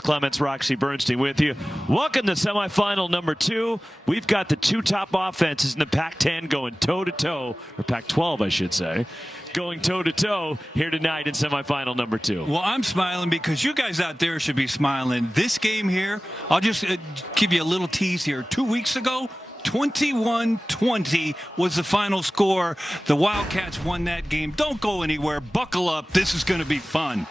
Clements, Roxy Bernstein with you. Welcome to semifinal number 2. We've got the two top offenses in the Pac-10 going toe-to-toe, or Pac-12 I should say, going toe-to-toe here tonight in semifinal number 2. Well, I'm smiling because you guys out there should be smiling. This game here, I'll just give you a little tease here. 2 weeks ago, 21-20 was the final score. The Wildcats won that game. Don't go anywhere. Buckle up. This is going to be fun.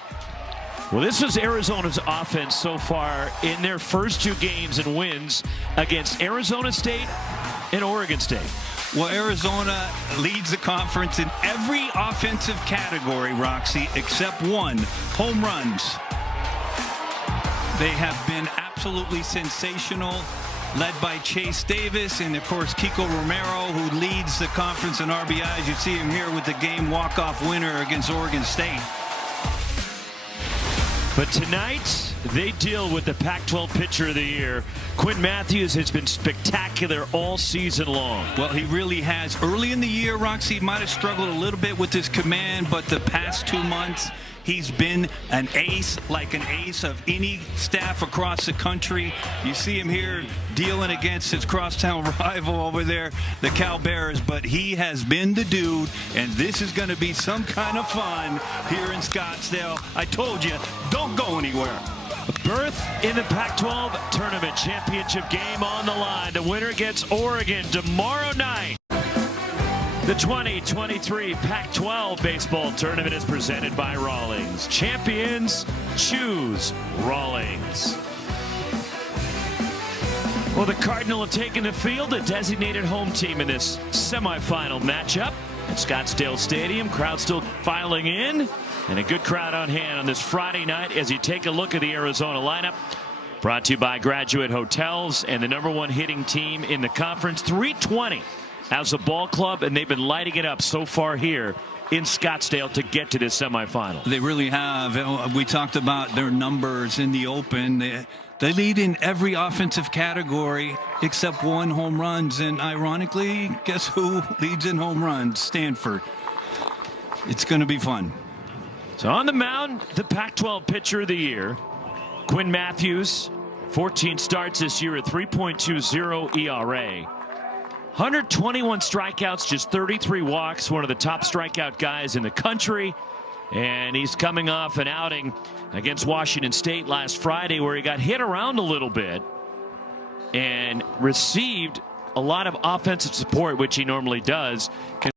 Well, this was Arizona's offense so far in their first 2 games and wins against Arizona State and Oregon State. Well, Arizona leads the conference in every offensive category, Roxy, except one, home runs. They have been absolutely sensational, led by Chase Davis and, of course, Kiko Romero, who leads the conference in RBIs. You see him here with the game walk-off winner against Oregon State. But tonight, they deal with the Pac-12 Pitcher of the Year. Quinn Matthews has been spectacular all season long. Well, he really has. Early in the year, Roxy might have struggled a little bit with his command, but the past 2 months, he's been an ace, like an ace of any staff across the country. You see him here dealing against his crosstown rival over there, the Cal Bears, but he has been the dude, and this is going to be some kind of fun here in Scottsdale. I told you, don't go anywhere. Berth in the Pac-12 Tournament Championship game on the line. The winner gets Oregon tomorrow night. The 2023 Pac-12 Baseball Tournament is presented by Rawlings. Champions choose Rawlings. Well, the Cardinal have taken the field, a designated home team in this semifinal matchup at Scottsdale Stadium. Crowd still filing in, and a good crowd on hand on this Friday night as you take a look at the Arizona lineup. Brought to you by Graduate Hotels and the #1 hitting team in the conference, 320 as a ball club, and they've been lighting it up so far here in Scottsdale to get to this semifinal. They really have. We talked about their numbers in the open. They lead in every offensive category except 1 home runs, and ironically, guess who leads in home runs? Stanford. It's going to be fun. So on the mound, the Pac-12 Pitcher of the Year, Quinn Matthews, 14 starts this year at 3.20 ERA. 121 strikeouts, just 33 walks, one of the top strikeout guys in the country. And he's coming off an outing against Washington State last Friday where he got hit around a little bit and received a lot of offensive support, which he normally does. How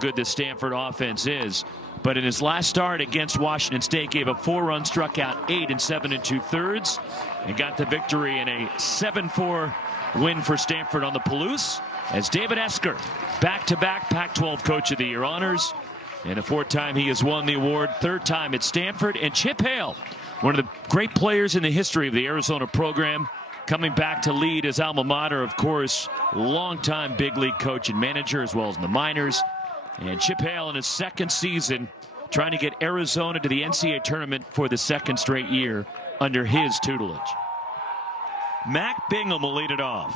good this Stanford offense is. But in his last start against Washington State, gave up 4 runs, struck out 8 in 7 2/3, and got the victory in a 7-4 win for Stanford on the Palouse. As David Esker, back-to-back Pac-12 Coach of the Year honors, and the 4th time he has won the award, 3rd time at Stanford. And Chip Hale, one of the great players in the history of the Arizona program, coming back to lead his alma mater, of course, longtime big league coach and manager, as well as in the minors. And Chip Hale in his 2nd season trying to get Arizona to the NCAA tournament for the 2nd straight year under his tutelage. Mac Bingham will lead it off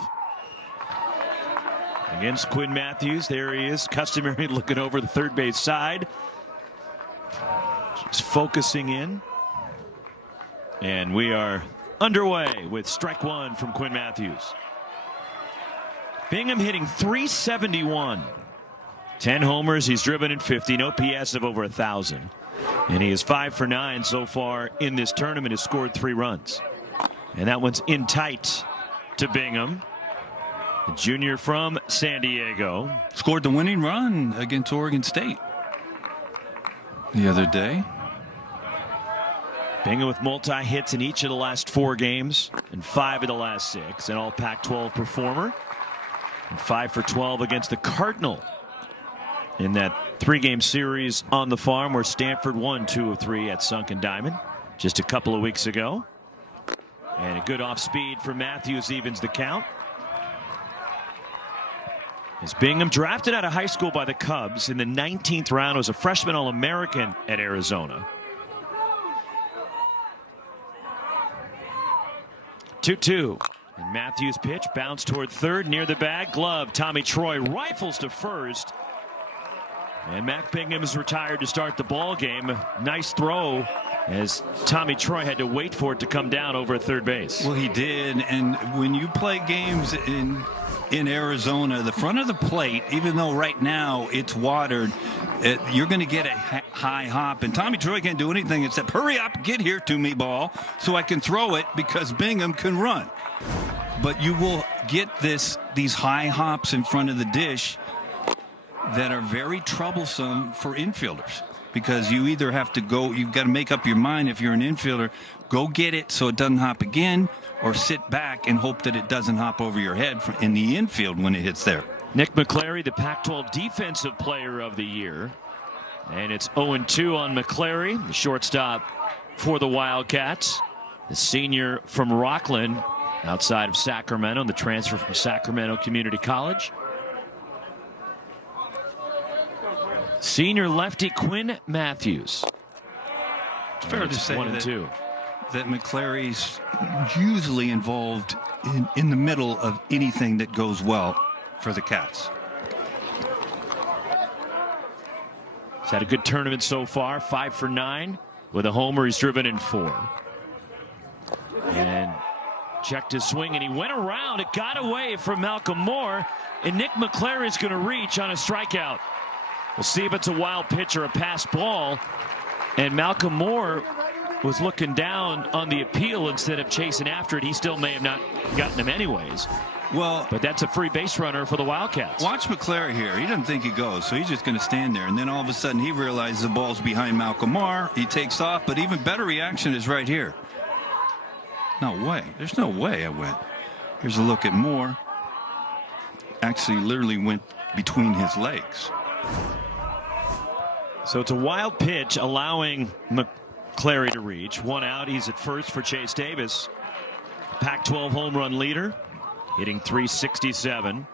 against Quinn Matthews. There he is, customary looking over the third base side. Just focusing in. And we are underway with strike 1 from Quinn Matthews. Bingham hitting .371. 10 homers, he's driven in 50, an OPS of over 1,000. And he is 5 for 9 so far in this tournament, has scored 3 runs. And that one's in tight to Bingham. The junior from San Diego. Scored the winning run against Oregon State the other day. Bingham with multi-hits in each of the last 4 games and 5 of the last 6. An all Pac-12 performer. And 5 for 12 against the Cardinal in that 3-game series on the farm where Stanford won 2 of 3 at Sunken Diamond just a couple of weeks ago. And a good off speed for Matthews evens the count. As Bingham, drafted out of high school by the Cubs in the 19th round, was a freshman All-American at Arizona. 2-2. And Matthews' pitch bounced toward third, near the bag. Glove, Tommy Troy rifles to first. And Mac Bingham's retired to start the ball game. Nice throw as Tommy Troy had to wait for it to come down over at third base. Well, he did. And when you play games in Arizona, the front of the plate, even though right now it's watered, you're going to get a high hop. And Tommy Troy can't do anything except hurry up, get here to me, ball, so I can throw it because Bingham can run. But you will get these high hops in front of the dish that are very troublesome for infielders, because you either have to go, you've got to make up your mind if you're an infielder, go get it so it doesn't hop again, or sit back and hope that it doesn't hop over your head in the infield when it hits there. Nick McClary, the Pac-12 Defensive Player of the Year. And it's 0-2 on McClary, the shortstop for the Wildcats. The senior from Rockland, outside of Sacramento, the transfer from Sacramento Community College. Senior lefty Quinn Matthews. It's fair to say 1-2. That McClary's usually involved in the middle of anything that goes well for the Cats. He's had a good tournament so far, 5 for 9. With a homer, he's driven in 4. And checked his swing, and he went around. It got away from Malcolm Moore, and Nick McClary is going to reach on a strikeout. We'll see if it's a wild pitch or a pass ball. And Malcolm Moore was looking down on the appeal instead of chasing after it. He still may have not gotten him anyways. Well, but that's a free base runner for the Wildcats. Watch McClary here. He doesn't think he goes, so he's just going to stand there. And then all of a sudden he realizes the ball's behind Malcolm Moore. He takes off, but even better reaction is right here. No way. There's no way I went. Here's a look at Moore. Actually literally went between his legs. So it's a wild pitch allowing McClary to reach. 1 out. He's at first for Chase Davis. Pac-12 home run leader, hitting .367.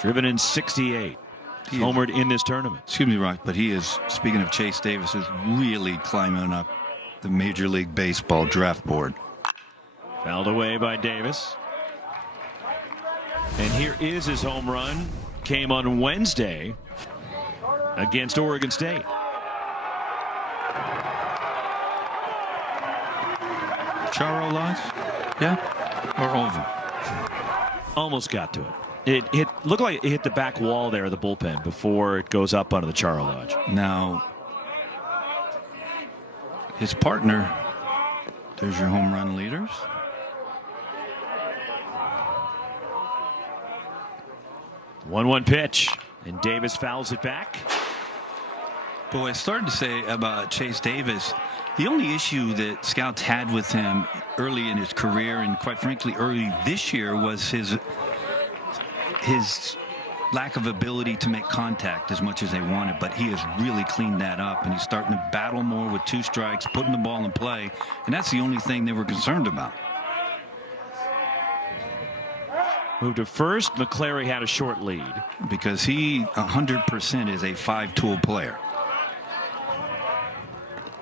Driven in 68. Homered in this tournament. Excuse me, Rock, but he is, speaking of Chase Davis, is really climbing up the Major League Baseball draft board. Fouled away by Davis. And here is his home run. Came on Wednesday against Oregon State. Charo Lodge? Yeah? Or over? Almost got to it. It looked like it hit the back wall there of the bullpen before it goes up onto the Charo Lodge. Now, his partner, there's your home run leaders. One pitch, and Davis fouls it back. Boy, I started to say about Chase Davis, the only issue that scouts had with him early in his career, and quite frankly early this year, was his lack of ability to make contact as much as they wanted. But he has really cleaned that up, and he's starting to battle more with 2 strikes, putting the ball in play, and that's the only thing they were concerned about. Moved to first. McClary had a short lead. Because he 100% is a 5-tool player.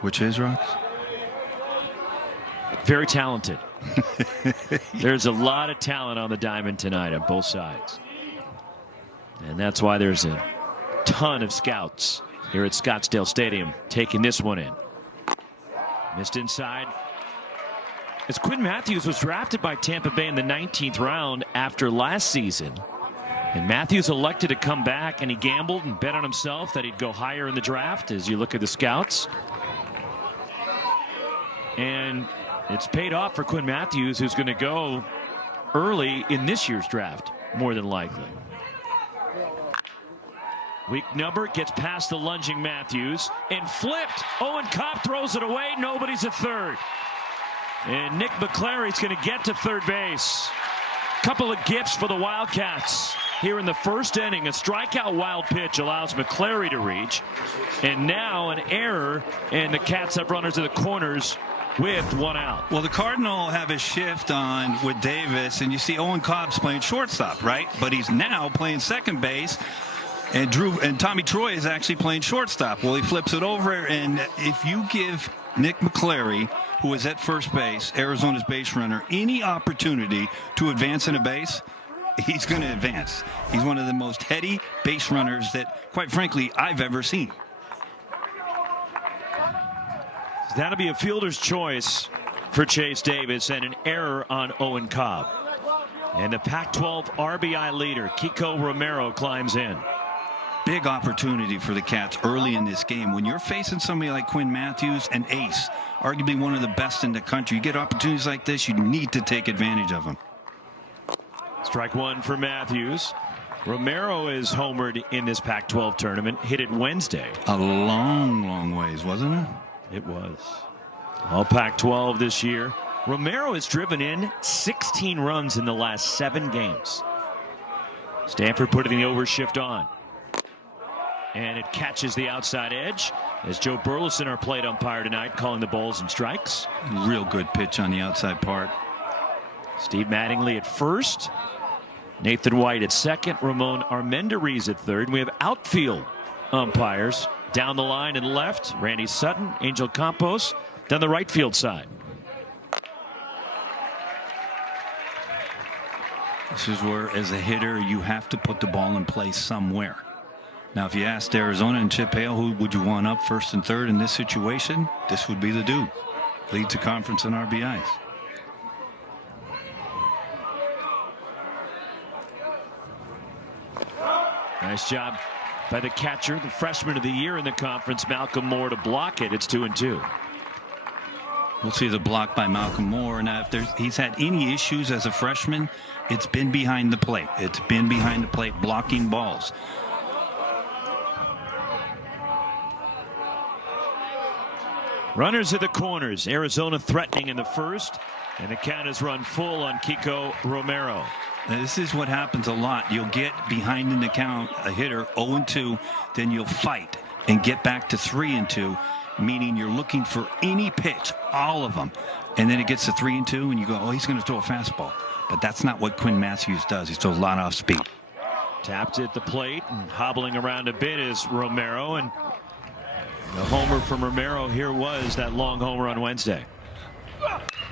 Which is, Rox? Very talented. There's a lot of talent on the diamond tonight on both sides. And that's why there's a ton of scouts here at Scottsdale Stadium taking this one in. Missed inside. As Quinn Matthews was drafted by Tampa Bay in the 19th round after last season. And Matthews elected to come back, and he gambled and bet on himself that he'd go higher in the draft as you look at the scouts. And it's paid off for Quinn Matthews, who's going to go early in this year's draft, more than likely. Weak number, gets past the lunging Matthews and flipped. Owen Kopp throws it away. Nobody's at third. And Nick McClary's going to get to third base. Couple of gifts for the Wildcats here in the first inning. A strikeout wild pitch allows McClary to reach. And now an error, and the Cats have runners in the corners with 1 out. Well, the Cardinal have a shift on with Davis, and you see Owen Cobb's playing shortstop, right? But he's now playing second base. And Tommy Troy is actually playing shortstop. Well, he flips it over, and if you give Nick McClary, who is at first base, Arizona's base runner, any opportunity to advance in a base, he's going to advance. He's one of the most heady base runners that, quite frankly, I've ever seen. That'll be a fielder's choice for Chase Davis and an error on Owen Cobb. And the Pac-12 RBI leader, Kiko Romero, climbs in. Big opportunity for the Cats early in this game. When you're facing somebody like Quinn Matthews, an ace, arguably one of the best in the country, you get opportunities like this, you need to take advantage of them. Strike one for Matthews. Romero is homered in this Pac-12 tournament. Hit it Wednesday. A long ways, wasn't it? It was. All Pac-12 this year. Romero has driven in 16 runs in the last 7 games. Stanford putting the overshift on. And it catches the outside edge as Joe Burleson, our plate umpire tonight, calling the balls and strikes. Real good pitch on the outside part. Steve Mattingly at first. Nathan White at second. Ramon Armendariz at third. And we have outfield umpires down the line and left. Randy Sutton, Angel Campos down the right field side. This is where, as a hitter, you have to put the ball in place somewhere. Now, if you asked Arizona and Chip Hale who would you want up first and third in this situation, this would be the dude. Leads the conference in RBIs. Nice job by the catcher, the freshman of the year in the conference, Malcolm Moore, to block it. It's 2-2. We'll see the block by Malcolm Moore. Now, if he's had any issues as a freshman, it's been behind the plate. It's been behind the plate blocking balls. Runners at the corners. Arizona threatening in the first, and the count is run full on Kiko Romero. Now, this is what happens a lot. You'll get behind in the count, a hitter 0-2, then you'll fight and get back to 3-2, meaning you're looking for any pitch, all of them, and then it gets to 3-2, and you go, oh, he's going to throw a fastball. But that's not what Quinn Matthews does. He throws a lot off speed. Tapped at the plate and hobbling around a bit is Romero, and the homer from Romero here was that long homer on Wednesday.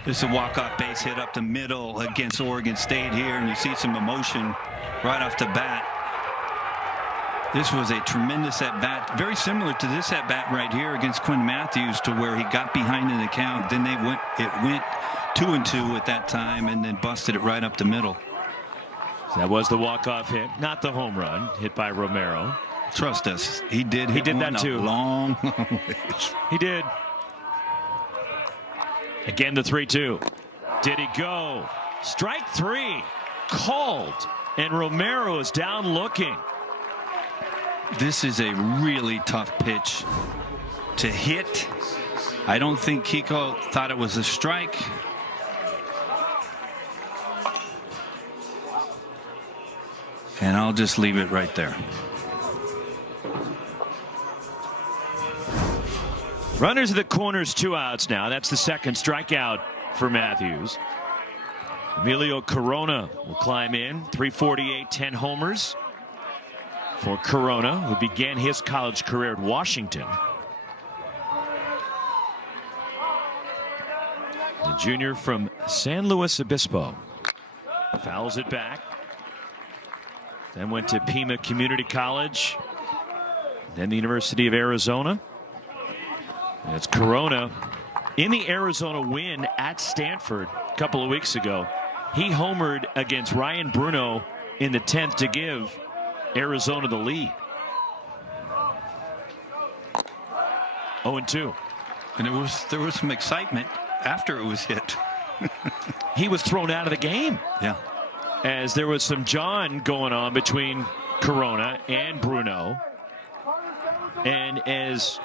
This is a walk-off base hit up the middle against Oregon State here, and you see some emotion right off the bat. This was a tremendous at-bat, very similar to this at-bat right here against Quinn Matthews, to where he got behind in the count. Then it went 2-2 at that time, and then busted it right up the middle. So that was the walk-off hit, not the home run hit by Romero. Trust us, he did that too. Long ways. He did. Again, the 3-2. Did he go? Strike 3 called, and Romero is down looking. This is a really tough pitch to hit. I don't think Kiko thought it was a strike. And I'll just leave it right there. Runners at the corners, 2 outs now. That's the second strikeout for Matthews. Emilio Corona will climb in. 348, 10 homers for Corona, who began his college career at Washington. The junior from San Luis Obispo. Fouls it back. Then went to Pima Community College. Then the University of Arizona. And it's Corona in the Arizona win at Stanford a couple of weeks ago. He homered against Ryan Bruno in the 10th to give Arizona the lead. 0-2. And there was some excitement after it was hit. He was thrown out of the game. Yeah. As there was some John going on between Corona and Bruno. And as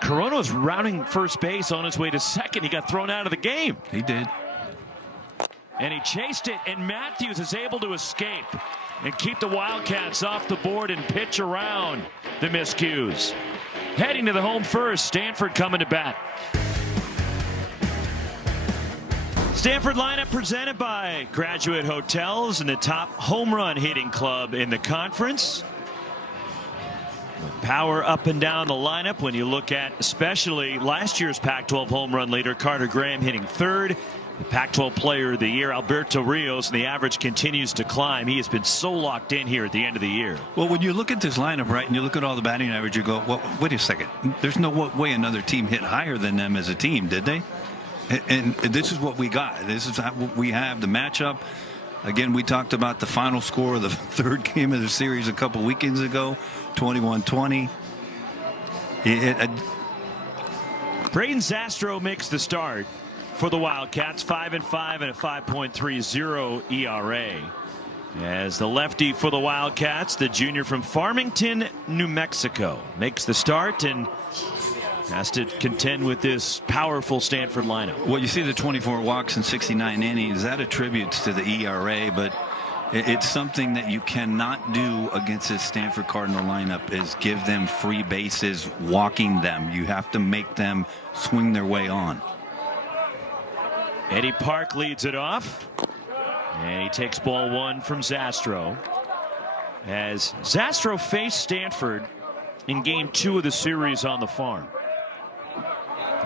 Corona was rounding first base on his way to second, he got thrown out of the game. He did. And he chased it, and Matthews is able to escape and keep the Wildcats off the board and pitch around the miscues. Heading to the home first, Stanford coming to bat. Stanford lineup presented by Graduate Hotels and the top home run hitting club in the conference. Power up and down the lineup when you look at especially last year's Pac-12 home run leader Carter Graham hitting third, the Pac-12 Player of the Year, Alberto Rios, and the average continues to climb. He has been so locked in here at the end of the year. Well, when you look at this lineup, right, and you look at all the batting average, you go, well, wait a second. There's no way another team hit higher than them as a team, did they? And this is what we got. This is what we have, the matchup. Again, we talked about the final score of the third game of the series a couple weekends ago, 21-20. Braden Zastro makes the start for the Wildcats, 5-5 and a 5.30 ERA. As the lefty for the Wildcats, the junior from Farmington, New Mexico, makes the start and has to contend with this powerful Stanford lineup. Well, you see the 24 walks in 69 innings. That attributes to the ERA, but it's something that you cannot do against this Stanford Cardinal lineup is give them free bases, walking them. You have to make them swing their way on. Eddie Park leads it off, and he takes ball one from Zastro. As Zastro faced Stanford in game 2 of the series on the farm.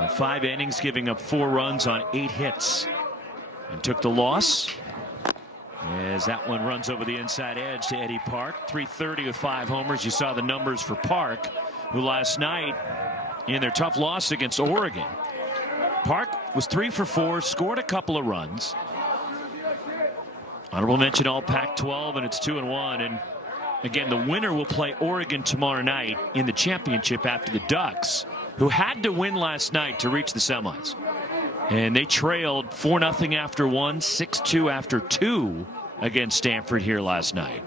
In 5 innings, giving up 4 runs on 8 hits, and took the loss. As that one runs over the inside edge to Eddie Park. 330 with 5 homers. You saw the numbers for Park, who last night in their tough loss against Oregon, Park was 3 for 4, scored a couple of runs. Honorable mention all Pac-12, and it's 2-1. And again, the winner will play Oregon tomorrow night in the championship after the Ducks, who had to win last night to reach the semis. And they trailed 4-0 after 1, 6-2 after 2 against Stanford here last night.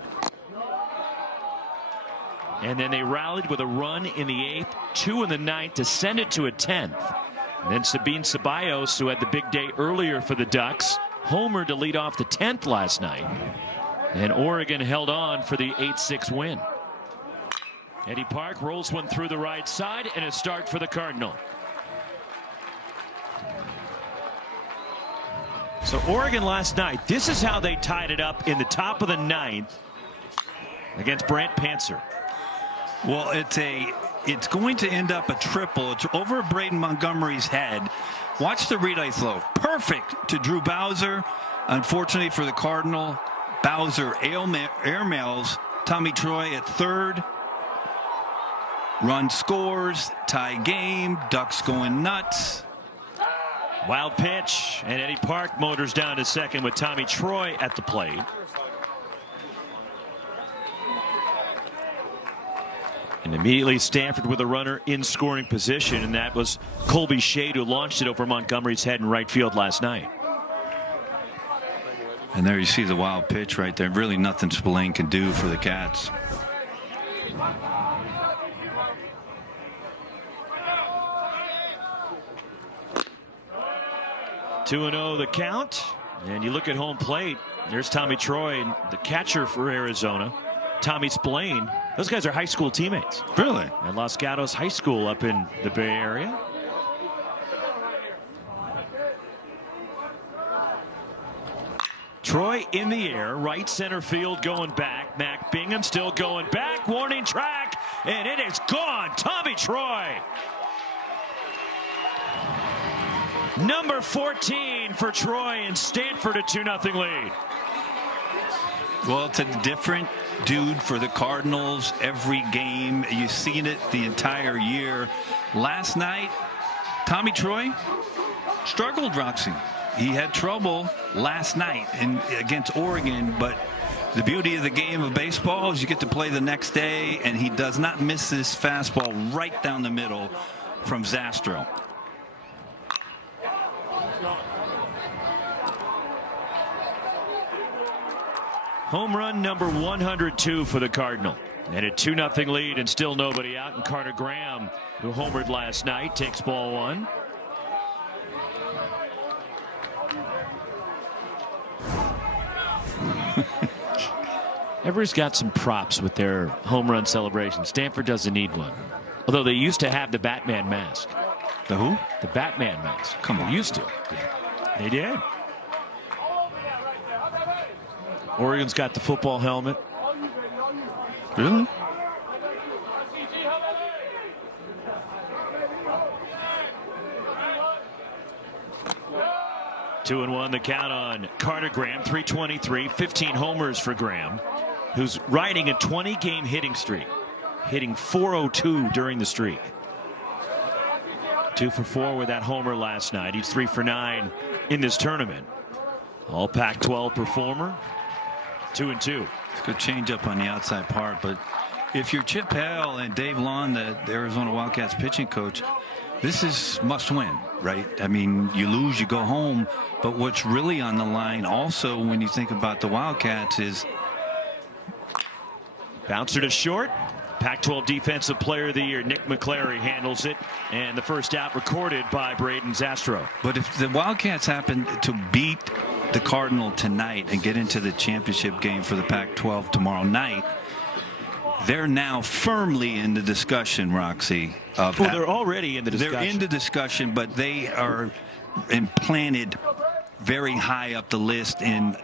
And then they rallied with a run in the 8th, 2 in the 9th to send it to a 10th. And then Sabine Ceballos, who had the big day earlier for the Ducks, homered to lead off the 10th last night. And Oregon held on for the 8-6 win. Eddie Park rolls one through the right side, and a start for the Cardinal. So Oregon last night, this is how they tied it up in the top of the 9th against Brant Panzer. Well, it's going to end up a triple. It's over Braden Montgomery's head. Watch the relay throw. Perfect to Drew Bowser. Unfortunately for the Cardinal, Bowser airmails Tommy Troy at third. Run scores, tie game, Ducks going nuts. Wild pitch, and Eddie Park motors down to second with Tommy Troy at the plate. And immediately Stanford with a runner in scoring position, and that was Colby Shade who launched it over Montgomery's head in right field last night. And there you see the wild pitch right there. Really nothing Spillane can do for the Cats. Two 2-0 the count, and you look at home plate. There's Tommy Troy, the catcher for Arizona. Tommy Spillane. Those guys are high school teammates. Really? At Los Gatos High School up in the Bay Area. Troy in the air, right center field going back. Mac Bingham still going back. Warning track, and it is gone. Tommy Troy. Number 14 for Troy, and Stanford a 2-0 lead. Well, it's a different dude for the Cardinals every game. You've seen it the entire year. Last night, Tommy Troy struggled, Roxy. He had trouble last night against Oregon, but the beauty of the game of baseball is you get to play the next day, and he does not miss this fastball right down the middle from Zastro. Home run number 102 for the Cardinal. And a 2-0 lead and still nobody out. And Carter Graham, who homered last night, takes ball one. Everybody's got some props with their home run celebration. Stanford doesn't need one. Although they used to have the Batman mask. The who? The Batman mask. Come on. They used to. They did. Oregon's got the football helmet. Really? 2-1 the count on Carter Graham. 323, 15 homers for Graham, who's riding a 20-game hitting streak, hitting .402 during the streak. 2 for 4 with that homer last night. He's 3 for 9 in this tournament. All Pac-12 performer. 2-2. It's a good changeup on the outside part, but if you're Chip Hale and Dave Long, the Arizona Wildcats pitching coach, this is must win, right? I mean, you lose, you go home, but what's really on the line also when you think about the Wildcats is bouncer to short. Pac-12 Defensive Player of the Year Nick McClary handles it, and the first out recorded by Braden Zastro. But if the Wildcats happen to beat the Cardinal tonight and get into the championship game for the Pac-12 tomorrow night, they're now firmly in the discussion, Roxy. Well, they're already in the discussion. They're in the discussion, but they are implanted very high up the list in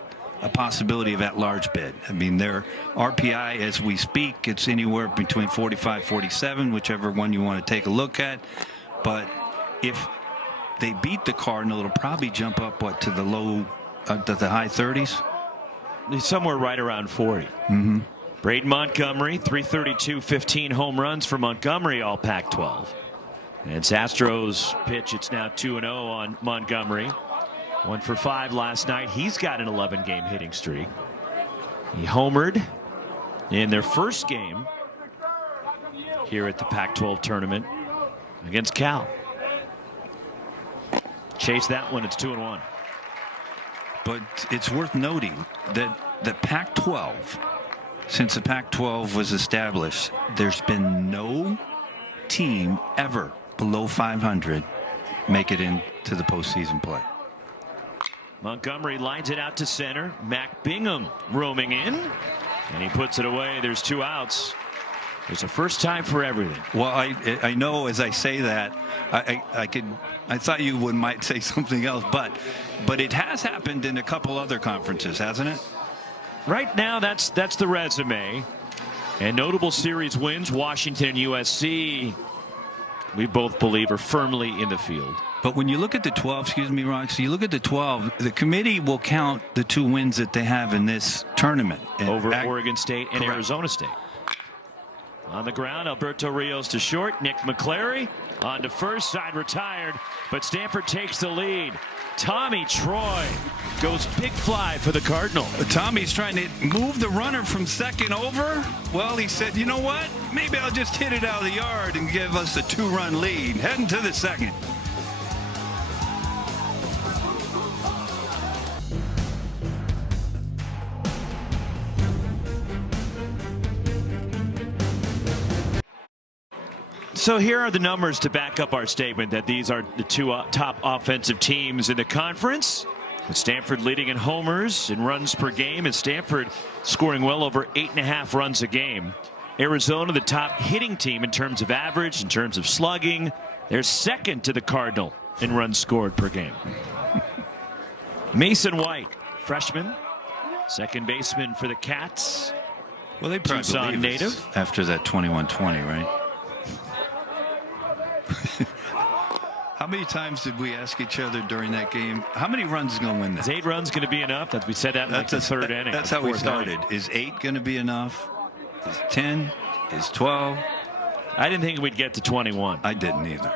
a possibility of at-large bid. I mean, their RPI as we speak, it's anywhere between 45, 47, whichever one you want to take a look at. But if they beat the Cardinal, it'll probably jump up, what, to the low, to the high 30s? Somewhere right around 40. Mm-hmm. Braden Montgomery, 332, 15 home runs for Montgomery, all Pac-12. And Zastro's pitch, it's now 2-0 on Montgomery. 1 for 5 last night. He's got an 11-game hitting streak. He homered in their first game here at the Pac-12 tournament against Cal. Chase that one, it's 2-1. But it's worth noting that the Pac-12, since the Pac-12 was established, there's been no team ever below 500 make it into the postseason play. Montgomery lines it out to center. Mac Bingham roaming in, and he puts it away. There's 2 outs. There's a first time for everything. Well, I know as I say that, I thought you might say something else, but it has happened in a couple other conferences, hasn't it? Right now, that's the resume. And notable series wins, Washington and USC, we both believe are firmly in the field. But when you look at the 12, excuse me, Roxy, you look at the 12, the committee will count the 2 wins that they have in this tournament. Over Oregon State and correct. Arizona State. On the ground, Alberto Rios to short. Nick McClary on to first, side retired, but Stanford takes the lead. Tommy Troy goes big fly for the Cardinal. Tommy's trying to move the runner from second over. Well, he said, you know what? Maybe I'll just hit it out of the yard and give us a 2-run lead. Heading to the second. So here are the numbers to back up our statement that these are the 2 top offensive teams in the conference. With Stanford leading in homers and runs per game, and Stanford scoring well over 8.5 runs a game. Arizona, the top hitting team in terms of average, in terms of slugging. They're second to the Cardinal in runs scored per game. Mason White, freshman, second baseman for the Cats. Well, they probably Tucson native. After that 21-20, right? How many times did we ask each other during that game, how many runs is going to win this? Is 8 runs going to be enough? We said that in like the third inning. That's how we started. Is 8 going to be enough? Is 10? Is 12? I didn't think we'd get to 21. I didn't either.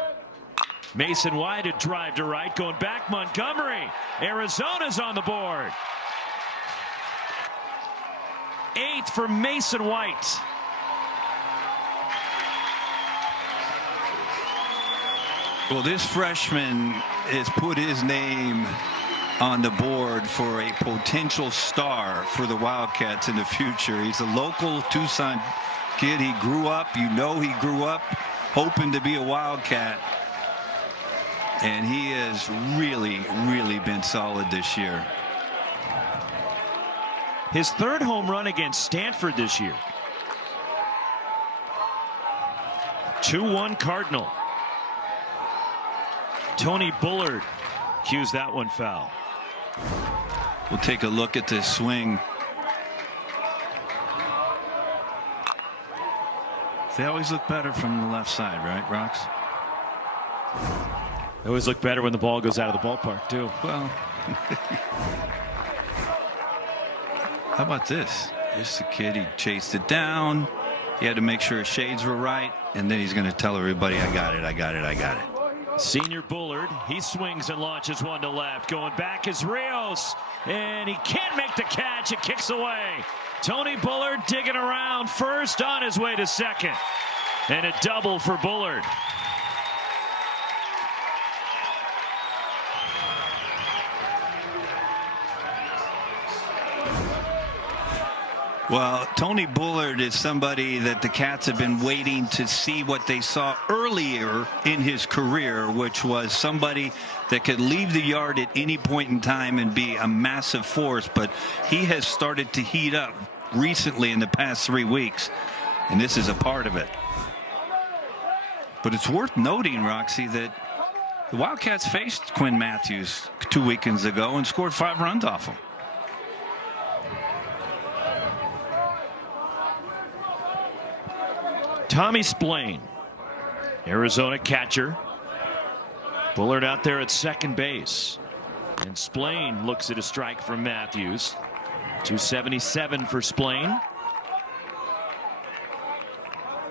Mason White, a drive to right, going back Montgomery. Arizona's on the board. 8th for Mason White. Well, this freshman has put his name on the board for a potential star for the Wildcats in the future. He's a local Tucson kid. He grew up, he grew up hoping to be a Wildcat. And he has really, really been solid this year. His 3rd home run against Stanford this year. 2-1 Cardinal. Tony Bullard cues that one foul. We'll take a look at this swing. They always look better from the left side, right, Rox? They always look better when the ball goes out of the ballpark, too. Well, How about this? This is the kid. He chased it down. He had to make sure his shades were right, and then he's going to tell everybody, I got it, I got it, I got it. Senior Bullard, he swings and launches one to left. Going back is Rios, and he can't make the catch. It kicks away. Tony Bullard digging around first, on his way to second. And a double for Bullard. Well, Tony Bullard is somebody that the Cats have been waiting to see what they saw earlier in his career, which was somebody that could leave the yard at any point in time and be a massive force. But he has started to heat up recently in the past 3 weeks, and this is a part of it. But it's worth noting, Roxy, that the Wildcats faced Quinn Matthews 2 weekends ago and scored 5 runs off him. Tommy Splain, Arizona catcher. Bullard out there at second base. And Splain looks at a strike from Matthews. 277 for Splain.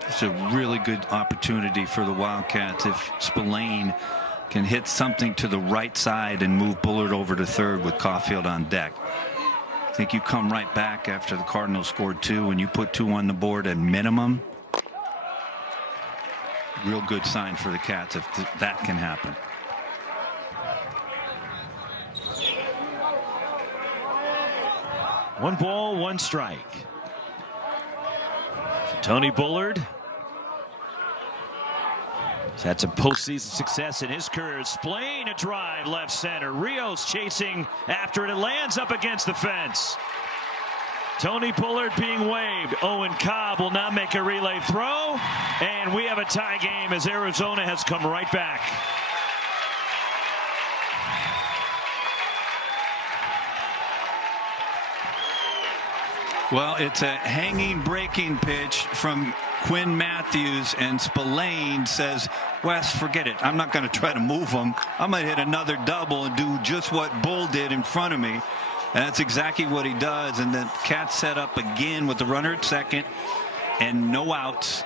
It's a really good opportunity for the Wildcats if Spillane can hit something to the right side and move Bullard over to third with Caulfield on deck. I think you come right back after the Cardinals scored 2 and you put 2 on the board at minimum. Real good sign for the Cats if that can happen. One ball, one strike. Tony Bullard has had some postseason success in his career. Splain a drive left center. Rios chasing after it. It lands up against the fence. Tony Bullard being waved. Owen Cobb will now make a relay throw. And we have a tie game as Arizona has come right back. Well, it's a hanging breaking pitch from Quinn Matthews, and Spillane says, Wes, forget it. I'm not going to try to move him. I'm going to hit another double and do just what Bull did in front of me. And that's exactly what he does. And the Cats set up again with the runner at second and no outs.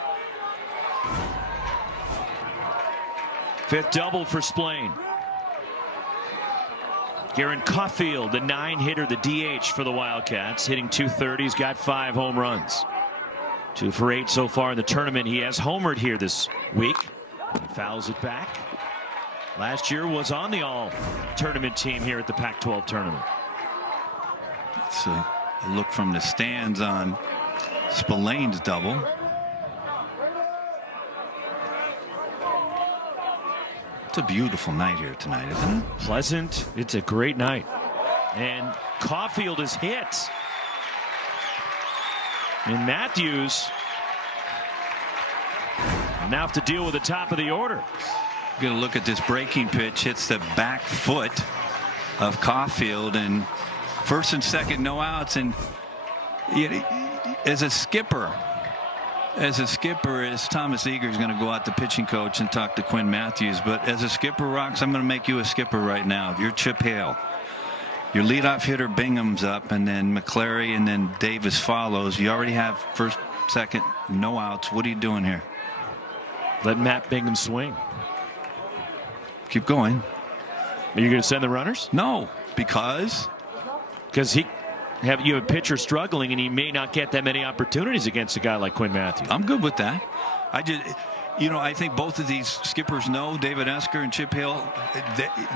Fifth double for Splain. Garen Caulfield, the 9-hitter, the DH for the Wildcats, hitting .230. He's got 5 home runs. 2 for 8 so far in the tournament. He has homered here this week. He fouls it back. Last year was on the all-tournament team here at the Pac-12 tournament. It's a look from the stands on Spillane's double. It's a beautiful night here tonight, isn't it? Pleasant. It's a great night. And Caulfield is hit. And Matthews will now have to deal with the top of the order. You're going to look at this breaking pitch. Hits the back foot of Caulfield, and first and second, no outs. And as a skipper, as Thomas Eager is going to go out to pitching coach and talk to Quinn Matthews. But as a skipper, Rox, I'm going to make you a skipper right now. You're Chip Hale. Your leadoff hitter Bingham's up, and then McClary, and then Davis follows. You already have first, second, no outs. What are you doing here? Let Matt Bingham swing. Keep going. Are you going to send the runners? No, because you have a pitcher struggling, and he may not get that many opportunities against a guy like Quinn Matthews. I'm good with that. I think both of these skippers know, David Esker and Chip Hill,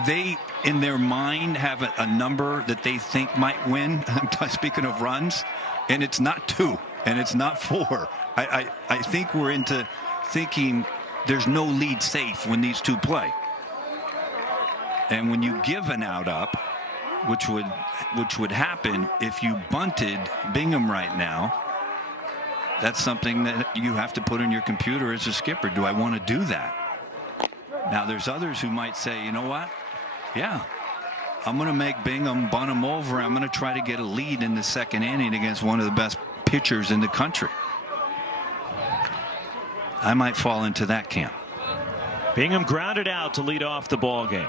they in their mind have a number that they think might win. Speaking of runs, and it's not 2 and it's not 4. I think we're into thinking there's no lead safe when these two play. And when you give an out up, which would happen if you bunted Bingham right now, that's something that you have to put in your computer as a skipper. Do I want to do that? Now, there's others who might say, you know what? Yeah, I'm going to make Bingham bunt him over. I'm going to try to get a lead in the second inning against one of the best pitchers in the country. I might fall into that camp. Bingham grounded out to lead off the ball game.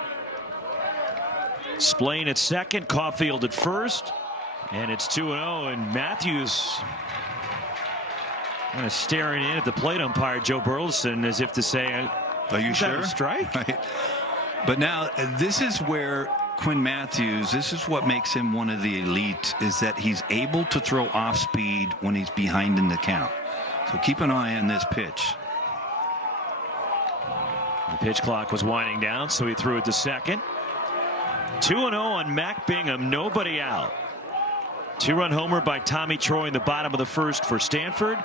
Splain at second, Caulfield at first, and it's 2-0. And Matthews kind of staring in at the plate umpire Joe Burleson as if to say, "Are you sure?" Strike. Right. But now this is where Quinn Matthews, this is what makes him one of the elite, is that he's able to throw off speed when he's behind in the count. So keep an eye on this pitch. The pitch clock was winding down, so he threw it to second. 2-0 on Mac Bingham, nobody out. 2-run homer by Tommy Troy in the bottom of the first for Stanford.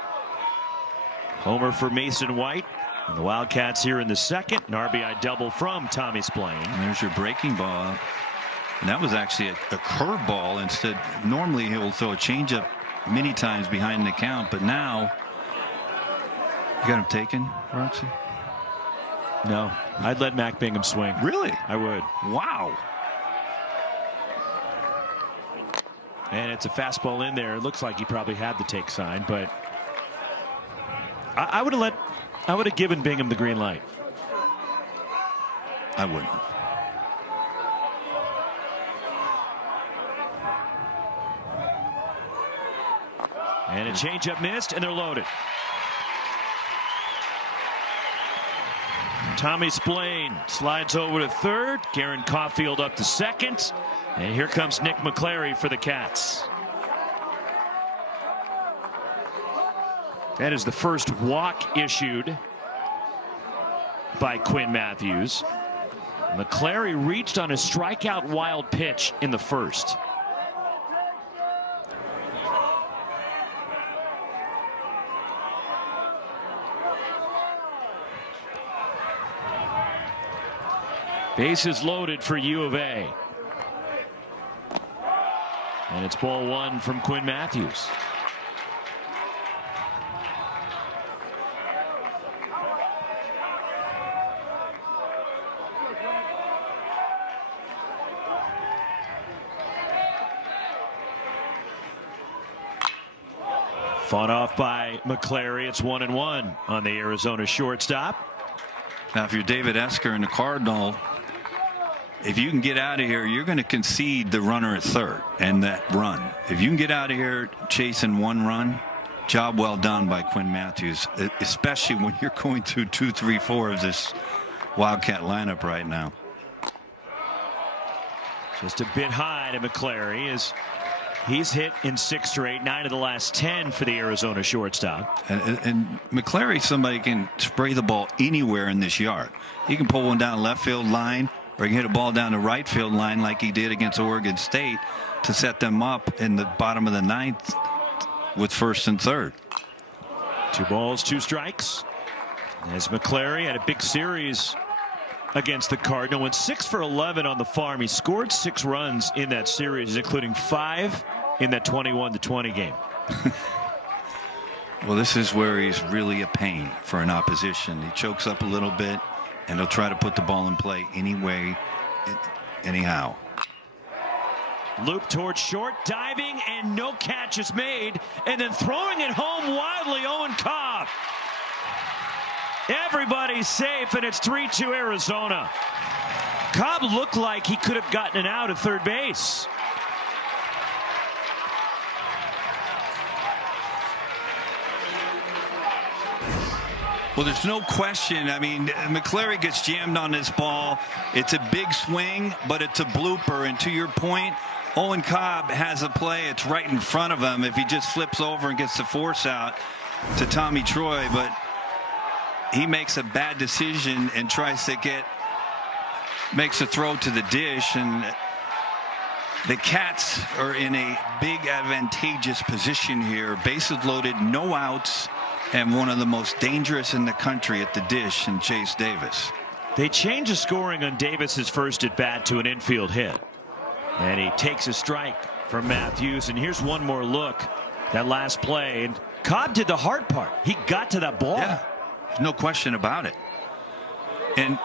Homer for Mason White. And the Wildcats here in the second. An RBI double from Tommy Splain. And there's your breaking ball. And that was actually a curve ball instead. Normally he'll throw a changeup many times behind the count, but now you got him taken, Roxy? No, I'd let Mac Bingham swing. Really? I would. Wow. And it's a fastball in there. It looks like he probably had the take sign, but I would have given Bingham the green light. I wouldn't. And a changeup missed, and they're loaded. Tommy Splain slides over to third. Garen Caulfield up to second. And here comes Nick McClary for the Cats. That is the first walk issued by Quinn Matthews. McClary reached on a strikeout wild pitch in the first. Bases loaded for U of A. And it's ball one from Quinn Matthews. Fought off by McClary. It's 1-1 on the Arizona shortstop. Now, if you're David Esker and the Cardinal, if you can get out of here, you're going to concede the runner at third and that run. If you can get out of here chasing one run, job well done by Quinn Matthews, especially when you're going through 2, 3, 4 of this Wildcat lineup right now. Just a bit high to McClary as he's hit in 6 straight, 9 of the last 10 for the Arizona shortstop. And McClary, somebody can spray the ball anywhere in this yard. He can pull one down left field line, or he can hit a ball down the right field line like he did against Oregon State to set them up in the bottom of the 9th with first and third. 2 balls, 2 strikes. As McClary had a big series against the Cardinal, went 6 for 11 on the farm. He scored 6 runs in that series, including 5 in that 21-20 game. Well, this is where he's really a pain for an opposition. He chokes up a little bit, and he'll try to put the ball in play anyway, anyhow. Loop towards short, diving, and no catch is made. And then throwing it home wildly, Owen Cobb. Everybody's safe, and it's 3-2 Arizona. Cobb looked like he could have gotten an out at third base. Well, there's no question. I mean, McClary gets jammed on this ball. It's a big swing, but it's a blooper. And to your point, Owen Cobb has a play. It's right in front of him if he just flips over and gets the force out to Tommy Troy. But he makes a bad decision and tries to makes a throw to the dish. And the Cats are in a big advantageous position here. Bases loaded, no outs, and one of the most dangerous in the country at the dish in Chase Davis. They change the scoring on Davis's first at bat to an infield hit. And he takes a strike from Matthews. And here's one more look. That last play. And Cobb did the hard part. He got to that ball. Yeah, there's no question about it. And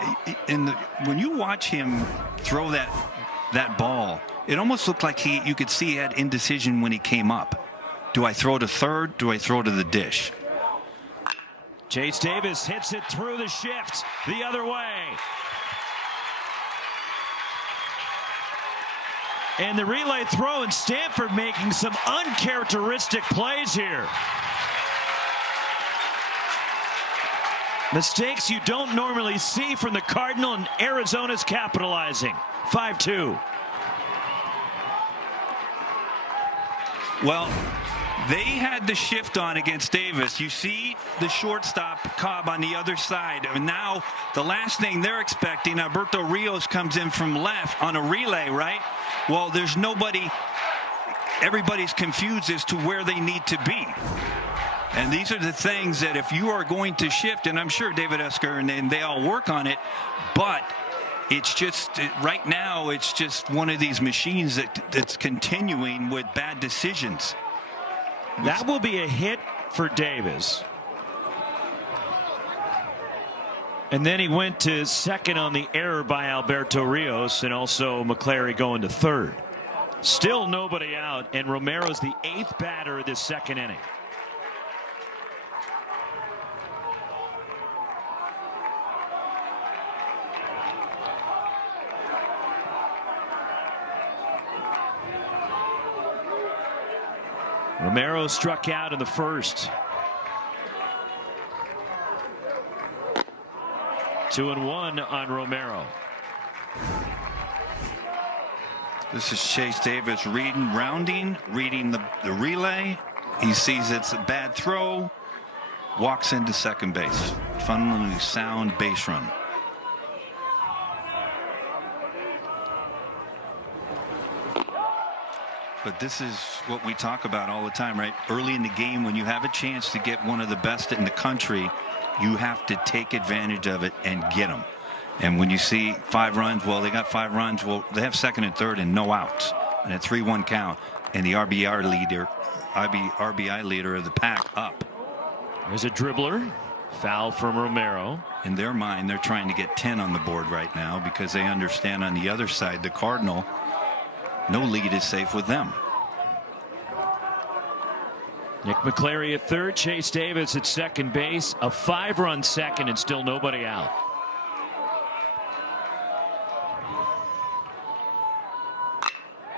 when you watch him throw that ball, it almost looked like you could see he had indecision when he came up. Do I throw to third? Do I throw to the dish? Chase Davis hits it through the shift the other way. And the relay throw, and Stanford making some uncharacteristic plays here. Mistakes you don't normally see from the Cardinal, and Arizona's capitalizing. 5-2. Well, they had the shift on against Davis. You see the shortstop Cobb on the other side. And now the last thing they're expecting, Alberto Rios comes in from left on a relay, right? Well, there's nobody. Everybody's confused as to where they need to be. And these are the things that if you are going to shift, and I'm sure David Esker and they all work on it, but it's just right now it's just one of these machines that's continuing with bad decisions. That will be a hit for Davis. And then he went to second on the error by Alberto Rios, and also McClary going to third. Still nobody out, and Romero's the 8th batter of this second inning. Romero struck out in the first. 2-1 on Romero. This is Chase Davis reading the relay. He sees it's a bad throw, walks into second base. Fundamentally sound base run. But this is what we talk about all the time, right? Early in the game, when you have a chance to get one of the best in the country, you have to take advantage of it and get them. And when you see 5 runs, well, they got 5 runs. Well, they have second and third and no outs, and a 3-1 count, and the RBI leader of the pack up. There's a dribbler. Foul from Romero. In their mind, they're trying to get 10 on the board right now because they understand on the other side, the Cardinal, no lead is safe with them. Nick McClary at third, Chase Davis at second base, a 5-run second, and still nobody out.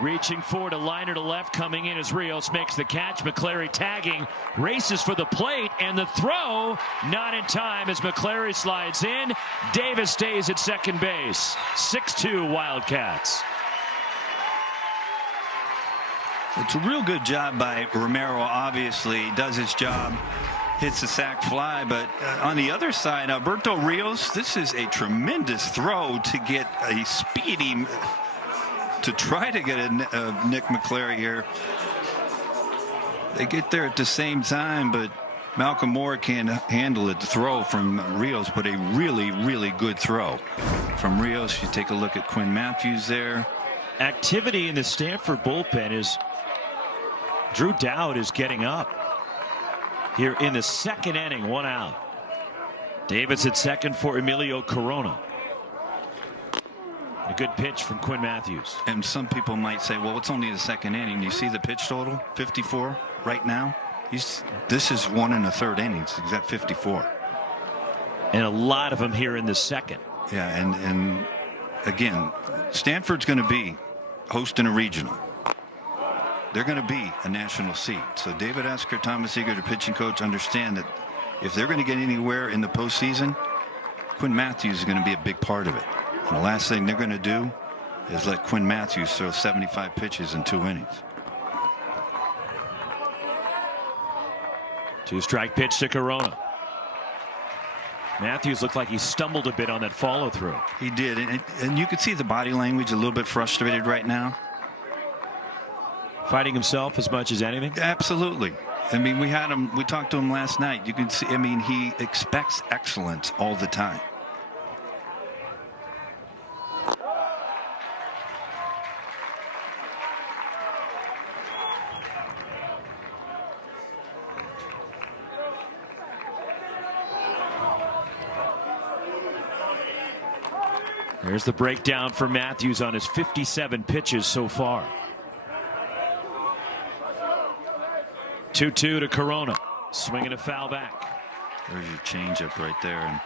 Reaching forward, a liner to left, coming in as Rios makes the catch. McClary tagging, races for the plate, and the throw not in time as McClary slides in. Davis stays at second base. 6-2 Wildcats. It's a real good job by Romero. Obviously does his job, hits the sac fly, but on the other side, Alberto Rios, this is a tremendous throw to get a speedy, to try to get a Nick McClary here. They get there at the same time, but Malcolm Moore can't handle it. The throw from Rios, but a really good throw from Rios. You take a look at Quinn Matthews there. Activity in the Stanford bullpen is Drew Dowd is getting up here in the second inning, 1 out. Davis at second for Emilio Corona. A good pitch from Quinn Matthews. And some people might say, well, it's only the second inning. You see the pitch total, 54 right now. This is 1 1/3 innings. He's at 54. And a lot of them here in the second. Yeah, and again, Stanford's going to be hosting a regional. They're going to be a national seed. So David Esker, Thomas Eager, the pitching coach, understand that if they're going to get anywhere in the postseason, Quinn Matthews is going to be a big part of it. And the last thing they're going to do is let Quinn Matthews throw 75 pitches in 2 innings. 2-strike pitch to Corona. Matthews looked like he stumbled a bit on that follow through. He did, and you could see the body language a little bit frustrated right now. Fighting himself as much as anything? Absolutely. I mean, we talked to him last night. You can see, I mean, he expects excellence all the time. There's the breakdown for Matthews on his 57 pitches so far. 2-2 to Corona. Swinging a foul back. There's your changeup right there.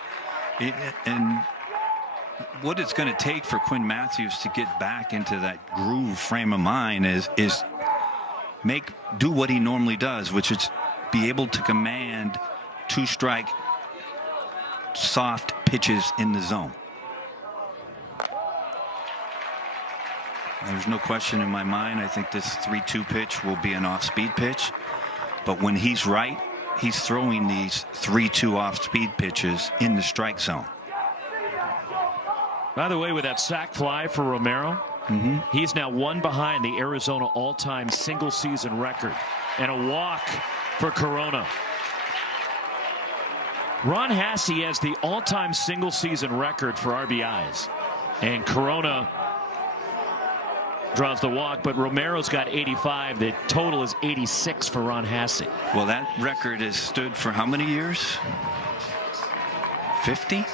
And what it's going to take for Quinn Matthews to get back into that groove frame of mind is do what he normally does, which is be able to command 2-strike soft pitches in the zone. There's no question in my mind. I think this 3-2 pitch will be an off-speed pitch, but when he's right, he's throwing these 3-2 off-speed pitches in the strike zone. By the way, with that sac fly for Romero, he's now one behind the Arizona all-time single-season record, and a walk for Corona. Ron Hasse has the all-time single-season record for RBIs, and Corona draws the walk, but Romero's got 85. The total is 86 for Ron Hasse. Well, that record has stood for how many years? 50?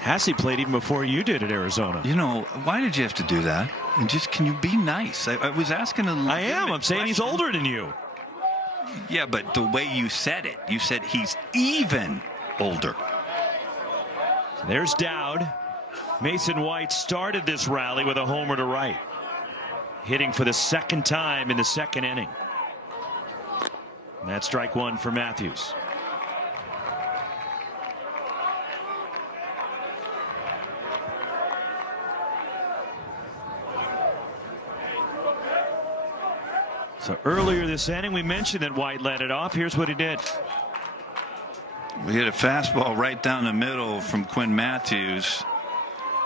Hasse played even before you did at Arizona. You know, why did you have to do that? And just, can you be nice? I was asking a I am. I'm saying he's older than you. Yeah, but the way you said it, you said he's even older. There's Dowd. Mason White started this rally with a homer to right, hitting for the second time in the second inning. And that's strike one for Matthews. So earlier this inning, we mentioned that White led it off. Here's what he did. We hit a fastball right down the middle from Quinn Matthews.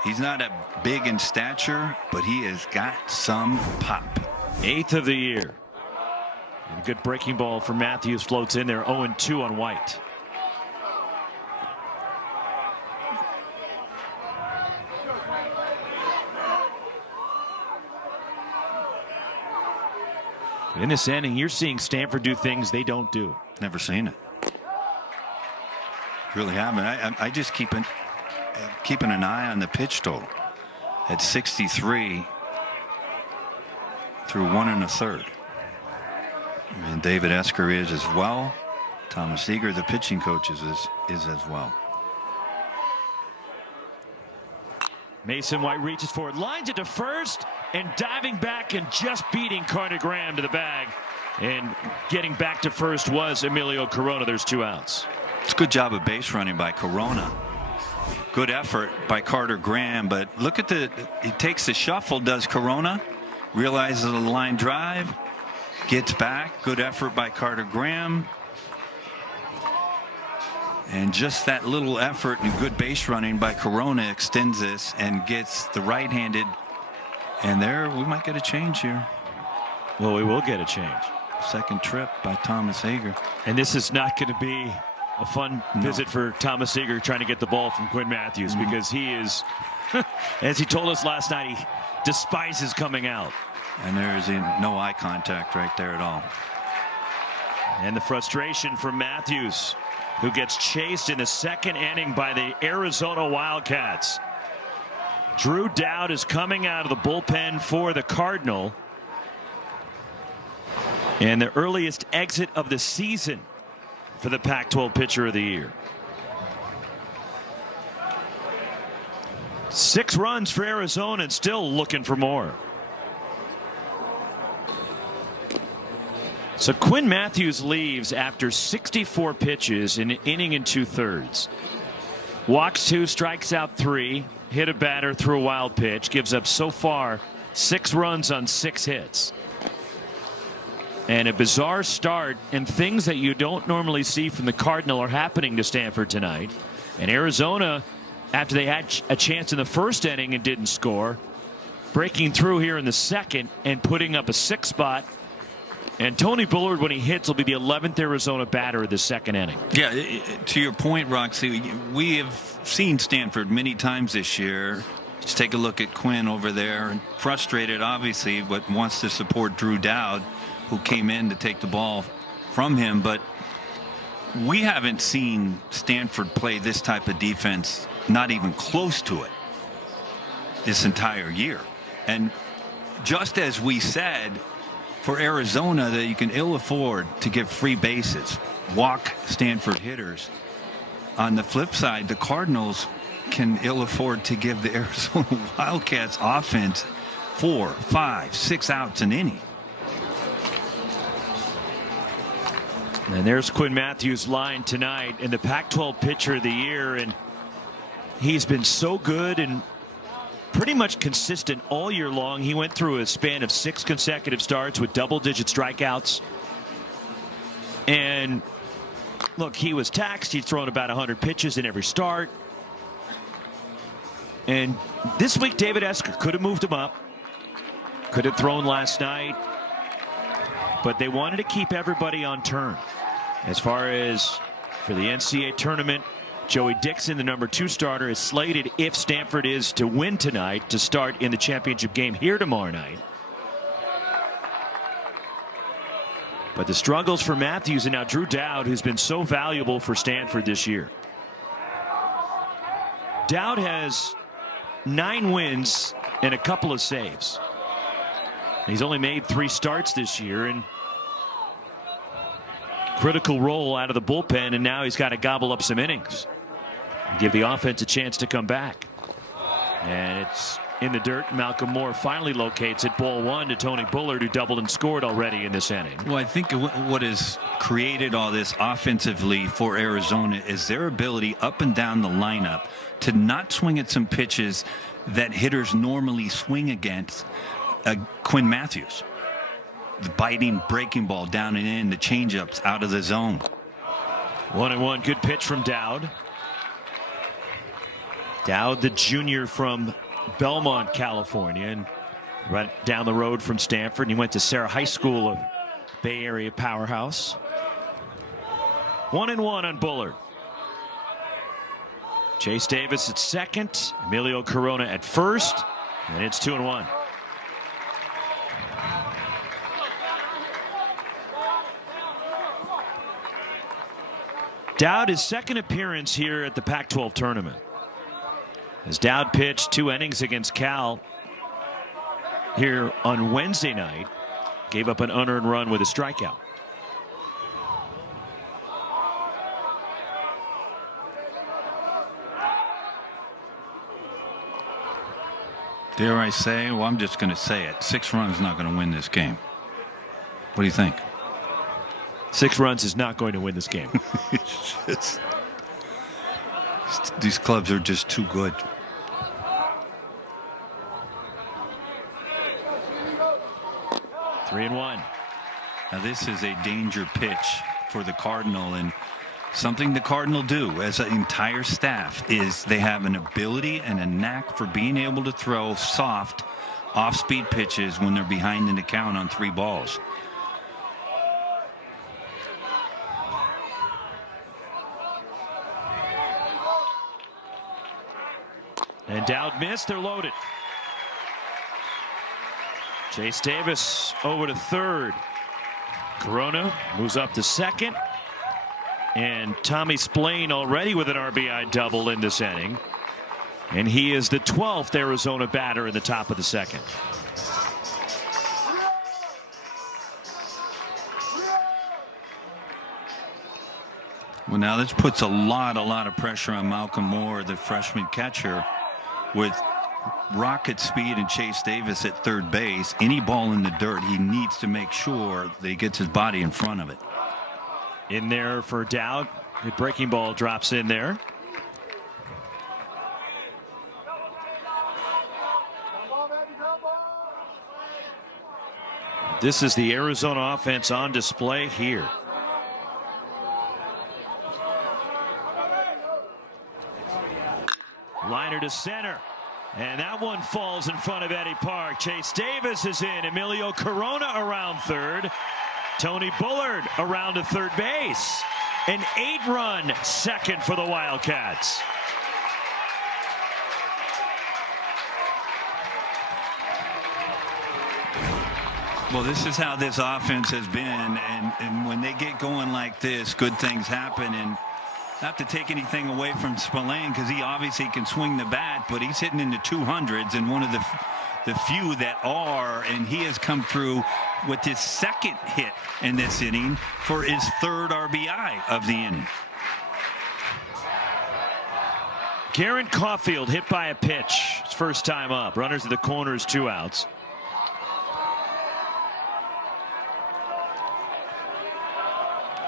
He's not a big in stature, but he has got some pop. 8th of the year. And a good breaking ball for Matthews floats in there. 0-2 on White. In this inning, you're seeing Stanford do things they don't do. Never seen it. Really haven't. I just keeping an eye on the pitch total at 63 through 1 1/3. And David Esker is as well. Thomas Eager, the pitching coach, is as well. Mason White reaches forward, lines it to first, and diving back and just beating Carter Graham to the bag. And getting back to first was Emilio Corona. There's 2 outs. It's a good job of base running by Corona. Good effort by Carter Graham, but look at he takes the shuffle, does Corona, realizes the line drive, gets back. Good effort by Carter Graham. And just that little effort and good base running by Corona extends this and gets the right-handed. And there we might get a change here. Well, we will get a change. Second trip by Thomas Eager. And this is not going to be a fun visit for Thomas Eager trying to get the ball from Quinn Matthews, because he is, as he told us last night, he despises coming out. And there is no eye contact right there at all. And the frustration from Matthews, who gets chased in the second inning by the Arizona Wildcats. Drew Dowd is coming out of the bullpen for the Cardinal. And the earliest exit of the season for the Pac-12 pitcher of the year. 6 runs for Arizona and still looking for more. So Quinn Matthews leaves after 64 pitches in an inning and 2/3. Walks 2, strikes out 3, hit a batter, threw a wild pitch, gives up so far 6 runs on 6 hits. And a bizarre start, and things that you don't normally see from the Cardinal are happening to Stanford tonight. And Arizona, after they had a chance in the first inning and didn't score, breaking through here in the second and putting up a 6 spot. And Tony Bullard, when he hits, will be the 11th Arizona batter of the second inning. Yeah, to your point, Roxy, we have seen Stanford many times this year. Just take a look at Quinn over there, frustrated, obviously, but wants to support Drew Dowd, who came in to take the ball from him. But we haven't seen Stanford play this type of defense, not even close to it, this entire year. And just as we said, for Arizona, that you can ill afford to give free bases, walk Stanford hitters. On the flip side, the Cardinals can ill afford to give the Arizona Wildcats offense 4, 5, 6 outs an inning. And there's Quinn Matthews' line tonight, and the Pac-12 pitcher of the year, and he's been so good and pretty much consistent all year long. He went through a span of 6 consecutive starts with double-digit strikeouts. And look, he was taxed. He's thrown about 100 pitches in every start. And this week, David Esker could have moved him up, could have thrown last night, but they wanted to keep everybody on turn. As far as for the NCAA tournament, Joey Dixon, the #2 starter, is slated, if Stanford is to win tonight, to start in the championship game here tomorrow night. But the struggles for Matthews and now Drew Dowd, who's been so valuable for Stanford this year. Dowd has 9 wins and a couple of saves. He's only made 3 starts this year, and critical role out of the bullpen, and now he's got to gobble up some innings, give the offense a chance to come back. And it's in the dirt. Malcolm Moore finally locates it. Ball 1 to Tony Bullard, who doubled and scored already in this inning. Well, I think what has created all this offensively for Arizona is their ability up and down the lineup to not swing at some pitches that hitters normally swing against. Quinn Matthews, the biting breaking ball down and in, the changeups out of the zone. 1-1. Good pitch from Dowd. Dowd, the junior from Belmont, California, and right down the road from Stanford. He went to Sarah High School, a Bay Area powerhouse. 1-1 on Bullard. Chase Davis at second, Emilio Corona at first, and it's 2-1. Dowd, his second appearance here at the Pac-12 tournament. As Dowd pitched 2 innings against Cal here on Wednesday night, gave up an unearned run with a strikeout. Dare I say? Well, I'm just going to say it. 6 runs not going to win this game. What do you think? 6 runs is not going to win this game. These clubs are just too good. Three and one. Now this is a danger pitch for the Cardinal, and something the Cardinal do as an entire staff is they have an ability and a knack for being able to throw soft off-speed pitches when they're behind in the count on 3 balls. And Dowd missed. They're loaded. Chase Davis over to third. Corona moves up to second. And Tommy Splain already with an RBI double in this inning. And he is the 12th Arizona batter in the top of the second. Well, now this puts a lot of pressure on Malcolm Moore, the freshman catcher, with rocket speed and Chase Davis at third base. Any ball in the dirt, he needs to make sure that he gets his body in front of it. In there for Dowd. Good breaking ball drops in there. This is the Arizona offense on display here. Liner to center, and that one falls in front of Eddie Park. Chase Davis is in. Emilio Corona around third. Tony Bullard around to third base. An 8-run second for the Wildcats. Well, this is how this offense has been, and when they get going like this, good things happen. And not to take anything away from Spillane, because he obviously can swing the bat, but he's hitting in the 200s, and one of the few that are, and he has come through with his second hit in this inning for his 3rd RBI of the inning. Garrett Caulfield hit by a pitch. His first time up. Runners at the corners, 2 outs.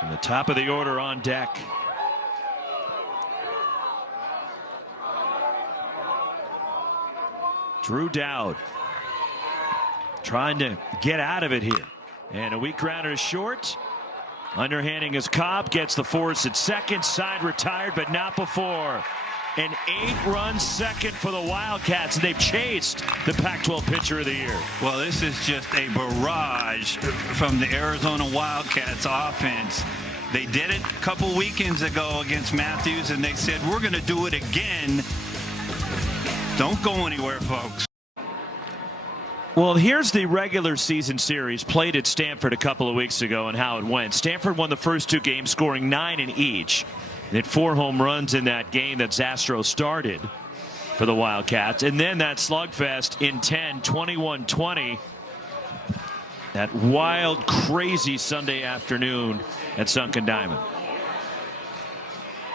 And the top of the order on deck. Drew Dowd trying to get out of it here. And a weak grounder to short. Underhanding his Cobb, gets the force at second. Side retired, but not before. An 8-run second for the Wildcats, and they've chased the Pac-12 Pitcher of the Year. Well, this is just a barrage from the Arizona Wildcats offense. They did it a couple weekends ago against Matthews, and they said, we're going to do it again. Don't go anywhere, folks. Well, here's the regular season series played at Stanford a couple of weeks ago and how it went. Stanford won the first 2 games, scoring 9 in each. They had 4 home runs in that game that Zastro started for the Wildcats. And then that slugfest in 10, 21-20. That wild, crazy Sunday afternoon at Sunken Diamond.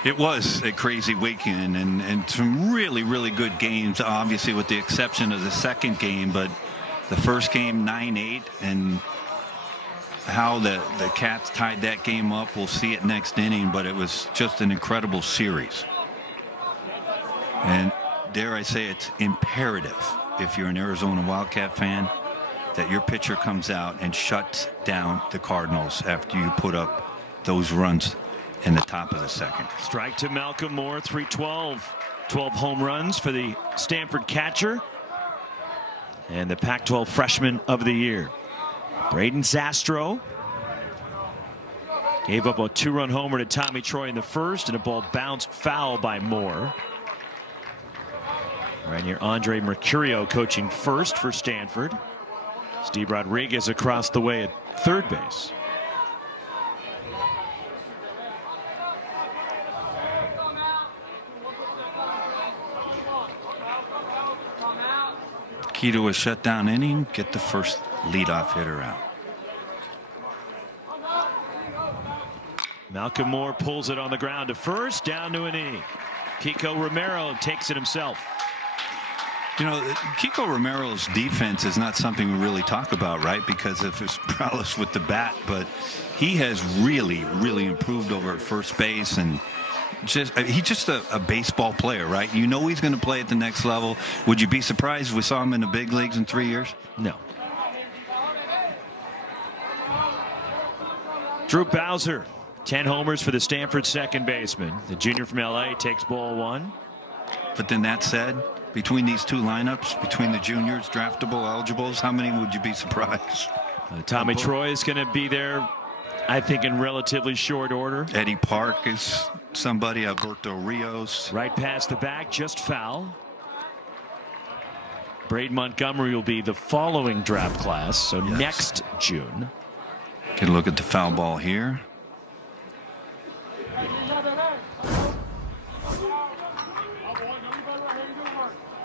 It was a crazy weekend and some really, really good games, obviously with the exception of the second game. But the first game, 9-8, and how the Cats tied that game up, we'll see it next inning, but it was just an incredible series. And dare I say, it's imperative, if you're an Arizona Wildcat fan, that your pitcher comes out and shuts down the Cardinals after you put up those runs in the top of the second. Strike to Malcolm Moore, 312. 12 home runs for the Stanford catcher and the Pac-12 Freshman of the Year. Braden Zastro gave up a 2-run homer to Tommy Troy in the first, and a ball bounced foul by Moore. Right here, Andre Mercurio coaching first for Stanford. Steve Rodriguez across the way at third base. Key to a shutdown inning, get the first leadoff hitter out. Malcolm Moore pulls it on the ground to first, down to an inning. Kiko Romero takes it himself. You know, Kiko Romero's defense is not something we really talk about, right, because of his prowess with the bat, but he has really, really improved over at first base, and he's just a baseball player, right? You know he's going to play at the next level. Would you be surprised if we saw him in the big leagues in 3 years? No. Drew Bowser, 10 homers for the Stanford second baseman. The junior from LA takes ball 1. But then that said, between these two lineups, between the juniors, draftable, eligibles, how many would you be surprised? Tommy Troy is going to be there, I think, in relatively short order. Eddie Park is somebody. Alberto Rios. Right past the back, just foul. Braden Montgomery will be the following draft class, so yes, next June. Get a look at the foul ball here.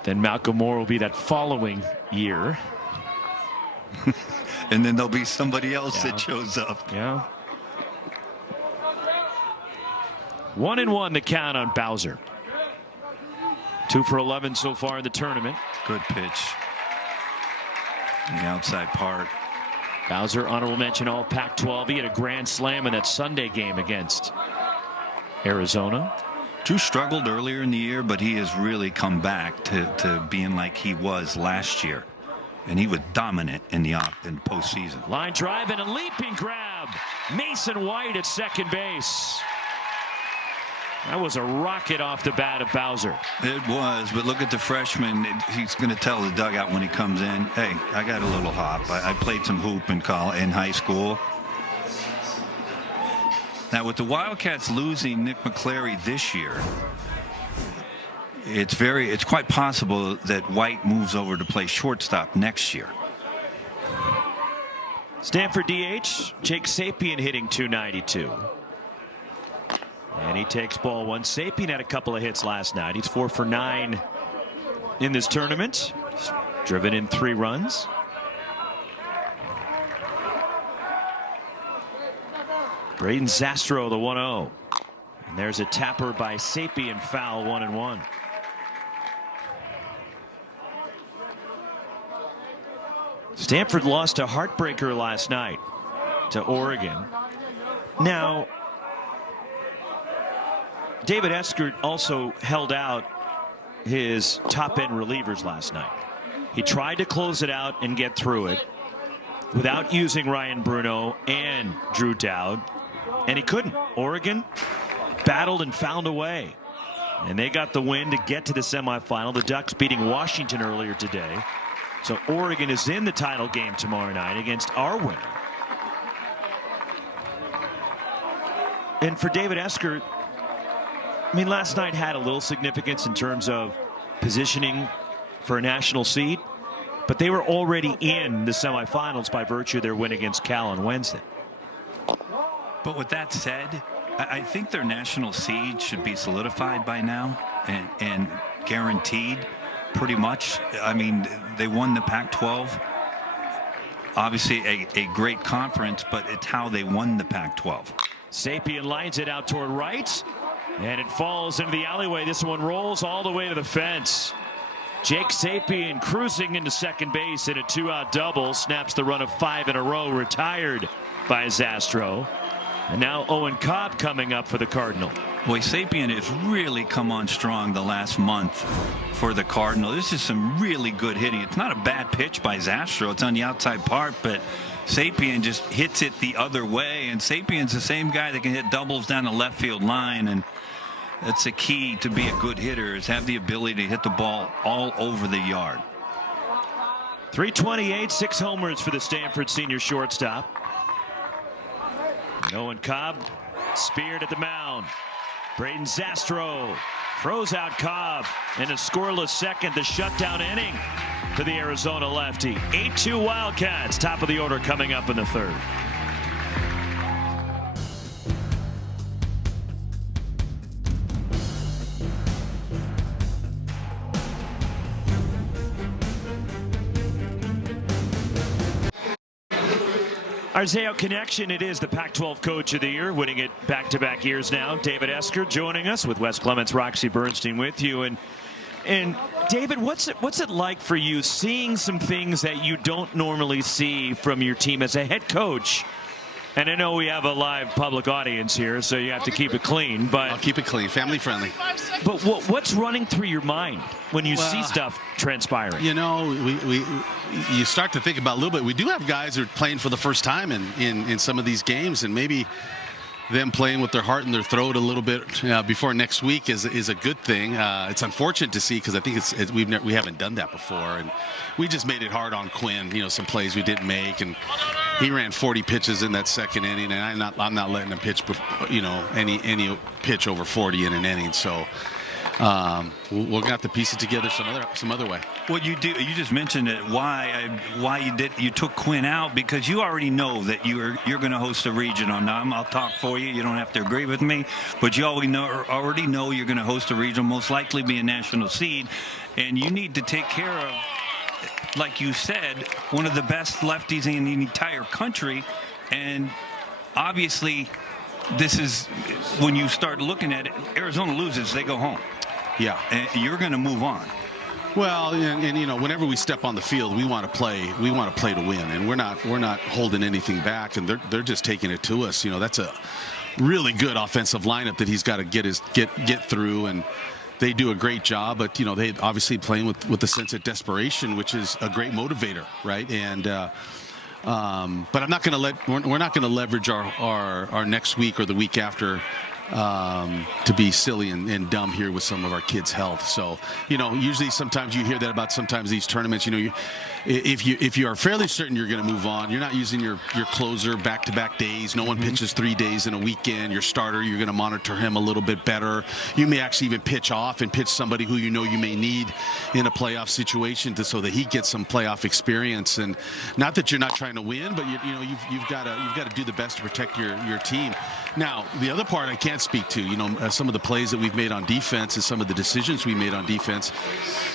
Then Malcolm Moore will be that following year. And then there'll be somebody else that shows up. Yeah. 1-1 the count on Bowser. 2 for 11 so far in the tournament. Good pitch in the outside part. Bowser, honorable mention all Pac-12. He had a grand slam in that Sunday game against Arizona. Drew struggled earlier in the year, but he has really come back to being like he was last year. And he was dominant in the postseason. Line drive and a leaping grab. Mason White at second base. That was a rocket off the bat of Bowser. It was, but look at the freshman. He's going to tell the dugout when he comes in, hey, I got a little hop. I played some hoop in high school. Now, with the Wildcats losing Nick McClary this year, it's quite possible that White moves over to play shortstop next year. Stanford DH, Jake Sapien hitting .292. And he takes ball 1. Sapien had a couple of hits last night. He's 4 for 9 in this tournament. Driven in 3 runs. Braden Zastro, the 1-0. And there's a tapper by Sapien, foul, 1-1. Stanford lost a heartbreaker last night to Oregon. Now, David Eskert also held out his top-end relievers last night. He tried to close it out and get through it without using Ryan Bruno and Drew Dowd, and he couldn't. Oregon battled and found a way, and they got the win to get to the semifinal. The Ducks beating Washington earlier today. So Oregon is in the title game tomorrow night against our winner. And for David Eskert, I mean, last night had a little significance in terms of positioning for a national seed, but they were already in the semifinals by virtue of their win against Cal on Wednesday. But with that said, I think their national seed should be solidified by now and guaranteed pretty much. I mean, they won the Pac-12. Obviously a great conference, but it's how they won the Pac-12. Sapien lines it out toward right, and it falls into the alleyway. This one rolls all the way to the fence. Jake Sapien cruising into second base in a 2-out double, snaps the run of 5 in a row, retired by Zastro. And now Owen Cobb coming up for the Cardinal. Boy, Sapien has really come on strong the last month for the Cardinal. This is some really good hitting. It's not a bad pitch by Zastro. It's on the outside part, but Sapien just hits it the other way. And Sapien's the same guy that can hit doubles down the left field line. And that's the key to be a good hitter, is have the ability to hit the ball all over the yard. 328, 6 homers for the Stanford senior shortstop. And Owen Cobb speared at the mound. Braden Zastro throws out Cobb in a scoreless second, the shutdown inning to the Arizona lefty. 8-2 Wildcats, top of the order coming up in the third. Our Zayo connection, it is the Pac-12 Coach of the Year, winning it back-to-back years now. David Eskert joining us with Wes Clements, Roxy Bernstein with you. And David, what's it like for you seeing some things that you don't normally see from your team as a head coach? And I know we have a live public audience here, so you have to keep it clean. But I'll keep it clean, family friendly. But what's running through your mind when you see stuff transpiring? You know, you start to think about a little bit. We do have guys who are playing for the first time in some of these games, and maybe them playing with their heart in their throat a little bit before next week is a good thing. It's unfortunate to see, because I think we haven't done that before, and we just made it hard on Quinn. You know, some plays we didn't make, and he ran 40 pitches in that second inning, and I'm not letting him pitch, you know, any pitch over 40 in an inning. So we'll have to piece it together some other way. Well, you just mentioned it. Why you took Quinn out, because you already know that you're going to host a regional. Now I'll talk for you. You don't have to agree with me, but you already know you're going to host a regional, most likely be a national seed, and you need to take care of, like you said, one of the best lefties in the entire country. And obviously, this is when you start looking at it. Arizona loses, they go home. Yeah, and you're going to move on. Well, and you know, whenever we step on the field, we want to play. We want to play to win, and we're not holding anything back, and they're just taking it to us. You know, that's a really good offensive lineup that he's got to get through, and they do a great job. But you know, they obviously playing with a sense of desperation, which is a great motivator, right? And but we're not going to leverage our next week or the week after to be silly and dumb here with some of our kids' health. So, you know, usually sometimes you hear that about sometimes these tournaments. You know, if you are fairly certain you're going to move on, you're not using your closer back-to-back days. No one pitches 3 days in a weekend. Your starter, you're going to monitor him a little bit better. You may actually even pitch off and pitch somebody who you know you may need in a playoff situation so that he gets some playoff experience. And not that you're not trying to win, but you've got to do the best to protect your team. Now, the other part I can't speak to, you know, some of the plays that we've made on defense and some of the decisions we made on defense,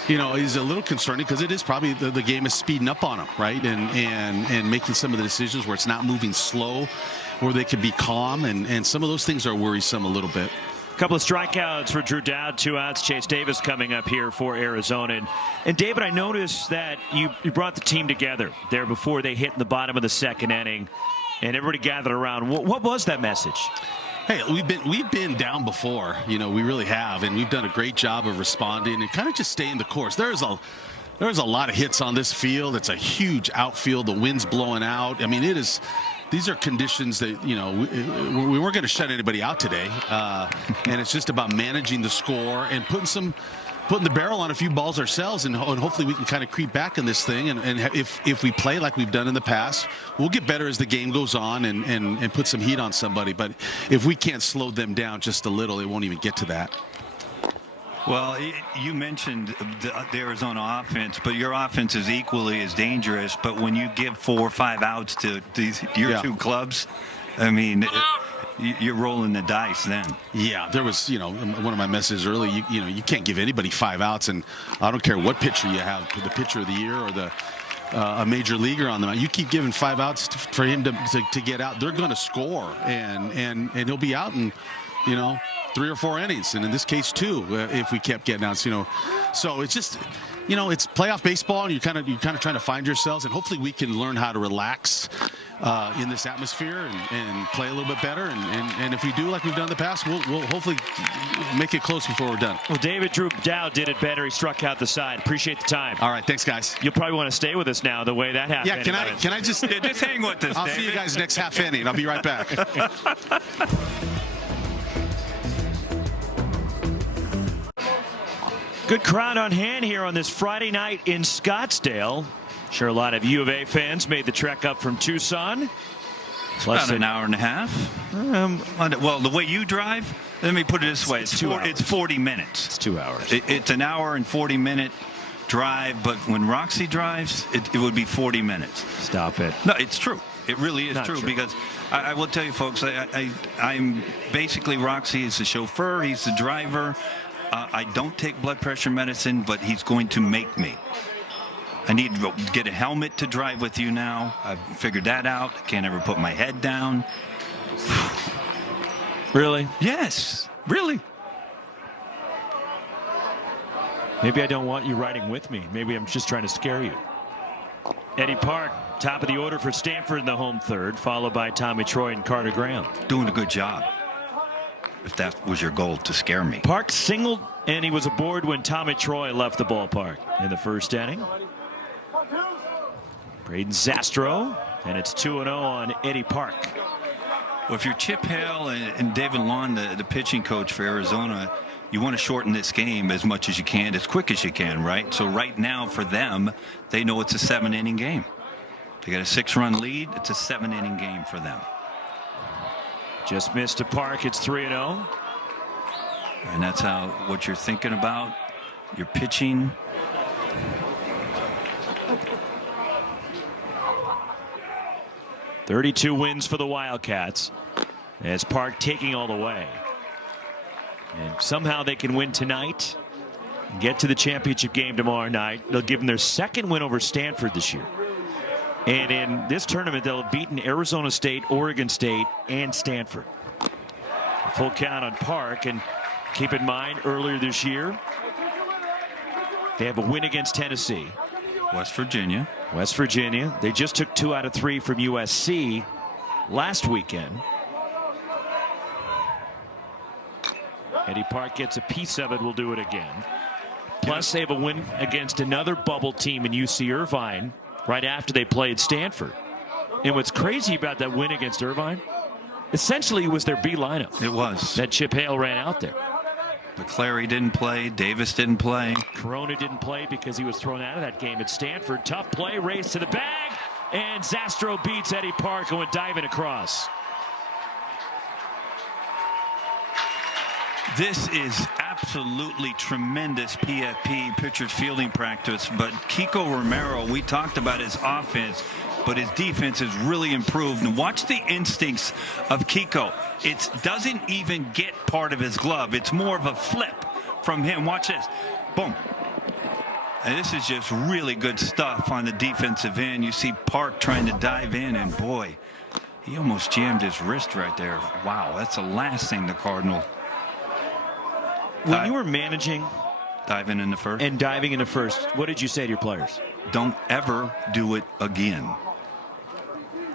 you know, is a little concerning, because it is probably the game is speeding up on them, right? And making some of the decisions where it's not moving slow, where they can be calm, and some of those things are worrisome a little bit. Couple of strikeouts for Drew Dowd, 2 outs. Chase Davis coming up here for Arizona. And David, I noticed that you brought the team together there before they hit in the bottom of the second inning, and everybody gathered around. What was that message? Hey, we've been down before, we really have, and we've done a great job of responding and kind of just staying the course. There's a lot of hits on this field. It's a huge outfield. The wind's blowing out. I mean, these are conditions that, we weren't going to shut anybody out today. And it's just about managing the score and putting the barrel on a few balls ourselves, and hopefully we can kind of creep back in this thing. And if we play like we've done in the past, we'll get better as the game goes on and put some heat on somebody. But if we can't slow them down just a little, it won't even get to that. Well, you mentioned the Arizona offense, but your offense is equally as dangerous. But when you give 4 or 5 outs to your two clubs, I mean, you're rolling the dice then. Yeah, there was, one of my messages early, you can't give anybody 5 outs, and I don't care what pitcher you have, the pitcher of the year or a major leaguer on them. You keep giving 5 outs for him to get out, they're going to score, and he'll be out in, 3 or 4 innings, and in this case 2 if we kept getting outs. So it's just, it's playoff baseball, and you're kind of trying to find yourselves, and hopefully we can learn how to relax in this atmosphere and play a little bit better, and if we do like we've done in the past, we'll hopefully make it close before we're done. Well, Drew Dowd did it better. He struck out the side. Appreciate the time. All right, thanks, guys. You'll probably want to stay with us now the way that happened. Yeah, can I just hang with us? I'll see you guys next half inning. I'll be right back. Good crowd on hand here on this Friday night in Scottsdale. Sure, a lot of U of A fans made the trek up from Tucson. It's about an hour and a half. Well, the way you drive, let me put it this way. It's 40 minutes. It's 2 hours. It's an hour and 40-minute drive, but when Roxy drives, it would be 40 minutes. Stop it. No, it's true. It really is true, because I will tell you, folks, I'm basically, Roxy is the chauffeur. He's the driver. I don't take blood pressure medicine, but he's going to make me. I need to get a helmet to drive with you now. I've figured that out. I can't ever put my head down. Really? Yes, really. Maybe I don't want you riding with me. Maybe I'm just trying to scare you. Eddie Park, top of the order for Stanford in the home third, followed by Tommy Troy and Carter Graham. Doing a good job, if that was your goal, to scare me. Park singled, and he was aboard when Tommy Troy left the ballpark in the first inning. Braden Zastro, and it's 2-0 on Eddie Park. Well, if you're Chip Hale and David Long, the pitching coach for Arizona, you want to shorten this game as much as you can, as quick as you can, right? So right now for them, they know it's a 7-inning game. They got a 6-run lead. It's a 7-inning game for them. Just missed a Park. It's 3-0. And that's what you're thinking about. You're pitching. .32 wins for the Wildcats, as Park taking all the way. And somehow they can win tonight and get to the championship game tomorrow night. They'll give them their second win over Stanford this year. And in this tournament, they'll have beaten Arizona State, Oregon State, and Stanford. A full count on Park. And keep in mind, earlier this year, they have a win against Tennessee. West Virginia. They just took 2 out of 3 from USC last weekend. Eddie Park gets a piece of it. We'll do it again. Plus, they have a win against another bubble team in UC Irvine right after they played Stanford. And what's crazy about that win against Irvine, essentially it was their B lineup. It was. That Chip Hale ran out there. McClary didn't play. Davis didn't play. Corona didn't play because he was thrown out of that game at Stanford. Tough play, race to the bag, and Zastro beats Eddie Park and went diving across. This is absolutely tremendous PFP, pitcher's fielding practice, but Kiko Romero, we talked about his offense, but his defense has really improved. And watch the instincts of Kiko. It doesn't even get part of his glove. It's more of a flip from him. Watch this. Boom. And this is just really good stuff on the defensive end. You see Park trying to dive in, and boy, he almost jammed his wrist right there. Wow, that's the last thing the Cardinal When you were managing, diving in the first, and diving into first, what did you say to your players? Don't ever do it again.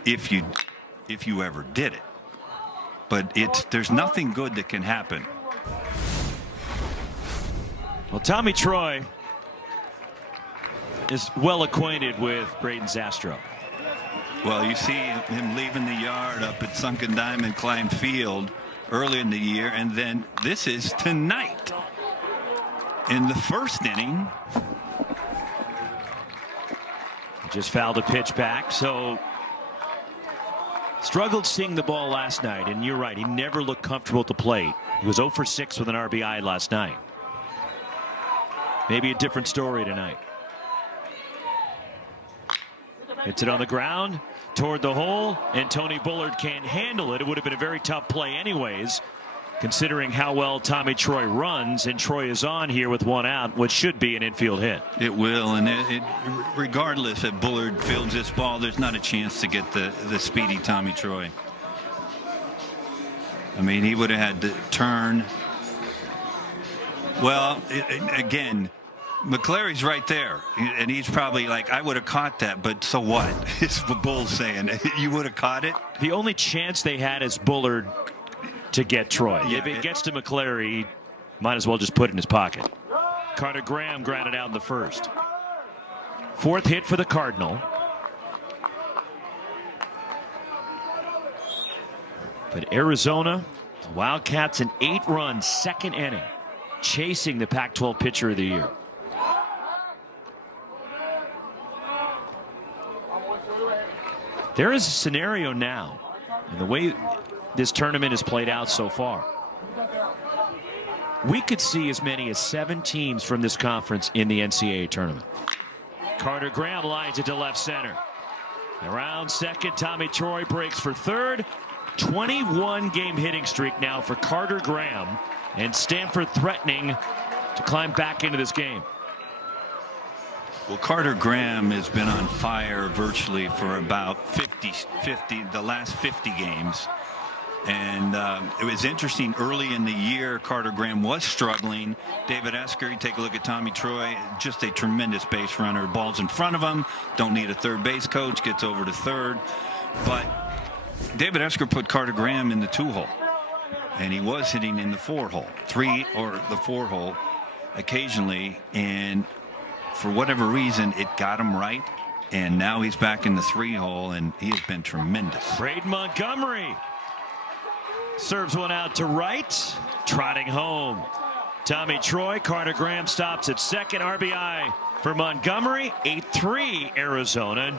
If you ever did it, but there's nothing good that can happen. Well, Tommy Troy is well acquainted with Braden Zastro. Well, you see him leaving the yard up at Sunken Diamond Klein Field early in the year, and then this is tonight in the first inning. Just fouled a pitch back, so struggled seeing the ball last night, and you're right, he never looked comfortable at the plate. He was 0 for 6 with an RBI last night. Maybe a different story tonight. Hits it on the ground toward the hole, and Tony Bullard can't handle it. It would have been a very tough play anyways, considering how well Tommy Troy runs, and Troy is on here with 1 out, what should be an infield hit. It will, and regardless if Bullard fields this ball, there's not a chance to get the speedy Tommy Troy. I mean, he would have had to turn. Well, again, McClary's right there, and he's probably like, I would have caught that, but so what? It's what Bull's saying. You would have caught it? The only chance they had is Bullard to get Troy. Yeah, if it gets to McClary, might as well just put it in his pocket. Carter Graham grounded out in the first. 4th hit for the Cardinal. But Arizona, the Wildcats, an 8-run second inning, chasing the Pac-12 pitcher of the year. There is a scenario now, and the way this tournament has played out so far, we could see as many as 7 teams from this conference in the NCAA tournament. Carter Graham lines it to left center. Around second, Tommy Troy breaks for third. 21-game hitting streak now for Carter Graham, and Stanford threatening to climb back into this game. Well, Carter Graham has been on fire virtually for about the last 50 games. And it was interesting early in the year, Carter Graham was struggling. David Esker, you take a look at Tommy Troy, just a tremendous base runner. Ball's in front of him, don't need a third base coach, gets over to third. But David Esker put Carter Graham in the 2-hole, and he was hitting in the 4-hole, 3 or the 4-hole occasionally, and for whatever reason it got him right, and now he's back in the 3-hole, and he has been tremendous. Braden Montgomery serves one out to right, trotting home. Tommy Troy, Carter Graham stops at second. RBI for Montgomery. 8-3 Arizona.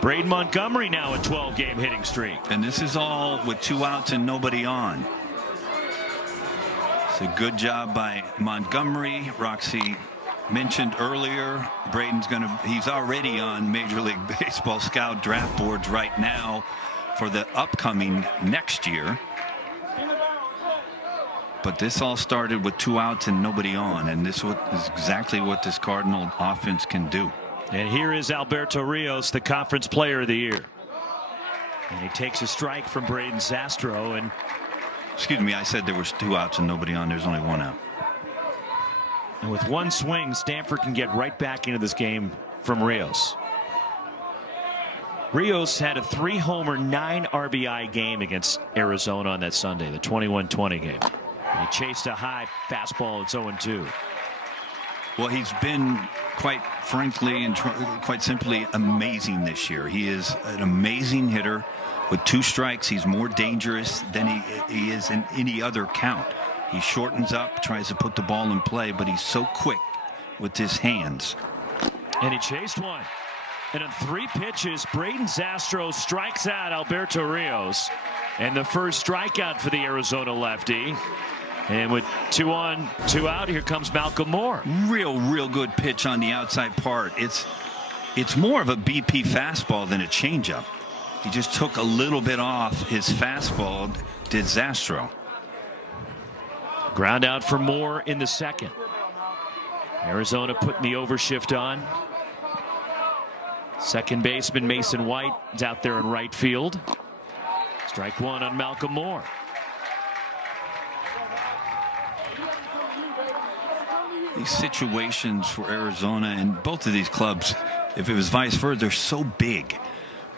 Braden Montgomery now a 12-game hitting streak. And this is all with 2 outs and nobody on. It's a good job by Montgomery. Roxy mentioned earlier, he's already on Major League Baseball scout draft boards right now for the upcoming next year. But this all started with 2 outs and nobody on, and this is exactly what this Cardinal offense can do. And here is Alberto Rios, the conference player of the year. And he takes a strike from Braden Zastro. And excuse me, I said there was 2 outs and nobody on. There's only 1 out. And with 1 swing, Stanford can get right back into this game from Rios. Rios had a 3-homer, 9 RBI game against Arizona on that Sunday, the 21-20 game. And he chased a high fastball. It's 0-2. Well, he's been, quite frankly and quite simply, amazing this year. He is an amazing hitter. With 2 strikes, he's more dangerous than he is in any other count. He shortens up, tries to put the ball in play, but he's so quick with his hands. And he chased one. And on 3 pitches, Braden Zastro strikes out Alberto Rios. And the first strikeout for the Arizona lefty. And with 2 on, 2 out, here comes Malcolm Moore. Real good pitch on the outside part. It's more of a BP fastball than a changeup. He just took a little bit off his fastball, did Zastro. Ground out for Moore in the second. Arizona putting the overshift on. Second baseman Mason White is out there in right field. Strike 1 on Malcolm Moore. these situations for Arizona and both of these clubs, if it was vice versa, they're so big.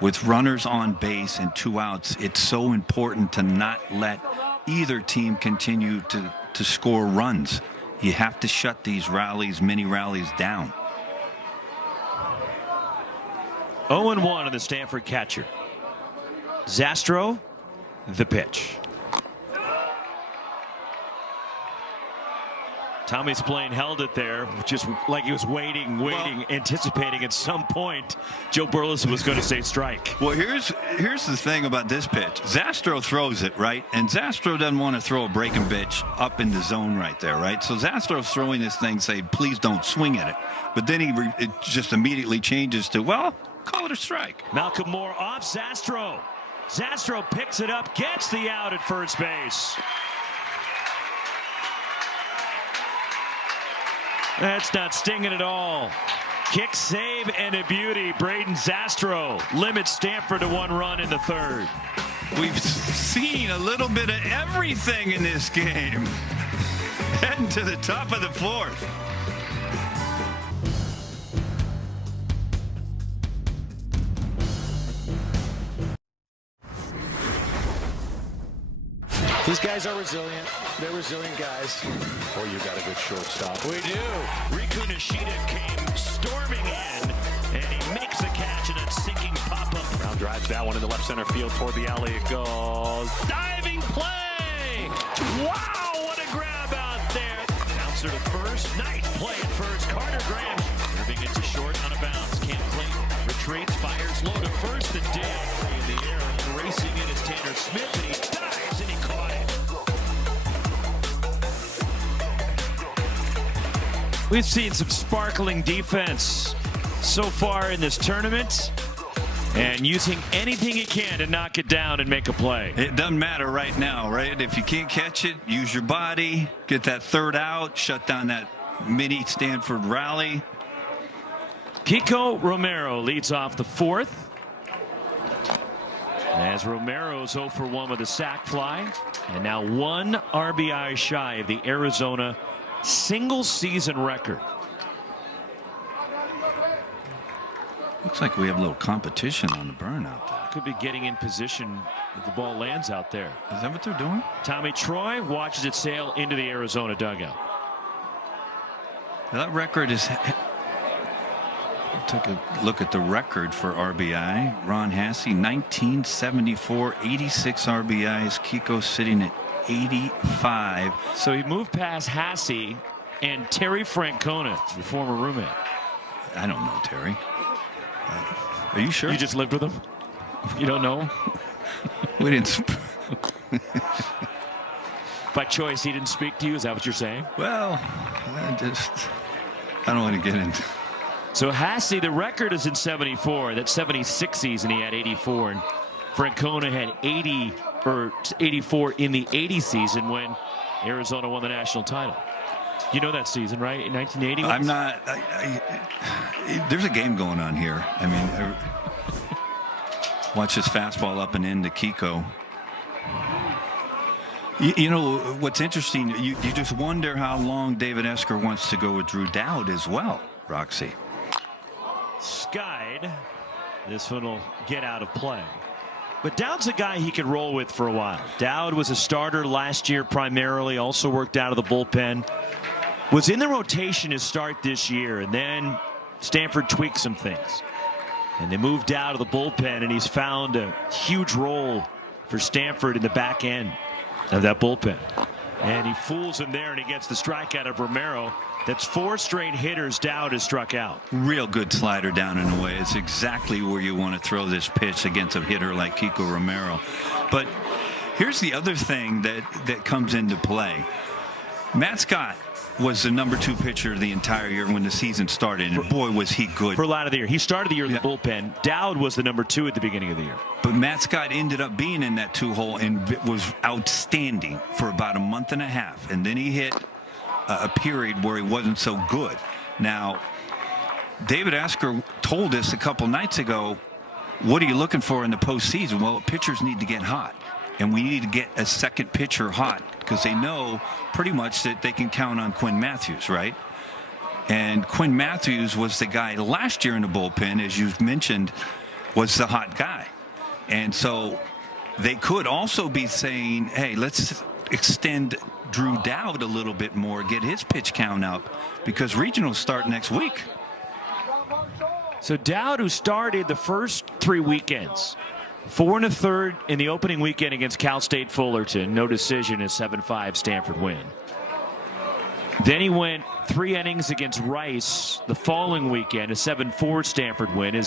With runners on base and 2 outs, it's so important to not let either team continue to score runs. You have to shut these mini rallies down. 0-1 on the Stanford catcher. Zastro, the pitch. Tommy Splain held it there, just like he was waiting, anticipating at some point Joe Burleson was going to say strike. Well, here's the thing about this pitch. Zastro throws it, right? And Zastro doesn't want to throw a breaking pitch up in the zone right there, right? So Zastro's throwing this thing, saying, please don't swing at it. But then it just immediately changes to, well, call it a strike. Malcolm Moore off Zastro. Zastro picks it up, gets the out at first base. That's not stinging at all. Kick, save, and a beauty. Braden Zastro limits Stanford to 1 run in the 3rd. We've seen a little bit of everything in this game. Heading to the top of the 4th. These guys are resilient. They're resilient guys. Boy, you got a good shortstop. We do. Riku Nishida came storming in, and he makes the catch in a sinking pop-up. Brown drives that one in the left center field toward the alley. It goes. Diving play! Wow, what a grab out there. Bouncer to first. Nice play at first. Carter Graham moving into short on a bounce. Cam Clayton retreats, fires low to first and dig in the air. Racing in is Tanner Smith, and he dives and he caught it. We've seen some sparkling defense so far in this tournament, and using anything you can to knock it down and make a play. It doesn't matter right now, right? If you can't catch it, use your body, get that 3rd out, shut down that mini Stanford rally. Kiko Romero leads off the 4th. As Romero's 0 for 1 with a sac fly, and now 1 RBI shy of the Arizona single season record. Looks like we have a little competition on the burn out there. Could be getting in position if the ball lands out there. Is that what they're doing? Tommy Troy watches it sail into the Arizona dugout. That record is. Took a look at the record for RBI. Ron Hasse, 1974, 86 RBIs. Kiko sitting at 85. So he moved past Hasse and Terry Francona, your former roommate. I don't know Terry. Are you sure? You just lived with him? You don't know him? We didn't. By choice, he didn't speak to you? Is that what you're saying? Well, I don't want to get into. So Hasse, the record is in 74. That 76 season he had 84, and Francona had 80 or 84 in the 80 season when Arizona won the national title. You know that season, right? In 1980. I'm not. There's a game going on here. I mean, watch this fastball up and into Kiko. You know what's interesting? You just wonder how long David Esker wants to go with Drew Dowd as well, Roxy. Skied. This one will get out of play. But Dowd's a guy he could roll with for a while. Dowd was a starter last year primarily, also worked out of the bullpen. Was in the rotation to start this year, and then Stanford tweaked some things. And they moved out of the bullpen, and he's found a huge role for Stanford in the back end of that bullpen. And he fools him there, and he gets the strikeout of Romero. That's 4 straight hitters Dowd has struck out. Real good slider down and away. It's exactly where you want to throw this pitch against a hitter like Kiko Romero. But here's the other thing that comes into play. Matt Scott was the #2 pitcher the entire year when the season started, and boy was he good. For a lot of the year. He started the year in the bullpen. Dowd was the #2 at the beginning of the year. But Matt Scott ended up being in that 2-hole and was outstanding for about a month and a half, and then he hit a period where he wasn't so good. Now, David Esker told us a couple nights ago, what are you looking for in the postseason? Well, pitchers need to get hot, and we need to get a second pitcher hot because they know pretty much that they can count on Quinn Matthews, right? And Quinn Matthews was the guy last year in the bullpen, as you mentioned, was the hot guy. And so they could also be saying, hey, let's extend Drew Dowd a little bit more, get his pitch count up, because regionals start next week. So Dowd, who started the first 3 weekends, 4 1/3 in the opening weekend against Cal State Fullerton, no decision, a 7-5 Stanford win. Then he went 3 innings against Rice the following weekend, a 7-4 Stanford win.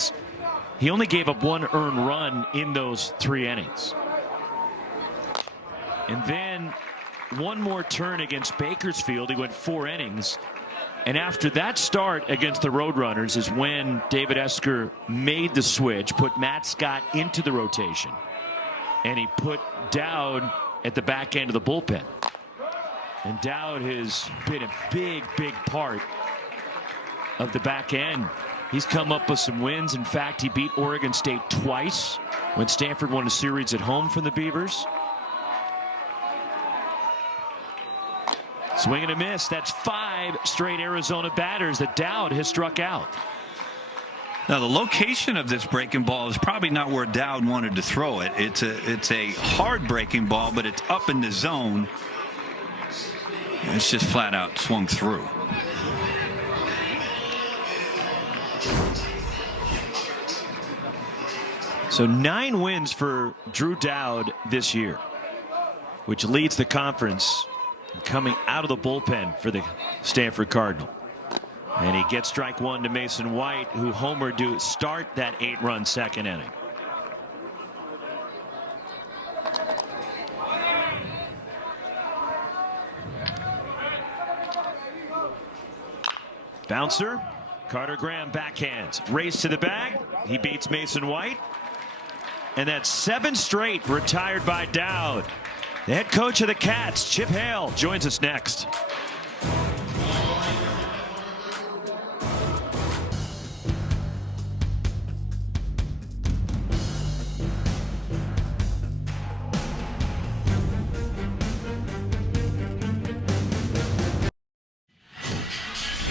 He only gave up 1 earned run in those 3 innings. And then one more turn against Bakersfield. He went 4 innings. And after that start against the Roadrunners is when David Esker made the switch, put Matt Scott into the rotation. And he put Dowd at the back end of the bullpen. And Dowd has been a big, big part of the back end. He's come up with some wins. In fact, he beat Oregon State twice when Stanford won a series at home from the Beavers. Swing and a miss. That's 5 straight Arizona batters that Dowd has struck out. Now, the location of this breaking ball is probably not where Dowd wanted to throw it. It's a hard breaking ball, but it's up in the zone. It's just flat out swung through. So 9 wins for Drew Dowd this year, which leads the conference coming out of the bullpen for the Stanford Cardinal. And he gets strike 1 to Mason White, who homered to start that 8-run second inning. Bouncer, Carter Graham backhands, race to the bag. He beats Mason White. And that's 7 straight retired by Dowd. The head coach of the Cats, Chip Hale, joins us next.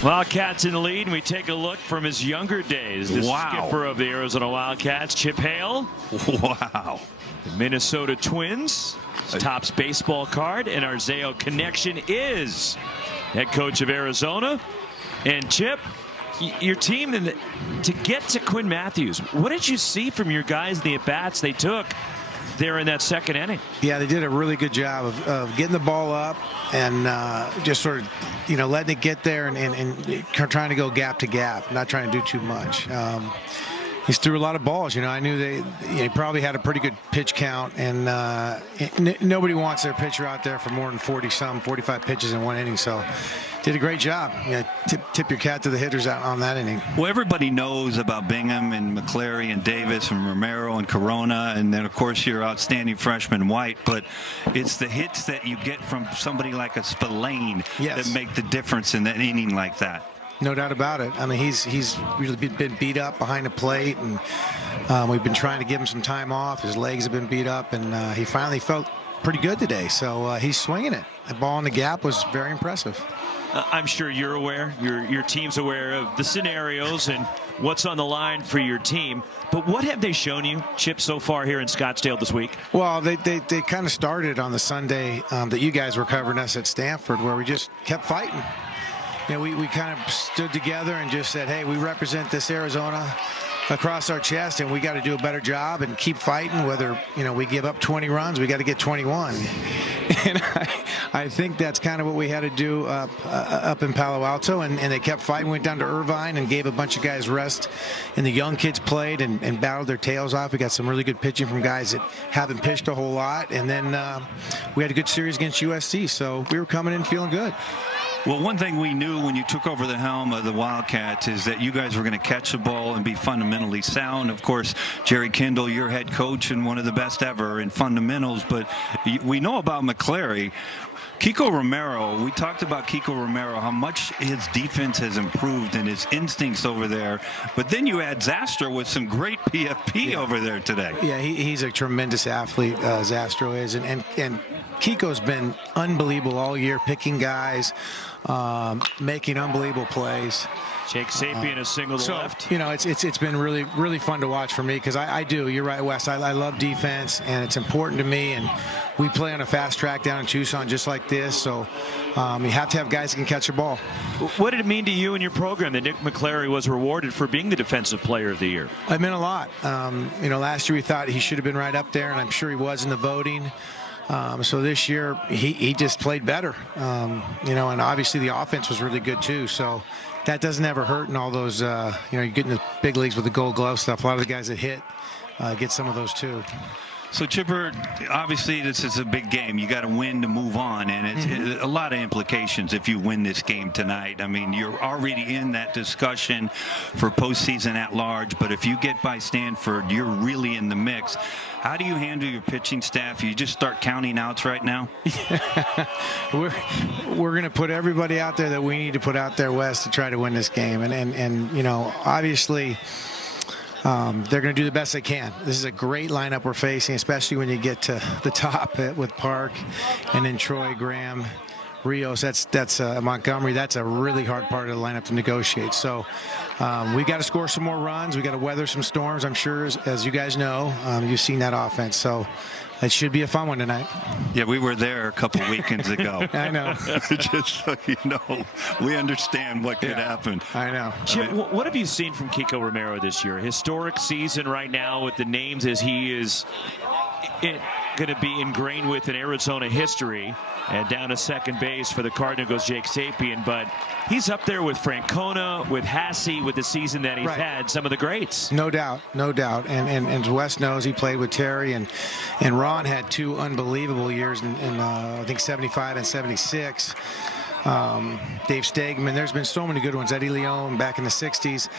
Wildcats in the lead, and we take a look from his younger days. The skipper of the Arizona Wildcats, Chip Hale. Wow. The Minnesota Twins, Topps baseball card, and our Zayo connection is head coach of Arizona. And Chip, your team, to get to Quinn Matthews, what did you see from your guys, the at-bats they took there in that second inning? Yeah, they did a really good job of getting the ball up and just sort of, letting it get there and trying to go gap to gap, not trying to do too much. He threw a lot of balls. I knew they probably had a pretty good pitch count, and nobody wants their pitcher out there for more than 45 pitches in 1 inning. So did a great job. Tip your cap to the hitters out on that inning. Well, everybody knows about Bingham and McClary and Davis and Romero and Corona, and then of course your outstanding freshman White. But it's the hits that you get from somebody like a Spillane that make the difference in an inning like that. No doubt about it. I mean, he's really been beat up behind the plate, and we've been trying to give him some time off. His legs have been beat up, and he finally felt pretty good today. So he's swinging it. The ball in the gap was very impressive. I'm sure you're aware, your team's aware of the scenarios and what's on the line for your team. But what have they shown you, Chip, so far here in Scottsdale this week? Well, they kind of started on the Sunday that you guys were covering us at Stanford, where we just kept fighting. We kind of stood together and just said, hey, we represent this Arizona across our chest, and we got to do a better job and keep fighting. Whether we give up 20 runs, we got to get 21. And I think that's kind of what we had to do up in Palo Alto, and they kept fighting. Went down to Irvine and gave a bunch of guys rest, and the young kids played and battled their tails off. We got some really good pitching from guys that haven't pitched a whole lot, and then we had a good series against USC, so we were coming in feeling good. Well, one thing we knew when you took over the helm of the Wildcats is that you guys were going to catch the ball and be fundamentally sound. Of course, Jerry Kindle, your head coach and one of the best ever in fundamentals. But we know about McClary. Kiko Romero, we talked about Kiko Romero, how much his defense has improved and his instincts over there. But then you add Zastro with some great PFP over there today. Yeah, he's a tremendous athlete, Zastro is. And Kiko's been unbelievable all year, picking guys, making unbelievable plays. Jake Sapien a single to left. You know, it's been really fun to watch for me because I do. You're right, Wes. I love defense, and it's important to me. And we play on a fast track down in Tucson just like this. So you have to have guys who can catch the ball. What did it mean to you and your program that Nick McClary was rewarded for being the Defensive Player of the Year? It meant a lot. You know, last year we thought he should have been right up there, and I'm sure he was in the voting. So this year he just played better. You know, and obviously the offense was really good too. So that doesn't ever hurt in all those, you know, you get in the big leagues with the gold glove stuff. A lot of the guys that hit get some of those too. So, Chipper, obviously this is a big game. You got to win to move on, and it's a lot of implications if you win this game tonight. I mean, you're already in that discussion for postseason at large, but if you get by Stanford, you're really in the mix. How do you handle your pitching staff? You just start counting outs right now? We're going to put everybody out there that we need to put out there, Wes, to try to win this game. And you know, obviously they're going to do the best they can. This is a great lineup we're facing, especially when you get to the top with Park and then Troy, Graham, Rios. That's Montgomery. That's a really hard part of the lineup to negotiate. So we've got to score some more runs. We've got to weather some storms, I'm sure, as you guys know. You've seen that offense. So it should be a fun one tonight. Yeah, we were there a couple weekends ago. I know. Just so you know, we understand what could happen. I know. Chip, what have you seen from Kiko Romero this year? Historic season right now with the names as he is going to be ingrained with in Arizona history. And down to second base for the Cardinals goes Jake Sapien. But he's up there with Francona, with Hasse, with the season that he's had, some of the greats. No doubt, no doubt. And as Wes knows, he played with Terry. And Ron had two unbelievable years in I think, 75 and 76. Dave Stegman. There's been so many good ones. Eddie Leon back in the 60s.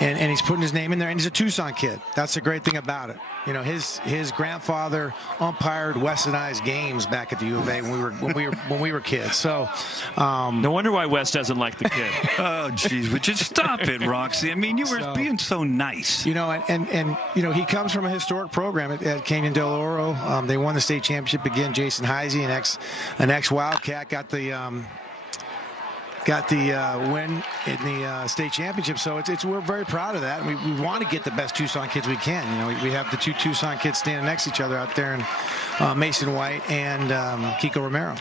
And he's putting his name in there. And he's a Tucson kid. That's the great thing about it. You know, his grandfather umpired Wes and I's games back at the U of A when we were kids. So no wonder why Wes doesn't like the kid. Oh, geez, would you stop it, Roxy? I mean, you were being so nice. You know, and you know, he comes from a historic program at Canyon Del Oro. They won the state championship again. Jason Heisey, an ex Wildcat, got the win in the state championship. So we're very proud of that. And we want to get the best Tucson kids we can. You know, we have the two Tucson kids standing next to each other out there, and Mason White and Kiko Romero.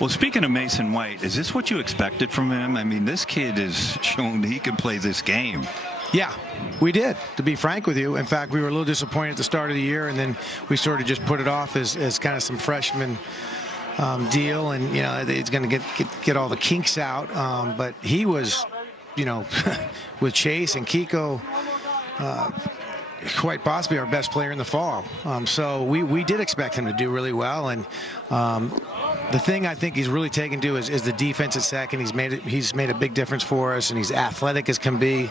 Well, speaking of Mason White, is this what you expected from him? I mean, this kid has shown he can play this game. Yeah, we did, to be frank with you. In fact, we were a little disappointed at the start of the year, and then we sort of just put it off as kind of some freshman deal, and you know, it's going to get all the kinks out. But he was, you know, with Chase and Kiko, quite possibly our best player in the fall. So we did expect him to do really well, and the thing I think he's really taken to is the defense at second. He's made a big difference for us, and he's athletic as can be.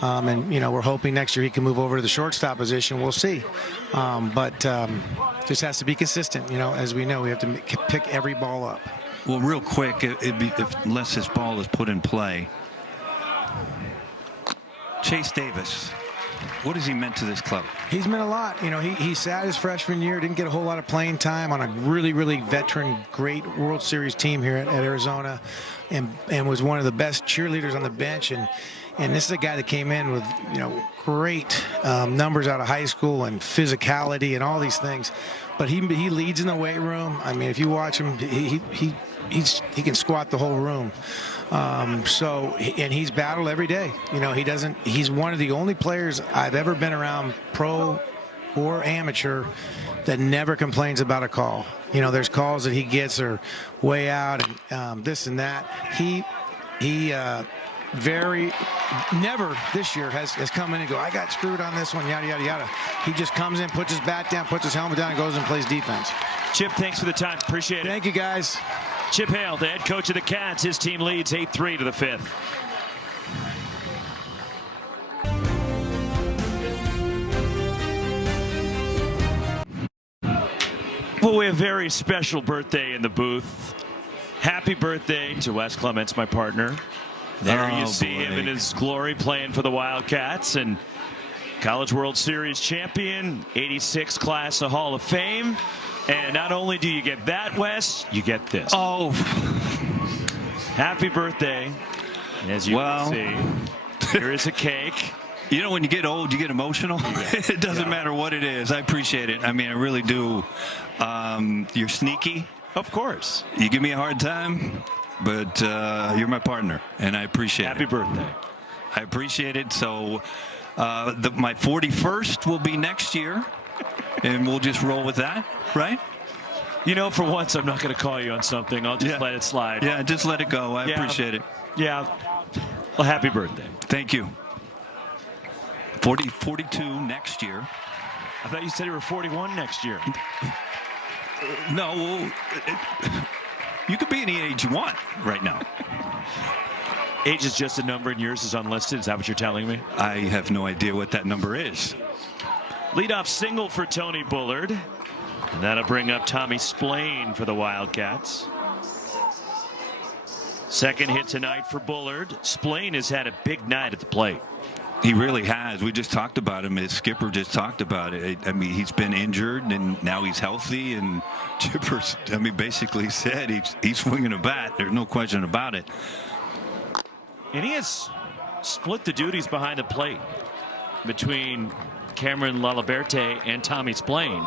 And you know, we're hoping next year he can move over to the shortstop position. We'll see, but just has to be consistent. You know, as we know, we have to pick every ball up. Well, real quick, unless this ball is put in play, Chase Davis, what has he meant to this club? He's meant a lot. You know, he sat his freshman year, didn't get a whole lot of playing time on a really veteran, great World Series team here at Arizona, and was one of the best cheerleaders on the bench. And this is a guy that came in with, you know, great numbers out of high school and physicality and all these things. But he leads in the weight room. I mean, if you watch him, he can squat the whole room. And he's battled every day. You know, he's one of the only players I've ever been around, pro or amateur, that never complains about a call. You know, there's calls that he gets are way out and this and that. He never this year has come in and go, I got screwed on this one, yada, yada, yada. He just comes in, puts his bat down, puts his helmet down, and goes and plays defense. Chip, thanks for the time. Appreciate it. Thank you, guys. Chip Hale, the head coach of the Cats. His team leads 8-3 to the 5th. Well, we have a very special birthday in the booth. Happy birthday to Wes Clements, my partner. There you see him in his glory playing for the Wildcats, and College World Series champion, 86 class of Hall of Fame. And not only do you get that, Wes, you get this. Oh. Happy birthday. As you can see, here is a cake. You know, when you get old, you get emotional. It doesn't matter what it is. I appreciate it. I mean, I really do. You're sneaky. Of course. You give me a hard time, but you're my partner, and I appreciate it. Happy birthday. I appreciate it. So my 41st will be next year, and we'll just roll with that, right? You know, for once, I'm not going to call you on something. I'll just let it slide. Yeah, just let it go. I appreciate it. Yeah. Well, happy birthday. Thank you. 42 next year. I thought you said you were 41 next year. No, you could be any age you want right now. Age is just a number and yours is unlisted. Is that what you're telling me? I have no idea what that number is. Leadoff single for Tony Bullard. And that'll bring up Tommy Splain for the Wildcats. Second hit tonight for Bullard. Splain has had a big night at the plate. He really has. We just talked about him. His skipper just talked about it. I mean, he's been injured, and now he's healthy. And Chipper's, I mean, basically said he's swinging a bat. There's no question about it. And he has split the duties behind the plate between Cameron Laliberte and Tommy Splain.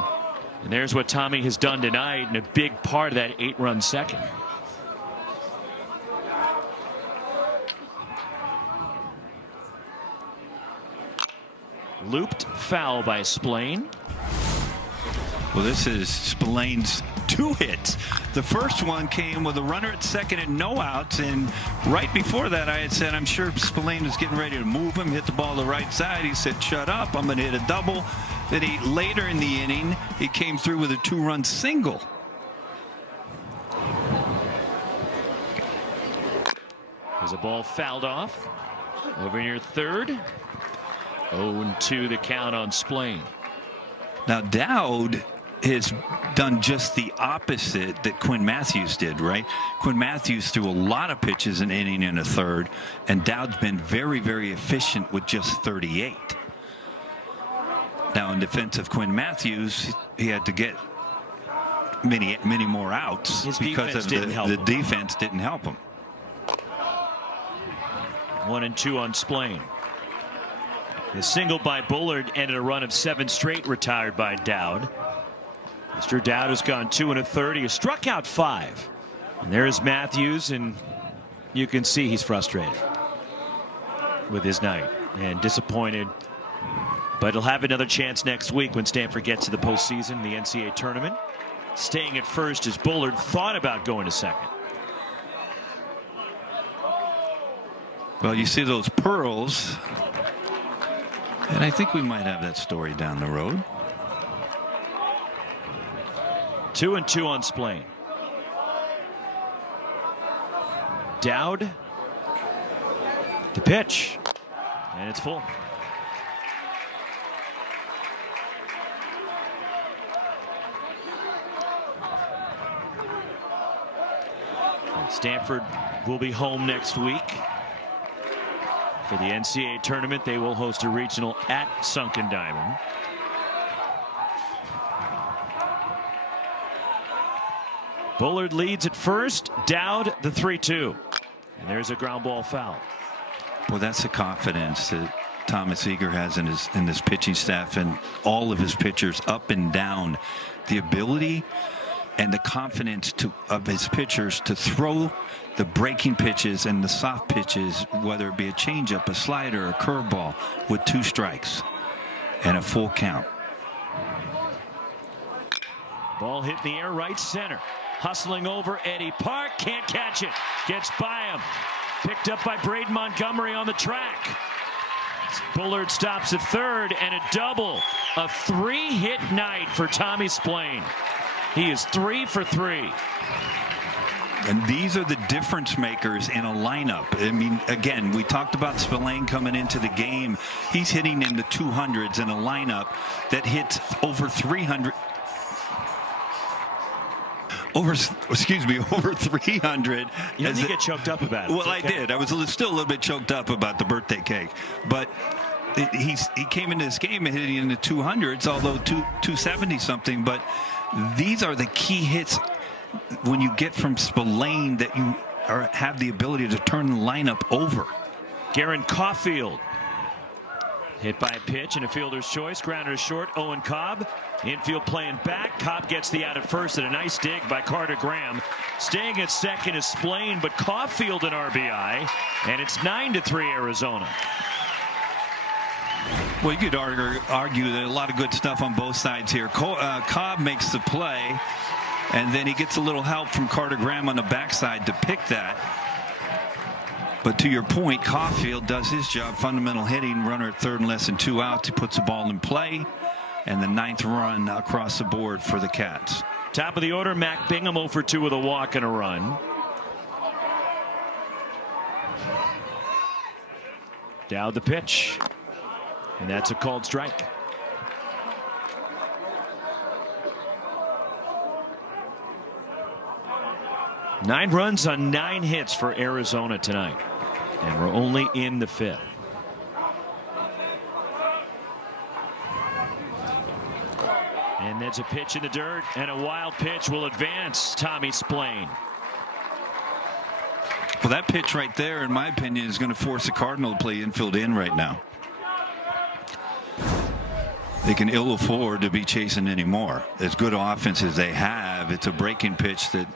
And there's what Tommy has done tonight, and a big part of that 8-run second. Looped foul by Splain. Well, this is Splain's 2 hits. The first one came with a runner at second and no outs, and right before that I had said I'm sure Splain was getting ready to move him, hit the ball to the right side. He said, shut up, I'm going to hit a double. Then later in the inning, he came through with a 2-run single. There's a ball fouled off. Over near third. 0-2 the count on Splain. Now Dowd has done just the opposite that Quinn Matthews did, right? Quinn Matthews threw a lot of pitches an inning and a third, and Dowd's been very, very efficient with just 38. Now in defense of Quinn Matthews, he had to get many more outs because of the defense didn't help him. 1-2 on Splain. The single by Bullard ended a run of 7 straight retired by Dowd. Mr. Dowd has gone 2 1/3. He has struck out 5. And there's Matthews, and you can see he's frustrated with his night and disappointed. But he'll have another chance next week when Stanford gets to the postseason, the NCAA tournament. Staying at first as Bullard thought about going to second. Well, you see those pearls. And I think we might have that story down the road. 2-2 on Splain. Dowd. The pitch. And it's full. Stanford will be home next week. For the NCAA tournament, they will host a regional at Sunken Diamond. Bullard leads at first. Dowd the 3-2. And there's a ground ball foul. Well, that's the confidence that Thomas Eager has in his pitching staff and all of his pitchers up and down. The ability and the confidence of his pitchers to throw the breaking pitches and the soft pitches, whether it be a changeup, a slider, a curveball, with 2 strikes and a full count. Ball hit in the air, right center. Hustling over Eddie Park, can't catch it. Gets by him. Picked up by Braden Montgomery on the track. Bullard stops at third, and a double. A 3-hit night for Tommy Splain. He is 3 for 3. And these are the difference makers in a lineup. I mean, again, we talked about Spillane coming into the game. He's hitting in the 200s in a lineup that hits over 300. over 300. You didn't get choked up about it. Well, I did. I was still a little bit choked up about the birthday cake, but he came into this game hitting in the 200s, although 270 something. But these are the key hits when you get from Spillane that you have the ability to turn the lineup over. Garen Caulfield hit by a pitch and a fielder's choice. Grounder short. Owen Cobb infield playing back. Cobb gets the out at first and a nice dig by Carter Graham. Staying at second is Spillane, but Caulfield an RBI, and it's 9-3 Arizona. Well, you could argue that a lot of good stuff on both sides here. Cobb makes the play, and then he gets a little help from Carter Graham on the backside to pick that. But to your point, Caulfield does his job, fundamental hitting, runner at third and less than 2 outs. He puts the ball in play, and the 9th run across the board for the Cats. Top of the order, Mac Bingham 0 for 2 with a walk and a run. Dowd the pitch, and that's a called strike. Nine runs on 9 hits for Arizona tonight, and we're only in the 5th. And there's a pitch in the dirt, and a wild pitch will advance Tommy Spillane. Well, that pitch right there, in my opinion, is going to force the Cardinal to play infield in right now. They can ill afford to be chasing anymore. As good offense as they have, it's a breaking pitch that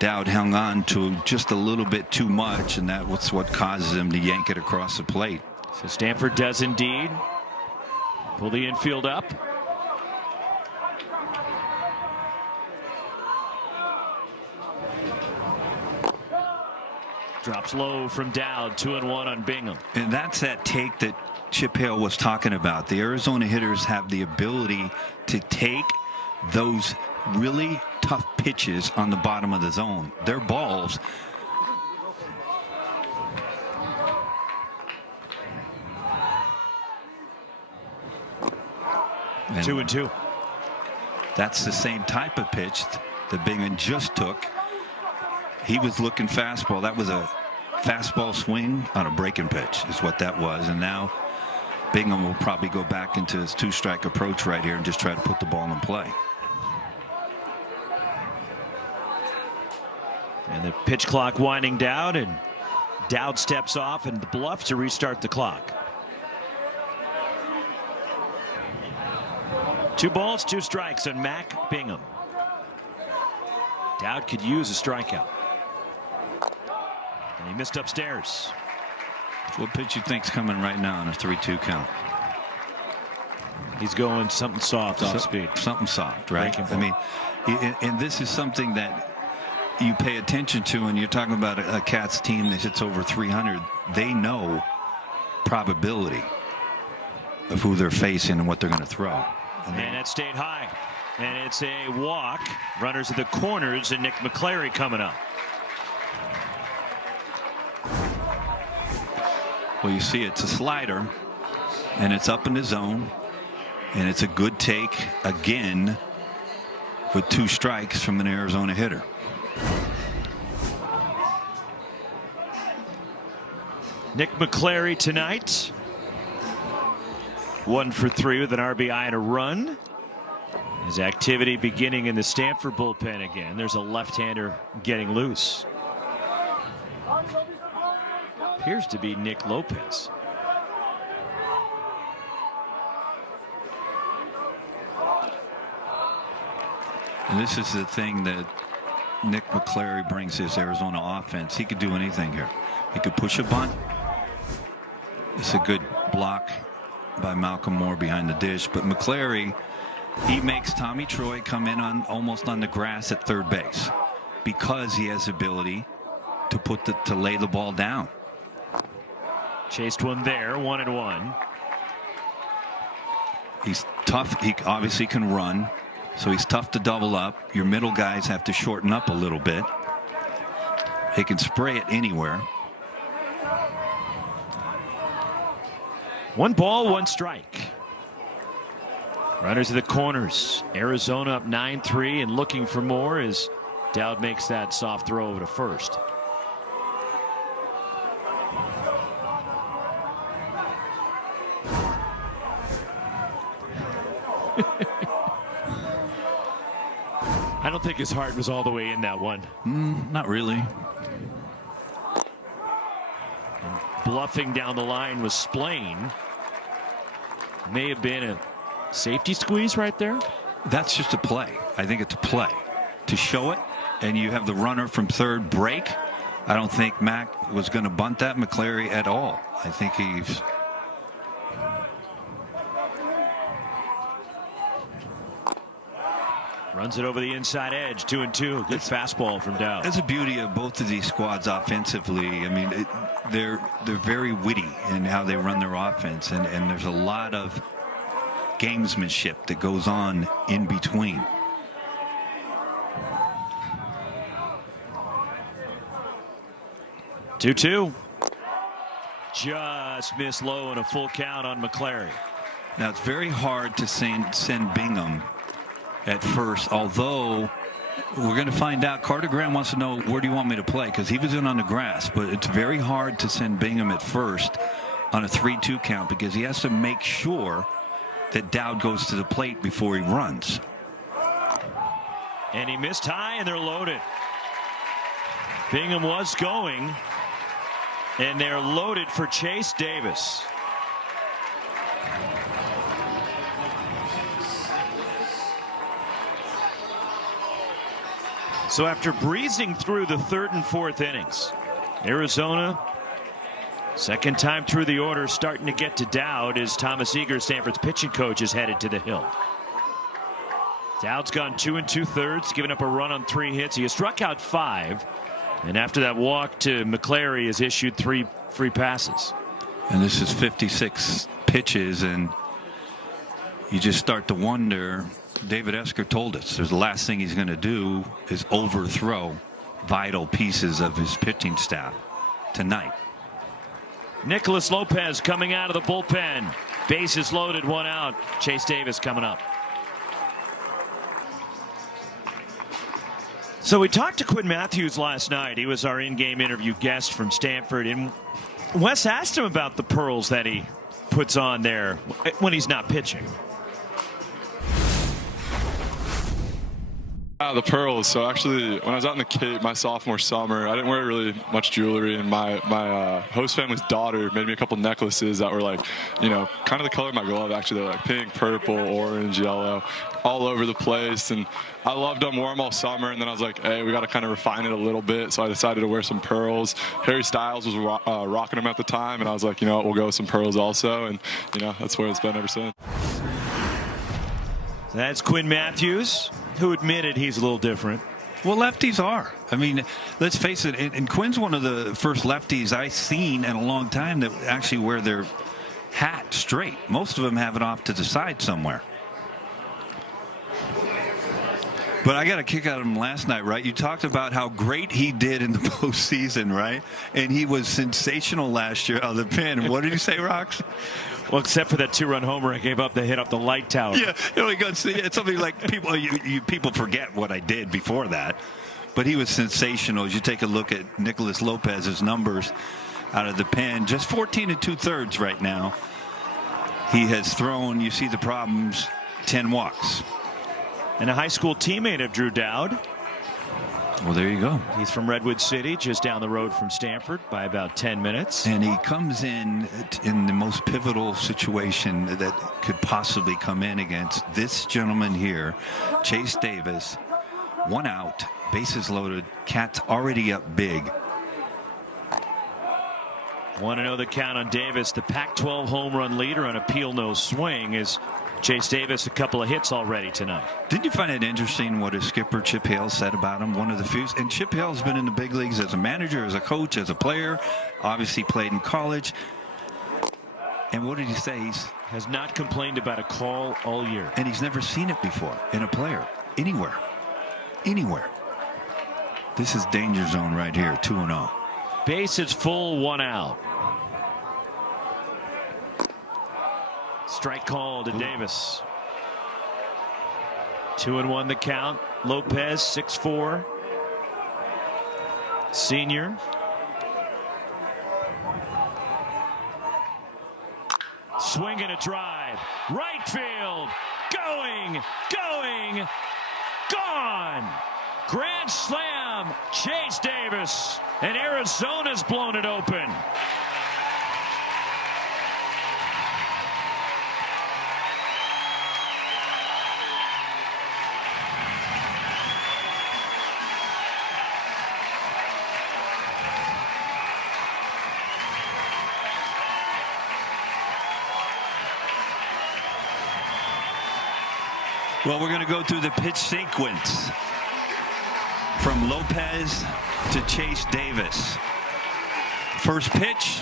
Dowd hung on to just a little bit too much, and that's what causes him to yank it across the plate. So Stanford does indeed pull the infield up. Drops low from Dowd, 2-1 on Bingham. And that's that take that Chip Hale was talking about. The Arizona hitters have the ability to take those really tough pitches on the bottom of the zone. Their balls. And 2-2. That's the same type of pitch that Bingham just took. He was looking fastball. That was a fastball swing on a breaking pitch is what that was. And now Bingham will probably go back into his 2-strike approach right here and just try to put the ball in play. And the pitch clock winding down, and Dowd steps off and the bluff to restart the clock. 2 balls, 2 strikes on Mac Bingham. Dowd could use a strikeout. And he missed upstairs. What pitch you think's coming right now on a 3-2 count? He's going something soft off speed. Something soft, right? I mean, and this is something that you pay attention to when you're talking about a Cats team that hits over 300. They know probability of who they're facing and what they're going to throw. And it stayed high. And it's a walk. Runners at the corners, and Nick McClary coming up. Well, you see it's a slider, and it's up in the zone, and it's a good take again with 2 strikes from an Arizona hitter. Nick McClary tonight. 1 for 3 with an RBI and a run. His activity beginning in the Stanford bullpen again. There's a left-hander getting loose. Appears to be Nick Lopez. And this is the thing that Nick McClary brings his Arizona offense. He could do anything here. He could push a bunt. It's a good block by Malcolm Moore behind the dish. But McClary, he makes Tommy Troy come in on almost on the grass at third base because he has the ability to lay the ball down. Chased one there, 1-1. He's tough. He obviously can run, so he's tough to double up. Your middle guys have to shorten up a little bit. He can spray it anywhere. 1 ball, 1 strike. Runners at the corners. Arizona up 9-3 and looking for more as Dowd makes that soft throw over to first. I don't think his heart was all the way in that one. Not really. And bluffing down the line was Splain. May have been a safety squeeze right there. That's just a play. I think it's a play to show it, and you have the runner from third break. I don't think Mac was going to bunt that McClary at all. I think he's runs it over the inside edge. 2-2. Good fastball from Dowd. That's the beauty of both of these squads offensively. I mean, they're very witty in how they run their offense, and there's a lot of gamesmanship that goes on in between. Two. Just missed low and a full count on McClary. Now it's very hard to send Bingham at first, although we're going to find out. Carter Graham wants to know, where do you want me to play? Because he was in on the grass, but it's very hard to send Bingham at first on a 3-2 count because he has to make sure that Dowd goes to the plate before he runs. And he missed high, and they're loaded. Bingham was going, and they're loaded for Chase Davis. So after breezing through the third and fourth innings, Arizona, second time through the order, starting to get to Dowd as Thomas Eager, Stanford's pitching coach, is headed to the hill. Dowd's gone 2 2/3, giving up a run on 3 hits. He has struck out 5, and after that walk to McClary, has issued 3 free passes. And this is 56 pitches, and you just start to wonder. David Esker told us the last thing he's going to do is overthrow vital pieces of his pitching staff tonight. Nicholas Lopez coming out of the bullpen. Bases loaded, 1 out. Chase Davis coming up. So we talked to Quinn Matthews last night. He was our in-game interview guest from Stanford, and Wes asked him about the pearls that he puts on there when he's not pitching. The pearls. So actually, when I was out in the Cape my sophomore summer, I didn't wear really much jewelry, and my host family's daughter made me a couple necklaces that were like, you know, kind of the color of my glove. Actually, they're like pink, purple, orange, yellow, all over the place, and I loved them. Wore them all summer, and then I was like, hey, we got to kind of refine it a little bit. So I decided to wear some pearls. Harry Styles was rocking them at the time, and I was like, you know what, we'll go with some pearls also, and you know that's where it's been ever since. That's Quinn Matthews, who admitted he's a little different. Well, lefties are. I mean, let's face it, and Quinn's one of the first lefties I've seen in a long time that actually wear their hat straight. Most of them have it off to the side somewhere. But I got a kick out of him last night, right? You talked about how great he did in the postseason, right? And he was sensational last year out of the pen. What did you say, Rox? Well, except for that 2-run homer I gave up that hit up the light tower. Yeah, you know, it's something like people people forget what I did before that. But he was sensational. As you take a look at Nicholas Lopez's numbers out of the pen, just 14 2/3 right now. He has thrown, you see the problems, 10 walks. And a high school teammate of Drew Dowd. Well, there you go. He's from Redwood City, just down the road from Stanford by about 10 minutes. And he comes in the most pivotal situation that could possibly come in against this gentleman here, Chase Davis. 1 out, bases loaded, Cat's already up big. Want to know the count on Davis, the Pac-12 home run leader on a peel no swing, is Chase Davis, a couple of hits already tonight. Didn't you find it interesting what his skipper Chip Hale said about him? One of the few. And Chip Hale's been in the big leagues as a manager, as a coach, as a player. Obviously played in college. And what did he say? He has not complained about a call all year. And he's never seen it before in a player anywhere. Anywhere. This is danger zone right here. 2-0. Base is full, 1 out. Strike call to Davis. 2-1 the count. Lopez 6'4", senior. Swing and a drive. Right field. Going. Gone. Grand slam. Chase Davis. And Arizona's blown it open. Well, we're going to go through the pitch sequence from Lopez to Chase Davis. First pitch,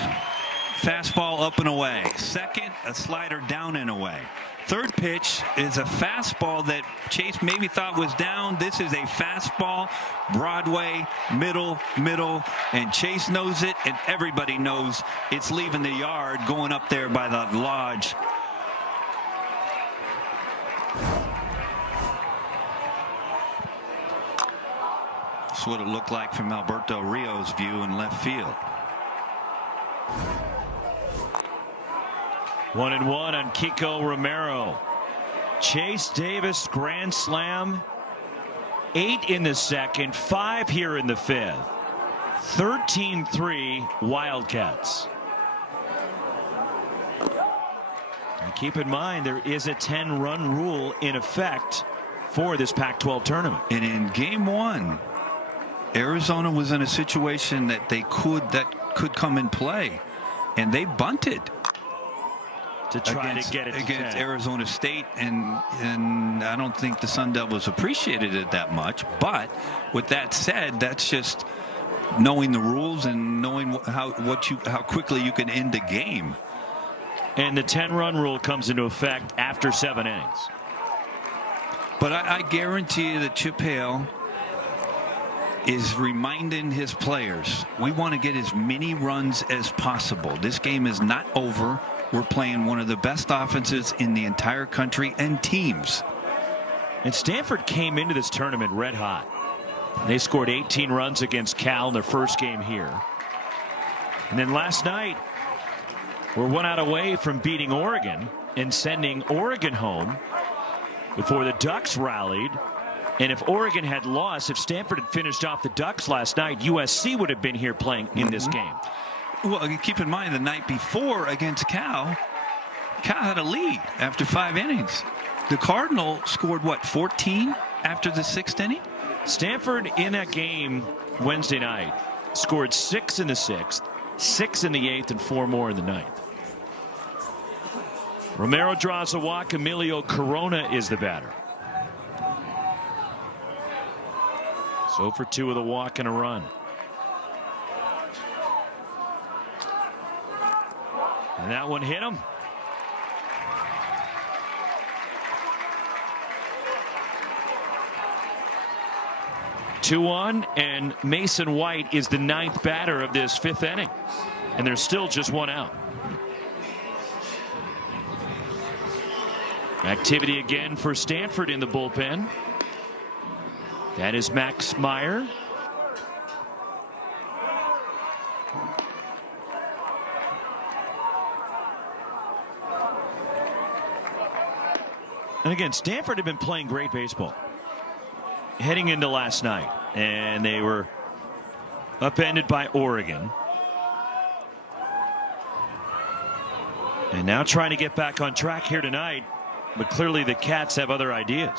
fastball up and away. Second, a slider down and away. Third pitch is a fastball that Chase maybe thought was down. This is a fastball, Broadway, middle, and Chase knows it, and everybody knows it's leaving the yard, going up there by the lodge. That's what it looked like from Alberto Rios' view in left field. 1-1 on Kiko Romero. Chase Davis grand slam. 8 in the second, 5 here in the fifth. 13-3 Wildcats. And keep in mind there is a 10-run rule in effect for this Pac-12 tournament. And in game 1, Arizona was in a situation that could come in play, and they bunted to try to get it against Arizona State, and I don't think the Sun Devils appreciated it that much. But with that said, that's just knowing the rules and knowing how quickly you can end a game. And the 10-run rule comes into effect after 7 innings. But I guarantee you that Chip Hale is reminding his players, we want to get as many runs as possible. This game is not over. We're playing one of the best offenses in the entire country and teams. And Stanford came into this tournament red hot. They scored 18 runs against Cal in their first game here. And then last night, we're 1 out away from beating Oregon and sending Oregon home before the Ducks rallied. And if Oregon had lost, if Stanford had finished off the Ducks last night, USC would have been here playing in this game. Well, keep in mind the night before against Cal had a lead after 5 innings. The Cardinal scored, what, 14 after the 6th inning? Stanford in that game Wednesday night scored 6 in the 6th, 6 in the 8th, and 4 more in the 9th. Romero draws a walk. Emilio Corona is the batter. So for 2 with a walk and a run. And that one hit him. Two on, and Mason White is the 9th batter of this 5th inning. And there's still just 1 out. Activity again for Stanford in the bullpen. That is Max Meyer. And again, Stanford had been playing great baseball heading into last night, and they were upended by Oregon. And now trying to get back on track here tonight, but clearly the Cats have other ideas.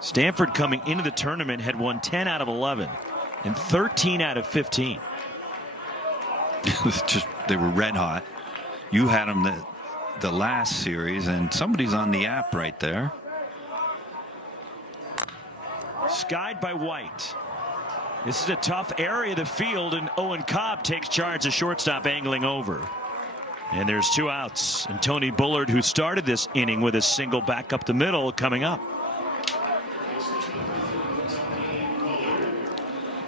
Stanford coming into the tournament had won 10 out of 11 and 13 out of 15. They were red hot. You had them the last series, and somebody's on the app right there. Skied by White. This is a tough area of the field, and Owen Cobb takes charge of shortstop, angling over. And there's 2 outs. And Tony Bullard, who started this inning with a single back up the middle, coming up.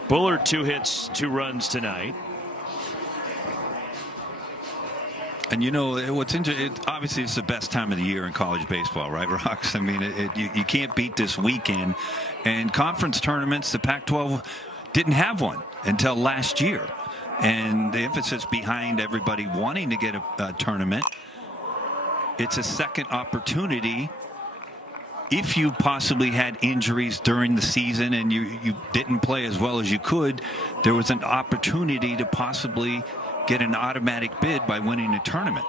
Bullard 2 hits, 2 runs tonight. And you know what's interesting? Obviously, it's the best time of the year in college baseball, right, Rox? I mean, you can't beat this weekend. And conference tournaments, the Pac-12 didn't have one until last year. And the emphasis behind everybody wanting to get a tournament, it's a second opportunity. If you possibly had injuries during the season and you didn't play as well as you could, there was an opportunity to possibly get an automatic bid by winning a tournament.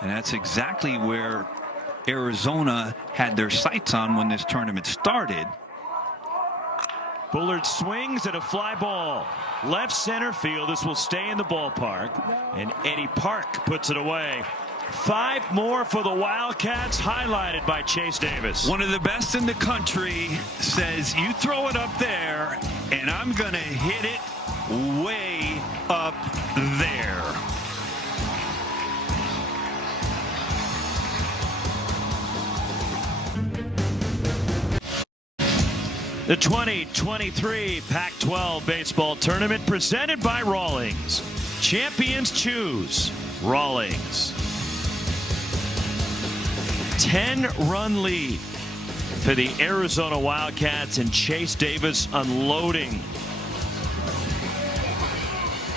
And that's exactly where Arizona had their sights on when this tournament started. Bullard swings at a fly ball. Left center field. This will stay in the ballpark. And Eddie Park puts it away. 5 more for the Wildcats, highlighted by Chase Davis. One of the best in the country says, you throw it up there, and I'm going to hit it way up there. The 2023 Pac-12 Baseball Tournament presented by Rawlings. Champions choose Rawlings. 10-run lead for the Arizona Wildcats, and Chase Davis unloading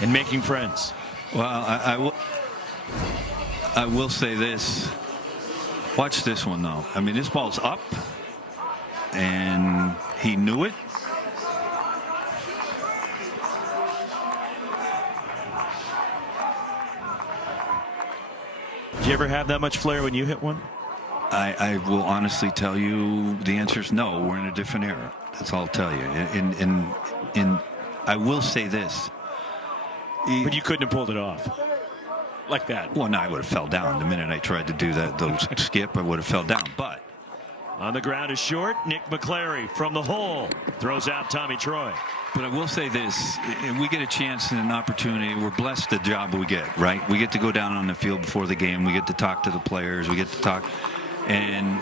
and making friends. Well, I will say this. Watch this one, though. I mean, this ball's up, and he knew it. Did you ever have that much flair when you hit one? I will honestly tell you the answer is no. We're in a different era. That's all I'll tell you. And I will say this. But you couldn't have pulled it off like that. Well, no, I would have fell down the minute I tried to do those skip. I would have fell down. But on the ground is short. Nick McClary from the hole throws out Tommy Troy. But I will say this, we get a chance and an opportunity. We're blessed the job we get, right? We get to go down on the field before the game. We get to talk to the players. We get to talk. And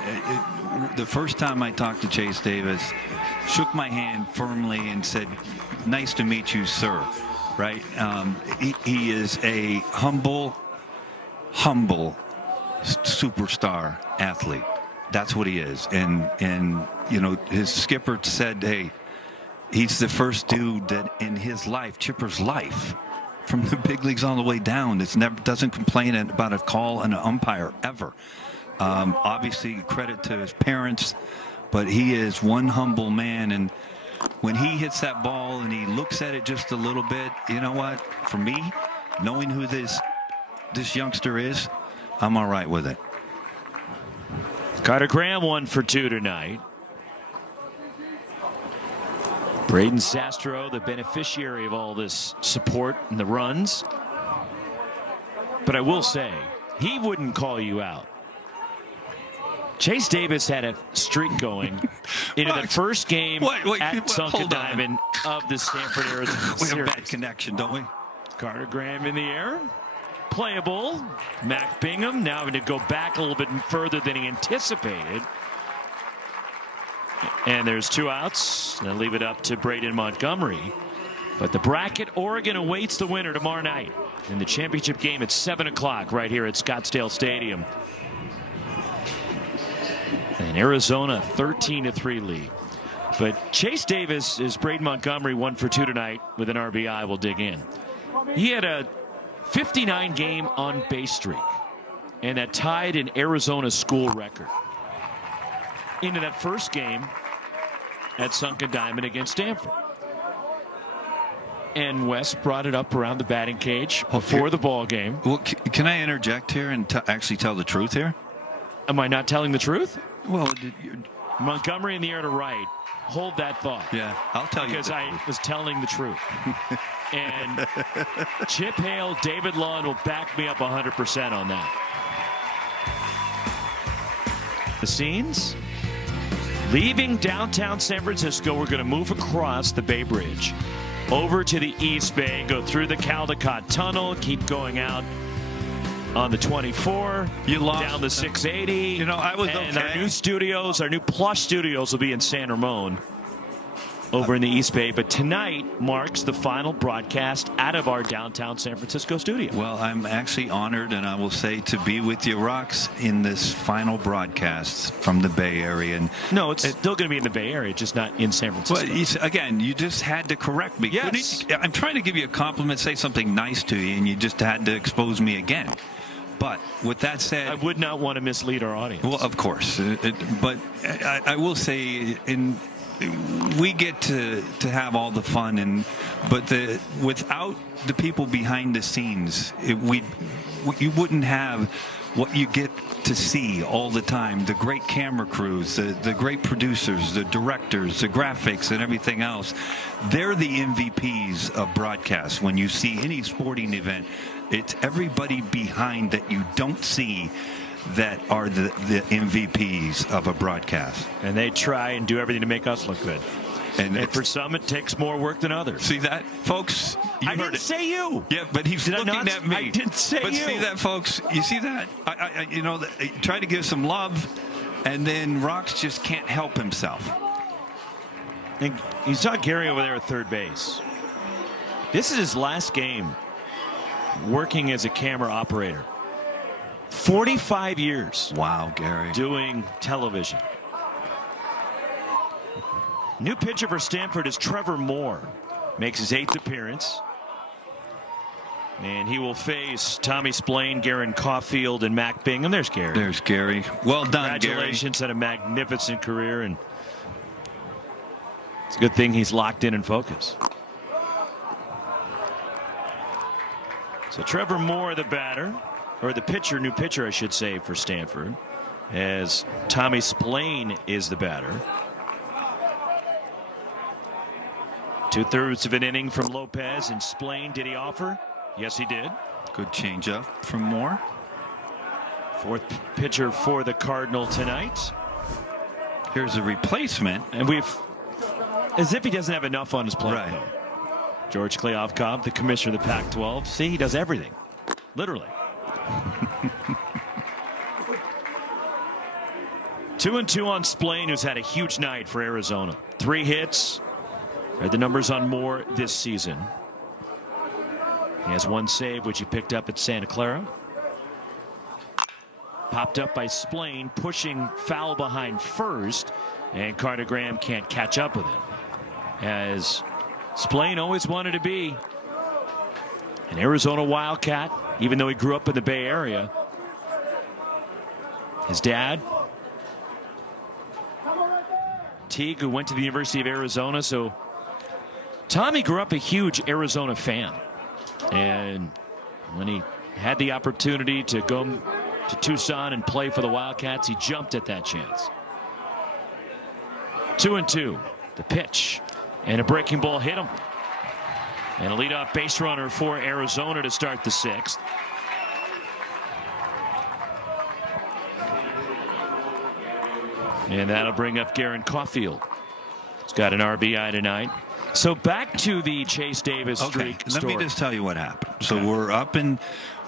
the first time I talked to Chase Davis, shook my hand firmly and said, nice to meet you, sir. Right? He is a humble superstar athlete. That's what he is. And you know, his skipper said, hey, he's the first dude that in his life, Chipper's life, from the big leagues all the way down, doesn't complain about a call and an umpire ever. Obviously, credit to his parents, but he is one humble man. And when he hits that ball and he looks at it just a little bit, you know what? For me, knowing who this youngster is, I'm all right with it. Carter Graham 1 for 2 tonight. Braden Sastro, the beneficiary of all this support and the runs. But I will say, he wouldn't call you out. Chase Davis had a streak going into the first game at Sunken Diamond of the Stanford Arizona We series. have a bad connection, don't we? Carter Graham in the air. Playable. Mac Bingham now having to go back a little bit further than he anticipated. And there's 2 outs. They'll leave it up to Braden Montgomery. But the bracket, Oregon awaits the winner tomorrow night in the championship game at 7 o'clock right here at Scottsdale Stadium. And Arizona 13-3 lead. But Chase Davis is Braden Montgomery 1 for 2 tonight with an RBI. We'll dig in. He had a 59 game on base streak, and that tied an Arizona school record into that first game at Sunken Diamond against Stanford. And Wes brought it up around the batting cage before the ball game. Well, can I interject here and actually tell the truth here? Am I not telling the truth? Well, Montgomery in the air to right. Hold that thought. Yeah, I'll tell you. Because I was telling the truth. And Chip Hale, David Lawn will back me up 100% on that. The scenes. Leaving downtown San Francisco, we're going to move across the Bay Bridge over to the East Bay, go through the Caldecott Tunnel, keep going out on the 24, down the 680. You know, I was and our new studios, our new plush studios will be in San Ramon. over in the East Bay. But tonight marks the final broadcast out of our downtown San Francisco studio. Well, I'm actually honored, and I will say, to be with you, Rox, in this final broadcast from the Bay Area. And no, it's still going to be in the Bay Area, just not in San Francisco. Well, again, you just had to correct me. Yes. I'm trying to give you a compliment, say something nice to you, and you just had to expose me again. But with that said, I would not want to mislead our audience. Well, of course. But I will say, we get to have all the fun, but without the people behind the scenes, you wouldn't have what you get to see all the time. The great camera crews, the great producers, the directors, the graphics, and everything else. They're the MVPs of broadcast. When you see any sporting event, it's everybody behind that you don't see that are the MVPs of a broadcast. And they try and do everything to make us look good. And for some, it takes more work than others. See that, folks? I didn't say you. Yeah, but he's looking at me. I didn't say but you. See that, folks? You see that? I try to give some love, and then Rox just can't help himself. And you saw Gary over there at third base. This is his last game working as a camera operator. 45 years. Wow, Gary. Doing television. New pitcher for Stanford is Trevor Moore. Makes his 8th appearance. And he will face Tommy Splain, Garen Caulfield, and Mac Bingham. There's Gary. There's Gary. Well done, Gary. Congratulations on a magnificent career. And it's a good thing he's locked in and focused. So Trevor Moore, the batter. Or the pitcher, new pitcher, I should say, for Stanford, as Tommy Splain is the batter. 2/3 of an inning from Lopez, and Splain, did he offer? Yes, he did. Good changeup from Moore. 4th pitcher for the Cardinal tonight. Here's a replacement. And as if he doesn't have enough on his plate. Right. George Kleofkob, the commissioner of the Pac-12. See, he does everything. Literally. 2-2 on Splain, who's had a huge night for Arizona. 3 hits. Are the numbers on Moore this season. He has 1 save, which he picked up at Santa Clara. Popped up by Splain, pushing foul behind first, and Carter Graham can't catch up with him. As Splain always wanted to be an Arizona Wildcat, even though he grew up in the Bay Area. His dad, Teague, who went to the University of Arizona. So Tommy grew up a huge Arizona fan. And when he had the opportunity to go to Tucson and play for the Wildcats, he jumped at that chance. 2-2. The pitch. And a breaking ball hit him. And a leadoff base runner for Arizona to start the 6th. And that'll bring up Garen Caulfield. He's got an RBI tonight. So back to the Chase Davis streak. Let me just tell you what happened. So we're up and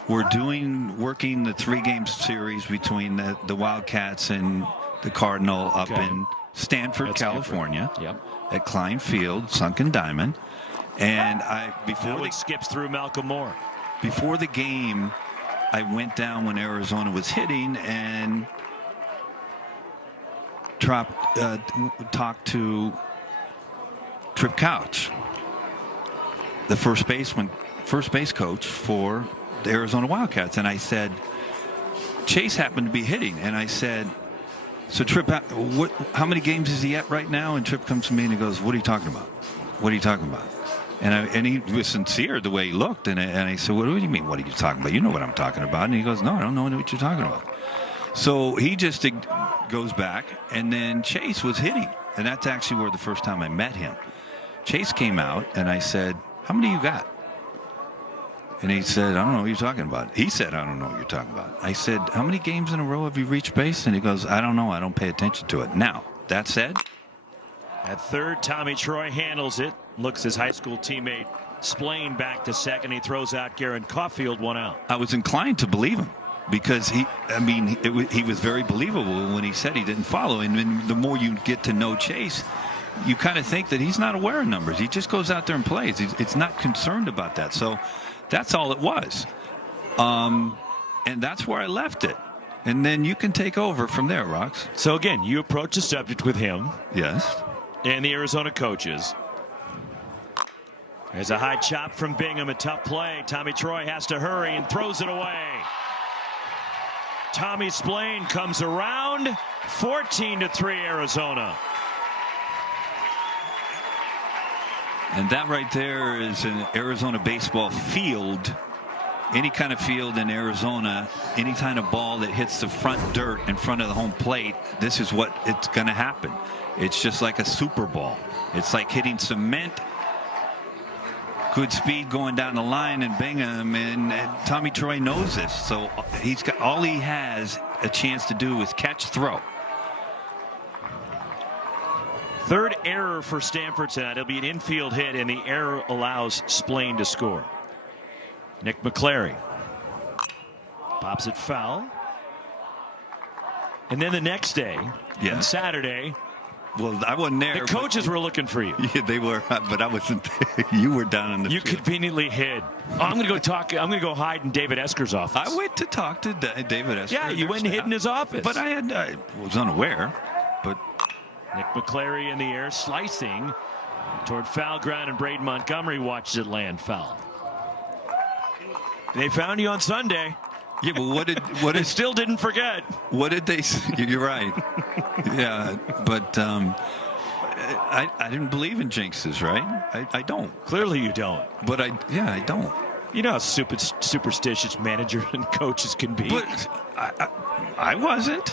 we're working the 3-game series between the Wildcats and the Cardinal up in Stanford, California. Yep. At Klein Field, Sunken Diamond. And before it skips through Malcolm Moore. Before the game, I went down when Arizona was hitting and talked to Trip Couch, the first base coach for the Arizona Wildcats. And I said, Chase happened to be hitting. And I said, so Trip, how many games is he at right now? And Trip comes to me and he goes, what are you talking about? What are you talking about? And he was sincere the way he looked. And I said, what do you mean, what are you talking about? You know what I'm talking about. And he goes, no, I don't know what you're talking about. So he just goes back. And then Chase was hitting. And that's actually where the first time I met him. Chase came out and I said, how many you got? And he said, I don't know what you're talking about. He said, I don't know what you're talking about. I said, how many games in a row have you reached base? And he goes, I don't know. I don't pay attention to it. Now, that said, at third, Tommy Troy handles it. Looks his high school teammate Splain back to second. He throws out Garen Caulfield, 1 out. I was inclined to believe him because he was very believable when he said he didn't follow. And the more you get to know Chase, you kind of think that he's not aware of numbers. He just goes out there and plays. It's not concerned about that. So that's all it was. And that's where I left it. And then you can take over from there, Rox. So again, you approach the subject with him. Yes. And the Arizona coaches. There's a high chop from Bingham, a tough play. Tommy Troy has to hurry and throws it away. Tommy Splain comes around. 14-3 Arizona. And that right there is an Arizona baseball field. Any kind of field in Arizona, any kind of ball that hits the front dirt in front of the home plate, this is what it's going to happen. It's just like a Super Bowl. It's like hitting cement. Good speed going down the line, and Bingham and Tommy Troy knows this. So he's got all he has a chance to do is catch, throw. Third error for Stanford tonight. It'll be an infield hit, and the error allows Splain to score. Nick McClary pops it foul. And then the next day, on Saturday, well, I wasn't there. The coaches were looking for you. Yeah, they were, but I wasn't there. You were down in the You field. Conveniently hid. Oh, I'm going to go talk. I'm going to go hide in David Esker's office. I went to talk to David Esker. Yeah, you went and hid in his office. But I was unaware. But Nick McClary in the air, slicing toward foul ground, and Braden Montgomery watches it land foul. They found you on Sunday. yeah, but They still didn't forget. what did they say? You're right. Yeah, but I didn't believe in jinxes, right? I don't. Clearly you don't. But I don't. You know how superstitious managers and coaches can be. But I wasn't.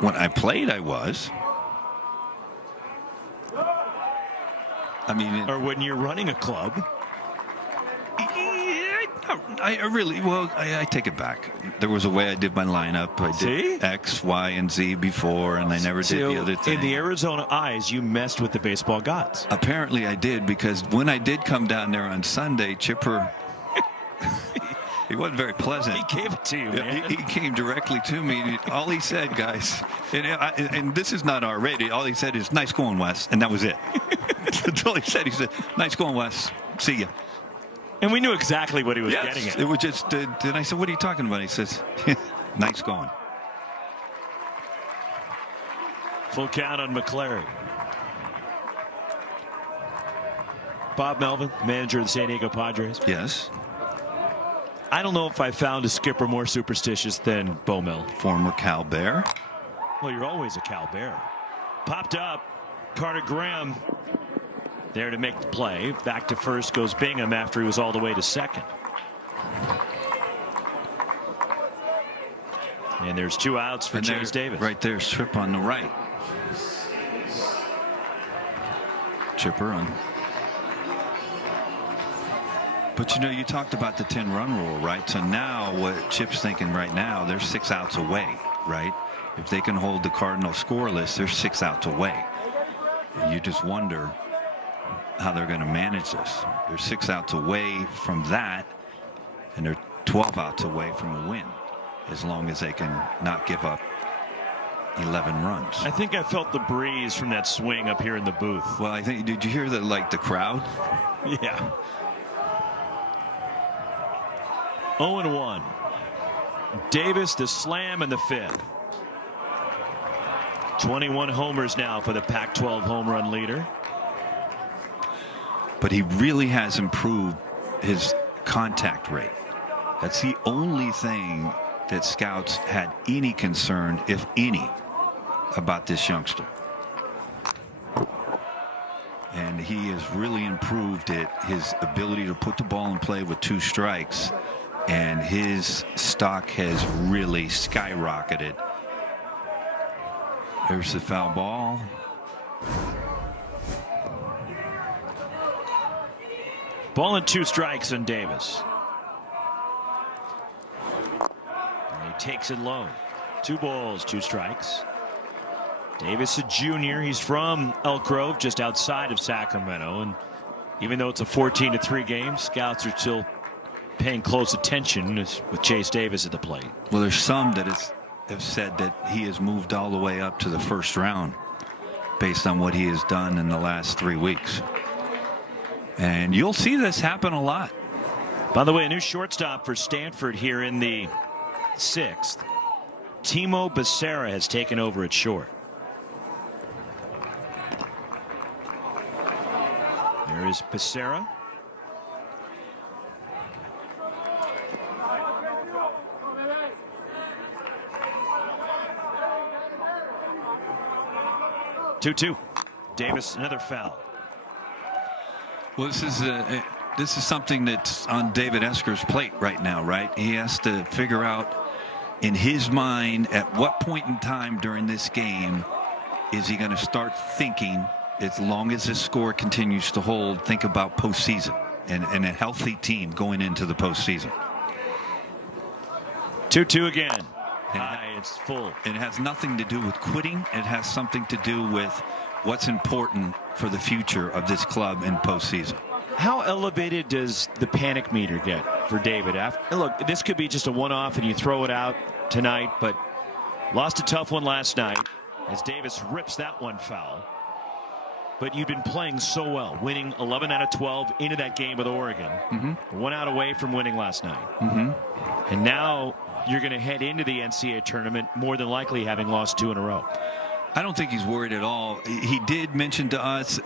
When I played, I was. I mean, or when you're running a club. I really, well, I take it back. There was a way I did my lineup. I did X, Y, and Z before, and I never did the other thing. In the Arizona eyes, you messed with the baseball gods. Apparently I did, because when I did come down there on Sunday, Chipper, he wasn't very pleasant. He gave it to you, man. He came directly to me. All he said, guys, and this is not our rated, all he said is, nice going, Wes, and that was it. That's all he said. He said, nice going, Wes. See ya. And we knew exactly what he was getting at. It was just, and I said, what are you talking about? He says, nice going. Full count on McClary. Bob Melvin, manager of the San Diego Padres. Yes. I don't know if I found a skipper more superstitious than Bo Mel. Former Cal Bear. Well, you're always a Cal Bear. Popped up. Carter Graham there to make the play. Back to first goes Bingham after he was all the way to second. And there's 2 outs for Chase Davis. Right there, Strip on the right. Chipper on. But you know, you talked about the 10-run rule, right? So now what Chip's thinking right now, they're 6 outs away, right? If they can hold the Cardinals scoreless, they're 6 outs away. You just wonder how they're going to manage this. They're 6 outs away from that, and they're 12 outs away from a win, as long as they can not give up 11 runs. I think I felt the breeze from that swing up here in the booth. Well, I think, did you hear the crowd? Yeah. 0-1. Davis, the slam, in the 5th. 21 homers now for the Pac-12 home run leader. But he really has improved his contact rate. That's the only thing that scouts had any concern, if any, about this youngster. And he has really improved it, his ability to put the ball in play with 2 strikes. And his stock has really skyrocketed. There's the foul ball. Ball and 2 strikes on Davis. And he takes it low. 2 balls, 2 strikes. Davis, a junior. He's from Elk Grove, just outside of Sacramento. And even though it's a 14-3 game, scouts are still paying close attention with Chase Davis at the plate. Well, there's some that have said that he has moved all the way up to the first round based on what he has done in the last 3 weeks. And you'll see this happen a lot. By the way, a new shortstop for Stanford here in the 6th. Timo Becerra has taken over at short. There is Becerra. Two. Davis, another foul. Well, this is something that's on David Esker's plate right now, right? He has to figure out in his mind at what point in time during this game is he going to start thinking, as long as this score continues to hold, think about postseason and a healthy team going into the postseason. 2-2 again. High, it's full. It has nothing to do with quitting. It has something to do with what's important for the future of this club in postseason. How elevated does the panic meter get for David? Look, this could be just a one-off and you throw it out tonight, but lost a tough one last night as Davis rips that one foul. But you've been playing so well, winning 11 out of 12 into that game with Oregon. 1 out away from winning last night. And now you're going to head into the NCAA tournament more than likely having lost 2 in a row. I don't think he's worried at all. He did mention to us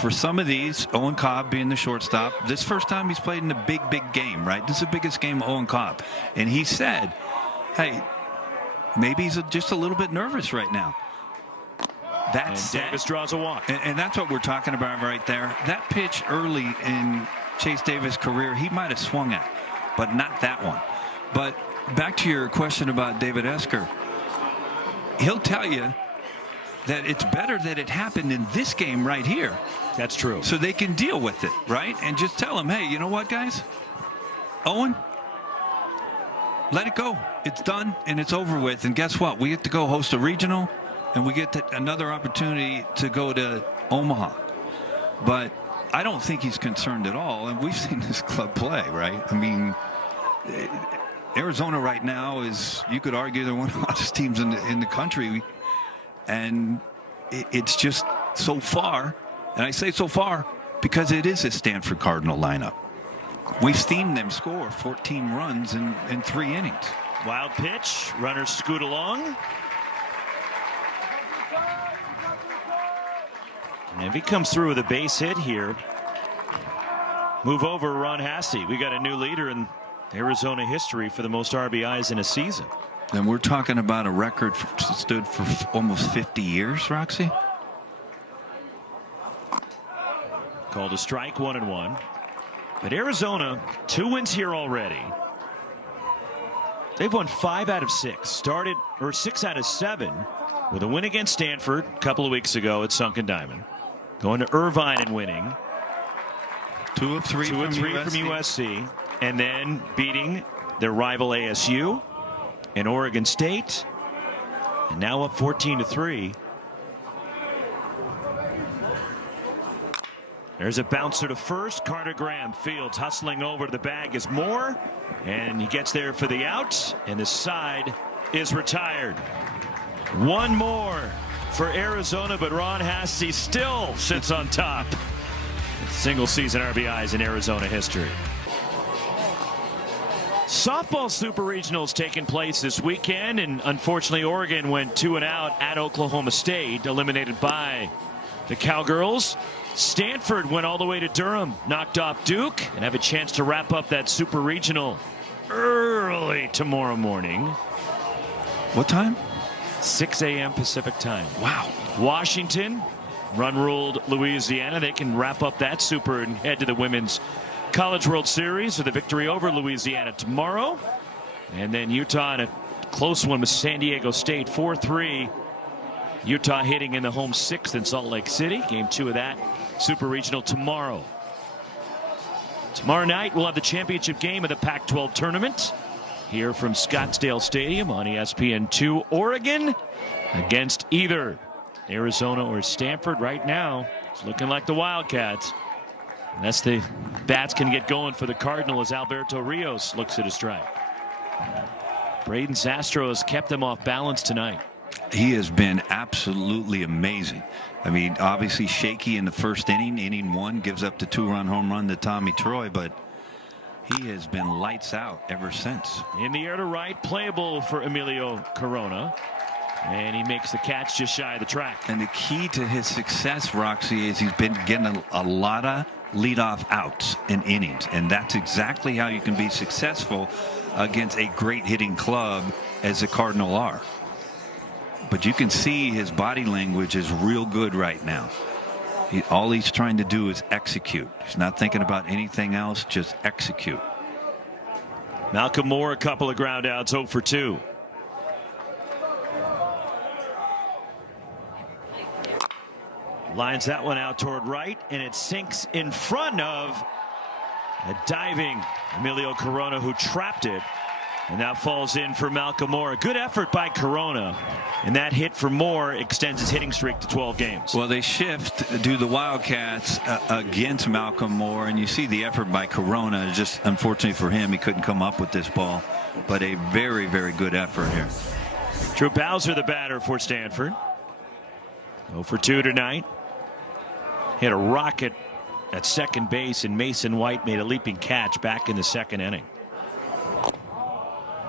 for some of these, Owen Cobb being the shortstop, this first time he's played in a big game, right? This is the biggest game of Owen Cobb. And he said, hey, maybe he's just a little bit nervous right now. And Davis draws a walk. And that's what we're talking about right there. That pitch early in Chase Davis' career, he might have swung at, but not that one. But back to your question about David Esker, he'll tell you that it's better that it happened in this game right here. That's true. So they can deal with it, right? And just tell them, hey, you know what, guys? Owen, let it go. It's done and it's over with. And guess what? We get to go host a regional and we get another opportunity to go to Omaha. But I don't think he's concerned at all. And we've seen this club play, right? I mean, Arizona right now is, you could argue, they're one of the hottest teams in the country. And it's just so far, and I say so far because it is a Stanford Cardinal lineup. We've seen them score 14 runs in 3 innings. Wild pitch, runners scoot along. And if he comes through with a base hit here, move over Ron Hasse. We got a new leader in Arizona history for the most RBIs in a season. And we're talking about a record stood for almost 50 years, Roxy. Called a strike, 1-1. But Arizona, 2 wins here already. They've won 5 out of 6. 6 out of 7 with a win against Stanford a couple of weeks ago at Sunken Diamond. Going to Irvine and winning. 2 of 3 from USC. And then beating their rival ASU. In Oregon State, and now up 14-3. There's a bouncer to first. Carter Graham fields, hustling over to the bag is Moore, and he gets there for the out, and the side is retired. 1 more for Arizona, but Ron Hasse still sits on top. Single season RBIs in Arizona history. Softball Super Regionals taking place this weekend, and unfortunately Oregon went 2-out at Oklahoma State, eliminated by the Cowgirls. Stanford went all the way to Durham, knocked off Duke, and have a chance to wrap up that Super Regional early tomorrow morning. What time? 6 a.m. Pacific time. Wow. Washington run-ruled Louisiana. They can wrap up that Super and head to the Women's College World Series with a victory over Louisiana tomorrow. And then Utah in a close one with San Diego State, 4-3. Utah hitting in the home 6th in Salt Lake City. Game 2 of that Super Regional tomorrow. Tomorrow night we'll have the championship game of the Pac-12 tournament here from Scottsdale Stadium on ESPN2. Oregon against either Arizona or Stanford. Right now it's looking like the Wildcats. Unless the bats can get going for the Cardinal as Alberto Rios looks at a strike. Braden Zastro has kept them off balance tonight. He has been absolutely amazing. I mean, obviously shaky in the first inning. Inning 1 gives up the 2-run home run to Tommy Troy, but he has been lights out ever since. In the air to right, playable for Emilio Corona. And he makes the catch just shy of the track. And the key to his success, Roxy, is he's been getting a lot of leadoff outs in innings. And that's exactly how you can be successful against a great hitting club as the Cardinal are. But you can see his body language is real good right now. All he's trying to do is execute. He's not thinking about anything else, just execute. Malcolm Moore, a couple of ground outs, 0 for 2. Lines that one out toward right, and it sinks in front of a diving Emilio Corona, who trapped it. And that falls in for Malcolm Moore. A good effort by Corona. And that hit for Moore extends his hitting streak to 12 games. Well, they do the Wildcats against Malcolm Moore, and you see the effort by Corona. Just unfortunately for him, he couldn't come up with this ball. But a very, very good effort here. Drew Bowser, the batter for Stanford. 0 for 2 tonight. Hit a rocket at second base, and Mason White made a leaping catch back in the second inning.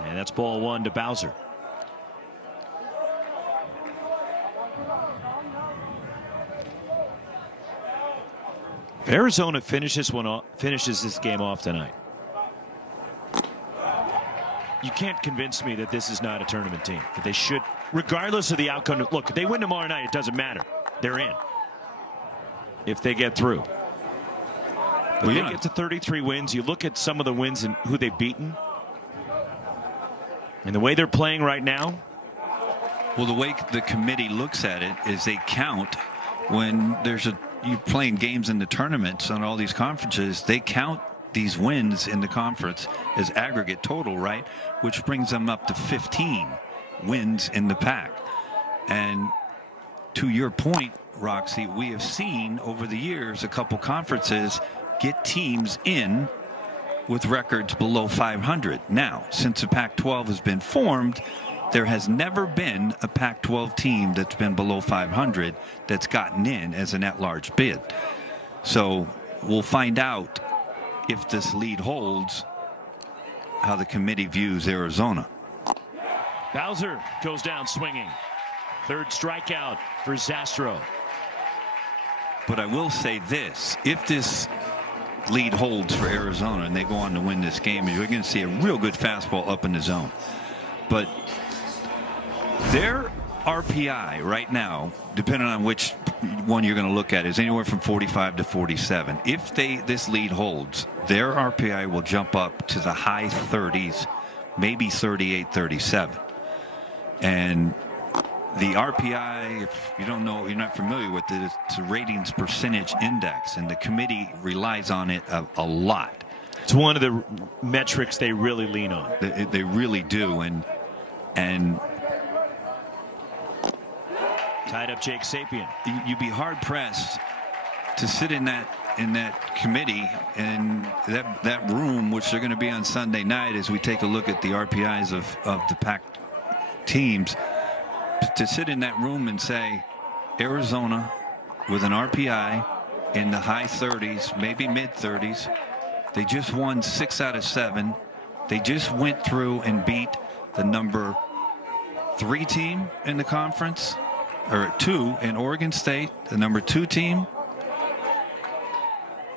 And that's ball 1 to Bowser. If Arizona finishes this game off tonight, you can't convince me that this is not a tournament team. That they should, regardless of the outcome. Look, if they win tomorrow night, it doesn't matter. They're in. If they get through. But they get to 33 wins. You look at some of the wins and who they've beaten. And the way they're playing right now. Well, the way the committee looks at it is they count when you're playing games in the tournaments on all these conferences. They count these wins in the conference as aggregate total, right? Which brings them up to 15 wins in the pack. And to your point, Roxy, we have seen over the years a couple conferences get teams in with records below 500. Now, since the Pac-12 has been formed, there has never been a Pac-12 team that's been below 500 that's gotten in as an at-large bid. So we'll find out if this lead holds, how the committee views Arizona. Bowser goes down swinging. Third strikeout for Zastro. But I will say this, if this lead holds for Arizona and they go on to win this game, you're going to see a real good fastball up in the zone. But their RPI right now, depending on which one you're going to look at, is anywhere from 45 to 47. If this lead holds, their RPI will jump up to the high 30s, maybe 38, 37. And the RPI, if you don't know, you're not familiar with it, it's a ratings percentage index, and the committee relies on it a lot. It's one of the metrics they really lean on. They really do, and tied up Jake Sapien. You'd be hard pressed to sit in that committee and that room, which they're going to be on Sunday night as we take a look at the RPIs of the Pac teams. To sit in that room and say Arizona with an RPI in the high 30s, maybe mid 30s, they just won 6 out of 7. They just went through and beat the number 3 team in the conference, or 2 in Oregon State, the number 2 team,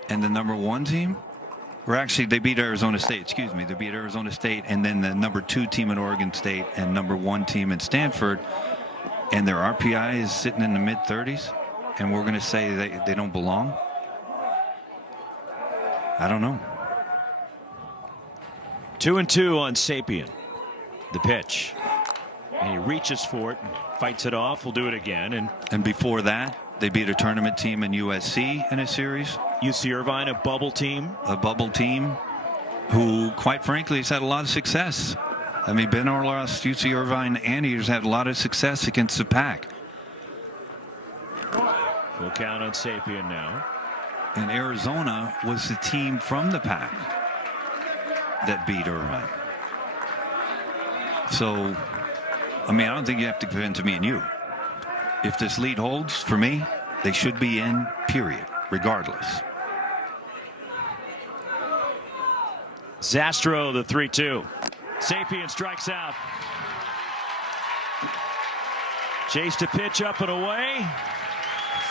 and the number 1 team. Or actually, they beat Arizona State. Excuse me, they beat Arizona State, and then the number 2 team in Oregon State and number 1 team in Stanford. And their RPI is sitting in the mid 30s, and we're going to say they don't belong. I don't know. 2-2 on Sapien. The pitch, and he reaches for it and fights it off. We'll do it again. And before that, they beat a tournament team in USC in a series. UC Irvine, a bubble team. A bubble team who, quite frankly, has had a lot of success. I mean, Ben Orlos, UC Irvine, and he's had a lot of success against the Pac. Full count on Sapien now. And Arizona was the team from the Pac that beat Irvine. So, I mean, I don't think you have to convince me and you. If this lead holds, for me, they should be in, period, regardless. Zastro, the 3-2. Sapien strikes out. Chase to pitch up and away.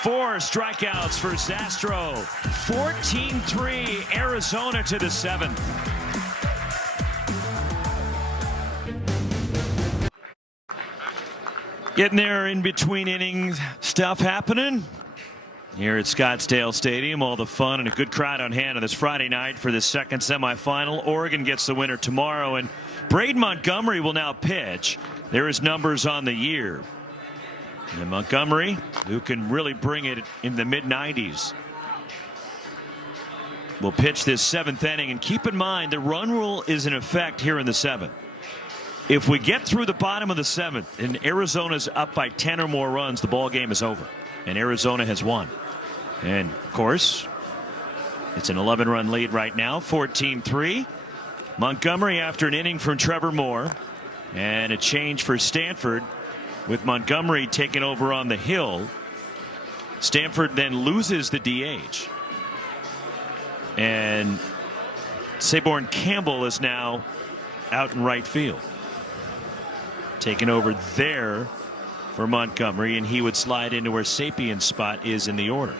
4 strikeouts for Zastro. 14-3, Arizona to the 7th. Getting there in between innings stuff happening here at Scottsdale Stadium. All the fun and a good crowd on hand on this Friday night for the second semifinal. Oregon gets the winner tomorrow, and Braden Montgomery will now pitch. There is numbers on the year. And Montgomery, who can really bring it in the mid-90s, will pitch this 7th inning. And keep in mind, the run rule is in effect here in the 7th. If we get through the bottom of the 7th and Arizona's up by 10 or more runs, the ball game is over. And Arizona has won. And, of course, it's an 11-run lead right now, 14-3. Montgomery after an inning from Trevor Moore. And a change for Stanford with Montgomery taking over on the hill. Stanford then loses the DH. And Saborn Campbell is now out in right field. Taken over there for Montgomery, and he would slide into where Sapien's spot is in the order.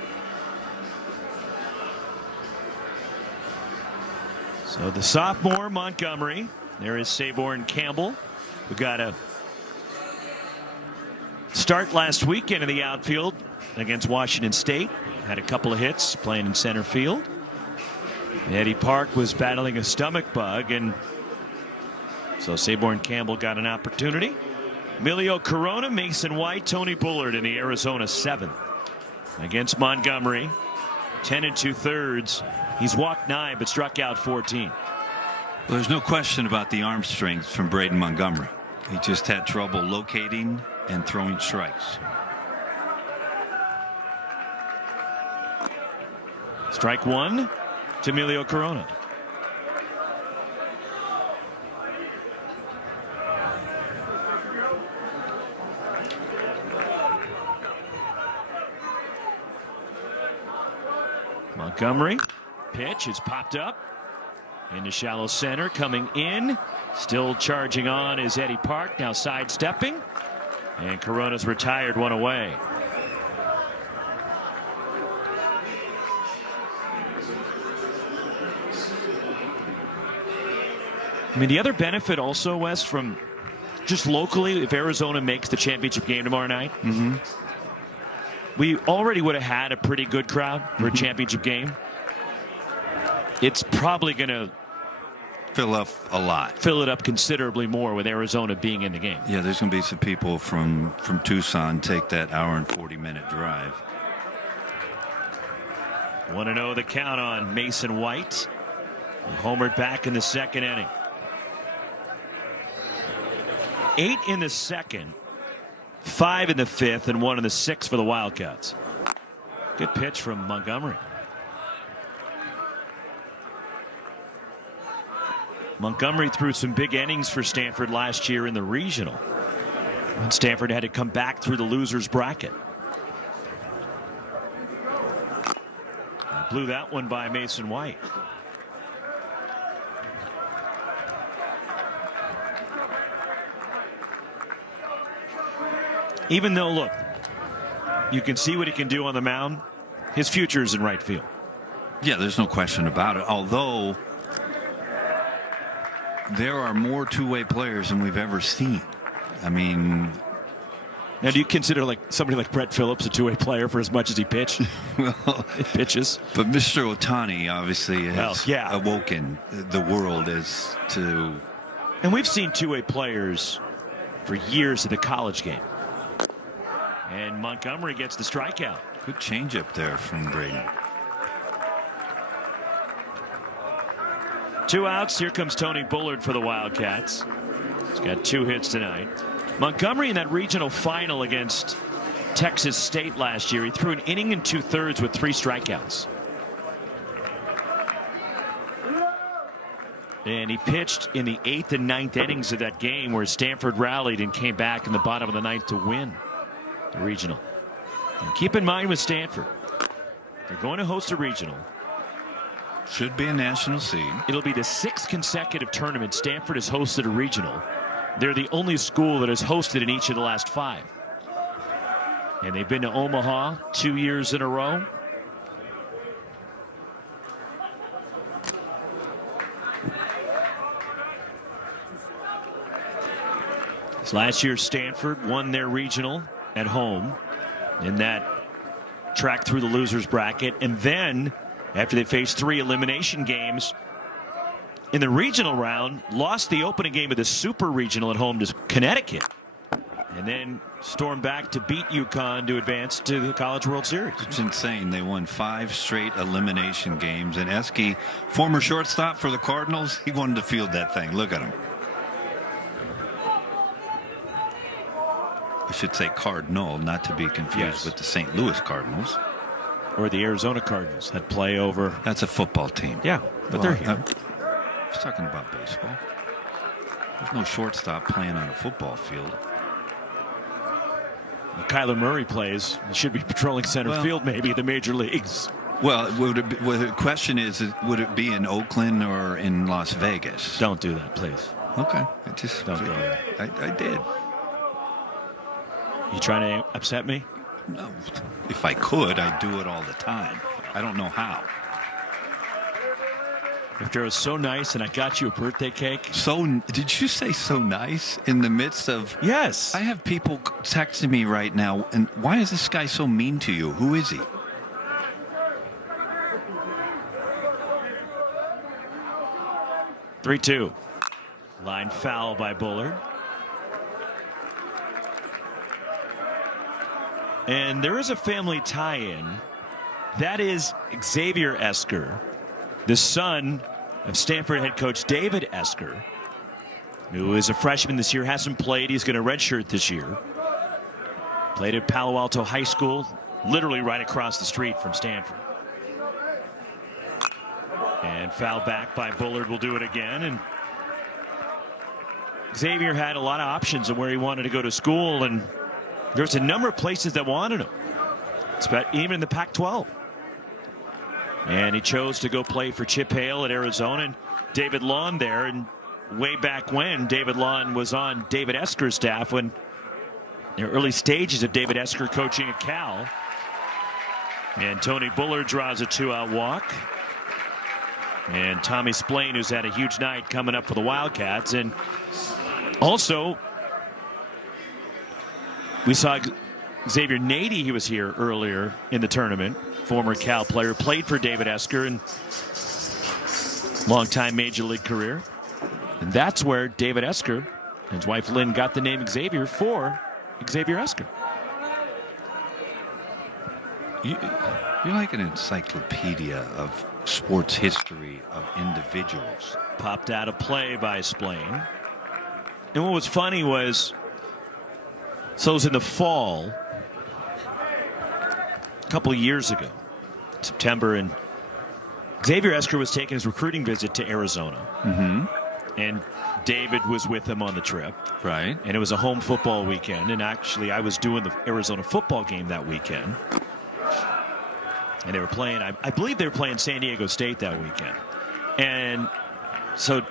So the sophomore Montgomery, there is Saborn Campbell, who got a start last weekend in the outfield against Washington State. Had a couple of hits playing in center field. Eddie Park was battling a stomach bug, and so Saborn Campbell got an opportunity. Emilio Corona, Mason White, Tony Bullard in the Arizona 7th against Montgomery. 10 2/3. He's walked 9 but struck out 14. Well, there's no question about the arm strength from Braden Montgomery. He just had trouble locating and throwing strikes. Strike 1 to Emilio Corona. Montgomery, pitch is popped up into shallow center, coming in, still charging on is Eddie Park, now sidestepping, and Corona's retired, one away. I mean, the other benefit also, Wes, from just locally, if Arizona makes the championship game tomorrow night, we already would have had a pretty good crowd for a championship game. It's probably going to fill up a lot. Fill it up considerably more with Arizona being in the game. Yeah, there's going to be some people from Tucson take that hour and 40-minute drive. 1-0 the count on Mason White. Homered back in the 2nd inning. 8 in the 2nd. 5 in the 5th and 1 in the 6th for the Wildcats. Good pitch from Montgomery. Montgomery threw some big innings for Stanford last year in the regional. And Stanford had to come back through the losers bracket. Blew that one by Mason White. Even though, look, you can see what he can do on the mound, his future is in right field. Yeah, there's no question about it. Although there are more two-way players than we've ever seen. I mean, now do you consider like somebody like Brett Phillips a two-way player for as much as he pitched? Well, pitches. But Mr. Ohtani obviously has awoken the world as to. And we've seen two-way players for years in the college game. And Montgomery gets the strikeout. Good changeup there from Braden. 2 outs. Here comes Tony Bullard for the Wildcats. He's got 2 hits tonight. Montgomery in that regional final against Texas State last year, he threw an inning and 2/3 with 3 strikeouts. And he pitched in the 8th and 9th innings of that game where Stanford rallied and came back in the bottom of the 9th to win the regional. And keep in mind with Stanford, they're going to host a regional. Should be a national seed. It'll be the 6th consecutive tournament Stanford has hosted a regional. They're the only school that has hosted in each of the last 5. And they've been to Omaha 2 years in a row. Last year, Stanford won their regional at home in that track through the losers bracket. And then, after they faced 3 elimination games in the regional round, lost the opening game of the super regional at home to Connecticut. And then stormed back to beat UConn to advance to the College World Series. It's insane. They won 5 straight elimination games. And Eske, former shortstop for the Cardinals, he wanted to field that thing. Look at him. I should say Cardinal, not to be confused with the St. Louis Cardinals. Or the Arizona Cardinals that play over. That's a football team. Yeah, but they're here. I was talking about baseball. There's no shortstop playing on a football field. Well, Kyler Murray plays. He should be patrolling center field maybe the major leagues. Well, the question is, would it be in Oakland or in Las Vegas? Don't do that, please. Okay. Don't go there. I did. You trying to upset me? No. If I could, I'd do it all the time. I don't know how. After it was so nice and I got you a birthday cake. Did you say so nice in the midst of? Yes. I have people texting me right now. And why is this guy so mean to you? Who is he? (3-2). Line foul by Bullard. And there is a family tie-in. That is Xavier Esker, the son of Stanford head coach David Esker, who is a freshman this year, hasn't played. He's going to redshirt this year. Played at Palo Alto High School, literally right across the street from Stanford. And foul back by Bullard will do it again. And Xavier had a lot of options of where he wanted to go to school, and there's a number of places that wanted him, even in the Pac-12. And he chose to go play for Chip Hale at Arizona and David Lawn there. And way back when, David Lawn was on David Esker's staff when the early stages of David Esker coaching at Cal. And Tony Bullard draws a 2-out walk. And Tommy Splain, who's had a huge night coming up for the Wildcats. And also, we saw Xavier Nady. He was here earlier in the tournament. Former Cal player, played for David Esker and longtime major league career. And that's where David Esker and his wife Lynn got the name Xavier for Xavier Esker. You're like an encyclopedia of sports history of individuals. Popped out of play by Splain. And what was funny was, so it was in the fall, a couple of years ago, September, and Xavier Esker was taking his recruiting visit to Arizona. And David was with him on the trip. Right. And it was a home football weekend. And actually, I was doing the Arizona football game that weekend. And they were playing, I believe they were playing San Diego State that weekend. And so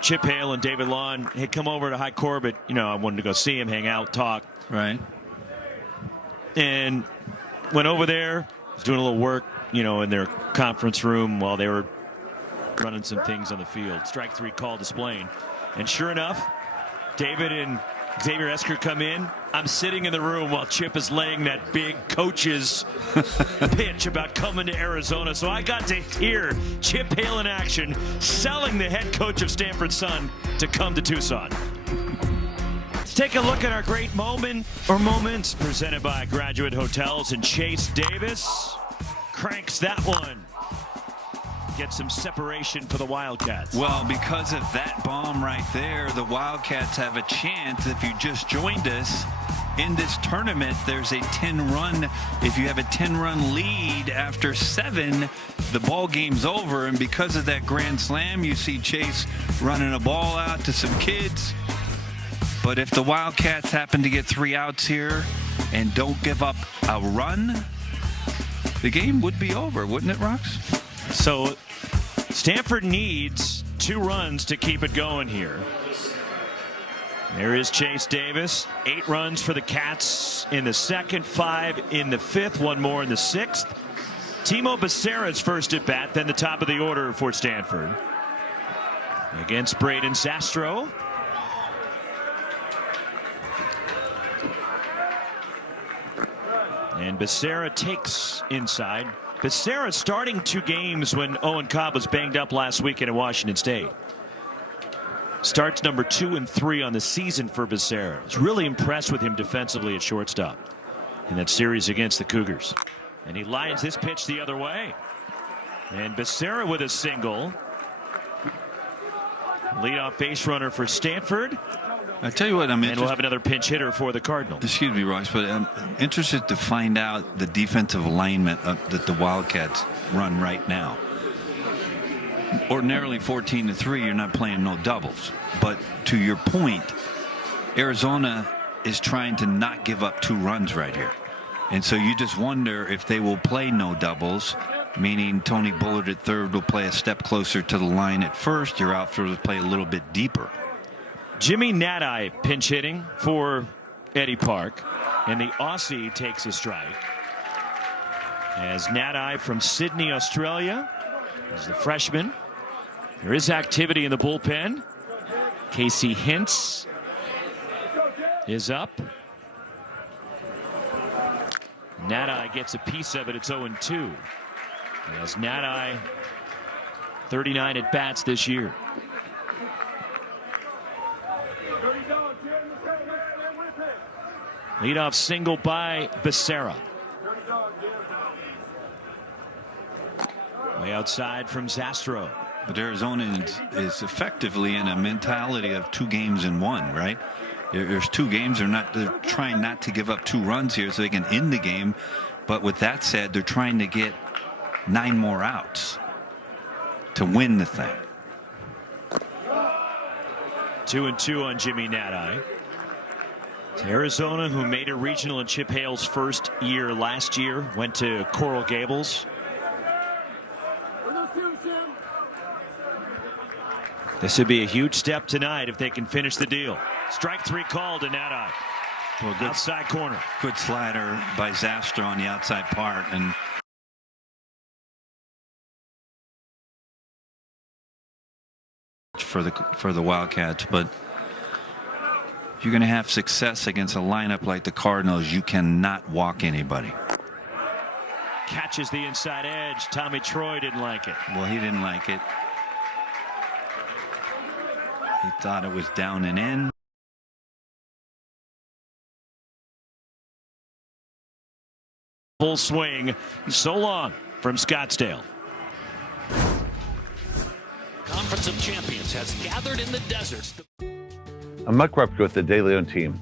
Chip Hale and David Lawn had come over to High Corbett. You know, I wanted to go see him, hang out, talk. Right. And went over there, was doing a little work, you know, in their conference room while they were running some things on the field. Strike 3 call displaying. And sure enough, David and Xavier Esker come in. I'm sitting in the room while Chip is laying that big coach's pitch about coming to Arizona. So I got to hear Chip Hale in action, selling the head coach of Stanford's son to come to Tucson. Let's take a look at our great moment or moments presented by Graduate Hotels, and Chase Davis cranks that one. Get some separation for the Wildcats. Well, because of that bomb right there, the Wildcats have a chance. If you just joined us, in this tournament, there's a 10-run. If you have a 10-run lead after 7, the ball game's over. And because of that grand slam, you see Chase running a ball out to some kids. But if the Wildcats happen to get 3 outs here and don't give up a run, the game would be over, wouldn't it, Rox? So Stanford needs 2 runs to keep it going here. There is Chase Davis. 8 runs for the Cats in the 2nd, 5 in the 5th, 1 more in the 6th. Timo Becerra's first at bat, then the top of the order for Stanford. Against Braden Zastro. And Becerra takes inside. Becerra starting 2 games when Owen Cobb was banged up last weekend at Washington State. Starts number 2 and 3 on the season for Becerra. I was really impressed with him defensively at shortstop in that series against the Cougars. And he lines this pitch the other way. And Becerra with a single. Leadoff base runner for Stanford. I tell you what, I'm interested. And we'll have another pinch hitter for the Cardinals. Excuse me, Ross, but I'm interested to find out the defensive alignment that the Wildcats run right now. Ordinarily 14-3, you're not playing no doubles. But to your point, Arizona is trying to not give up 2 runs right here. And so you just wonder if they will play no doubles, meaning Tony Bullard at third will play a step closer to the line at first. Your outfield will play a little bit deeper. Jimmy Nadai pinch hitting for Eddie Park, and the Aussie takes a strike. As Nadai from Sydney, Australia, is the freshman. There is activity in the bullpen. Casey Hintz is up. Nadai gets a piece of it. It's 0-2. As Nadai 39 at bats this year. Leadoff single by Becerra. Way outside from Zastro. But Arizona is effectively in a mentality of 2 games in 1, right? There's 2 games. They're trying not to give up 2 runs here so they can end the game. But with that said, they're trying to get 9 more outs to win the thing. 2-2 on Jimmy Nadai. It's Arizona, who made a regional in Chip Hale's first year last year, went to Coral Gables. This would be a huge step tonight if they can finish the deal. Strike 3 called to Nadai. Well, good, outside corner. Good slider by Zastro on the outside part, and for the Wildcats. But you're going to have success against a lineup like the Cardinals. You cannot walk anybody. Catches the inside edge. Tommy Troy didn't like it. Well, he didn't like it. He thought it was down and in. Full swing. So long from Scottsdale. Conference of Champions has gathered in the deserts. I'm Muck Rupp with the De Leon team.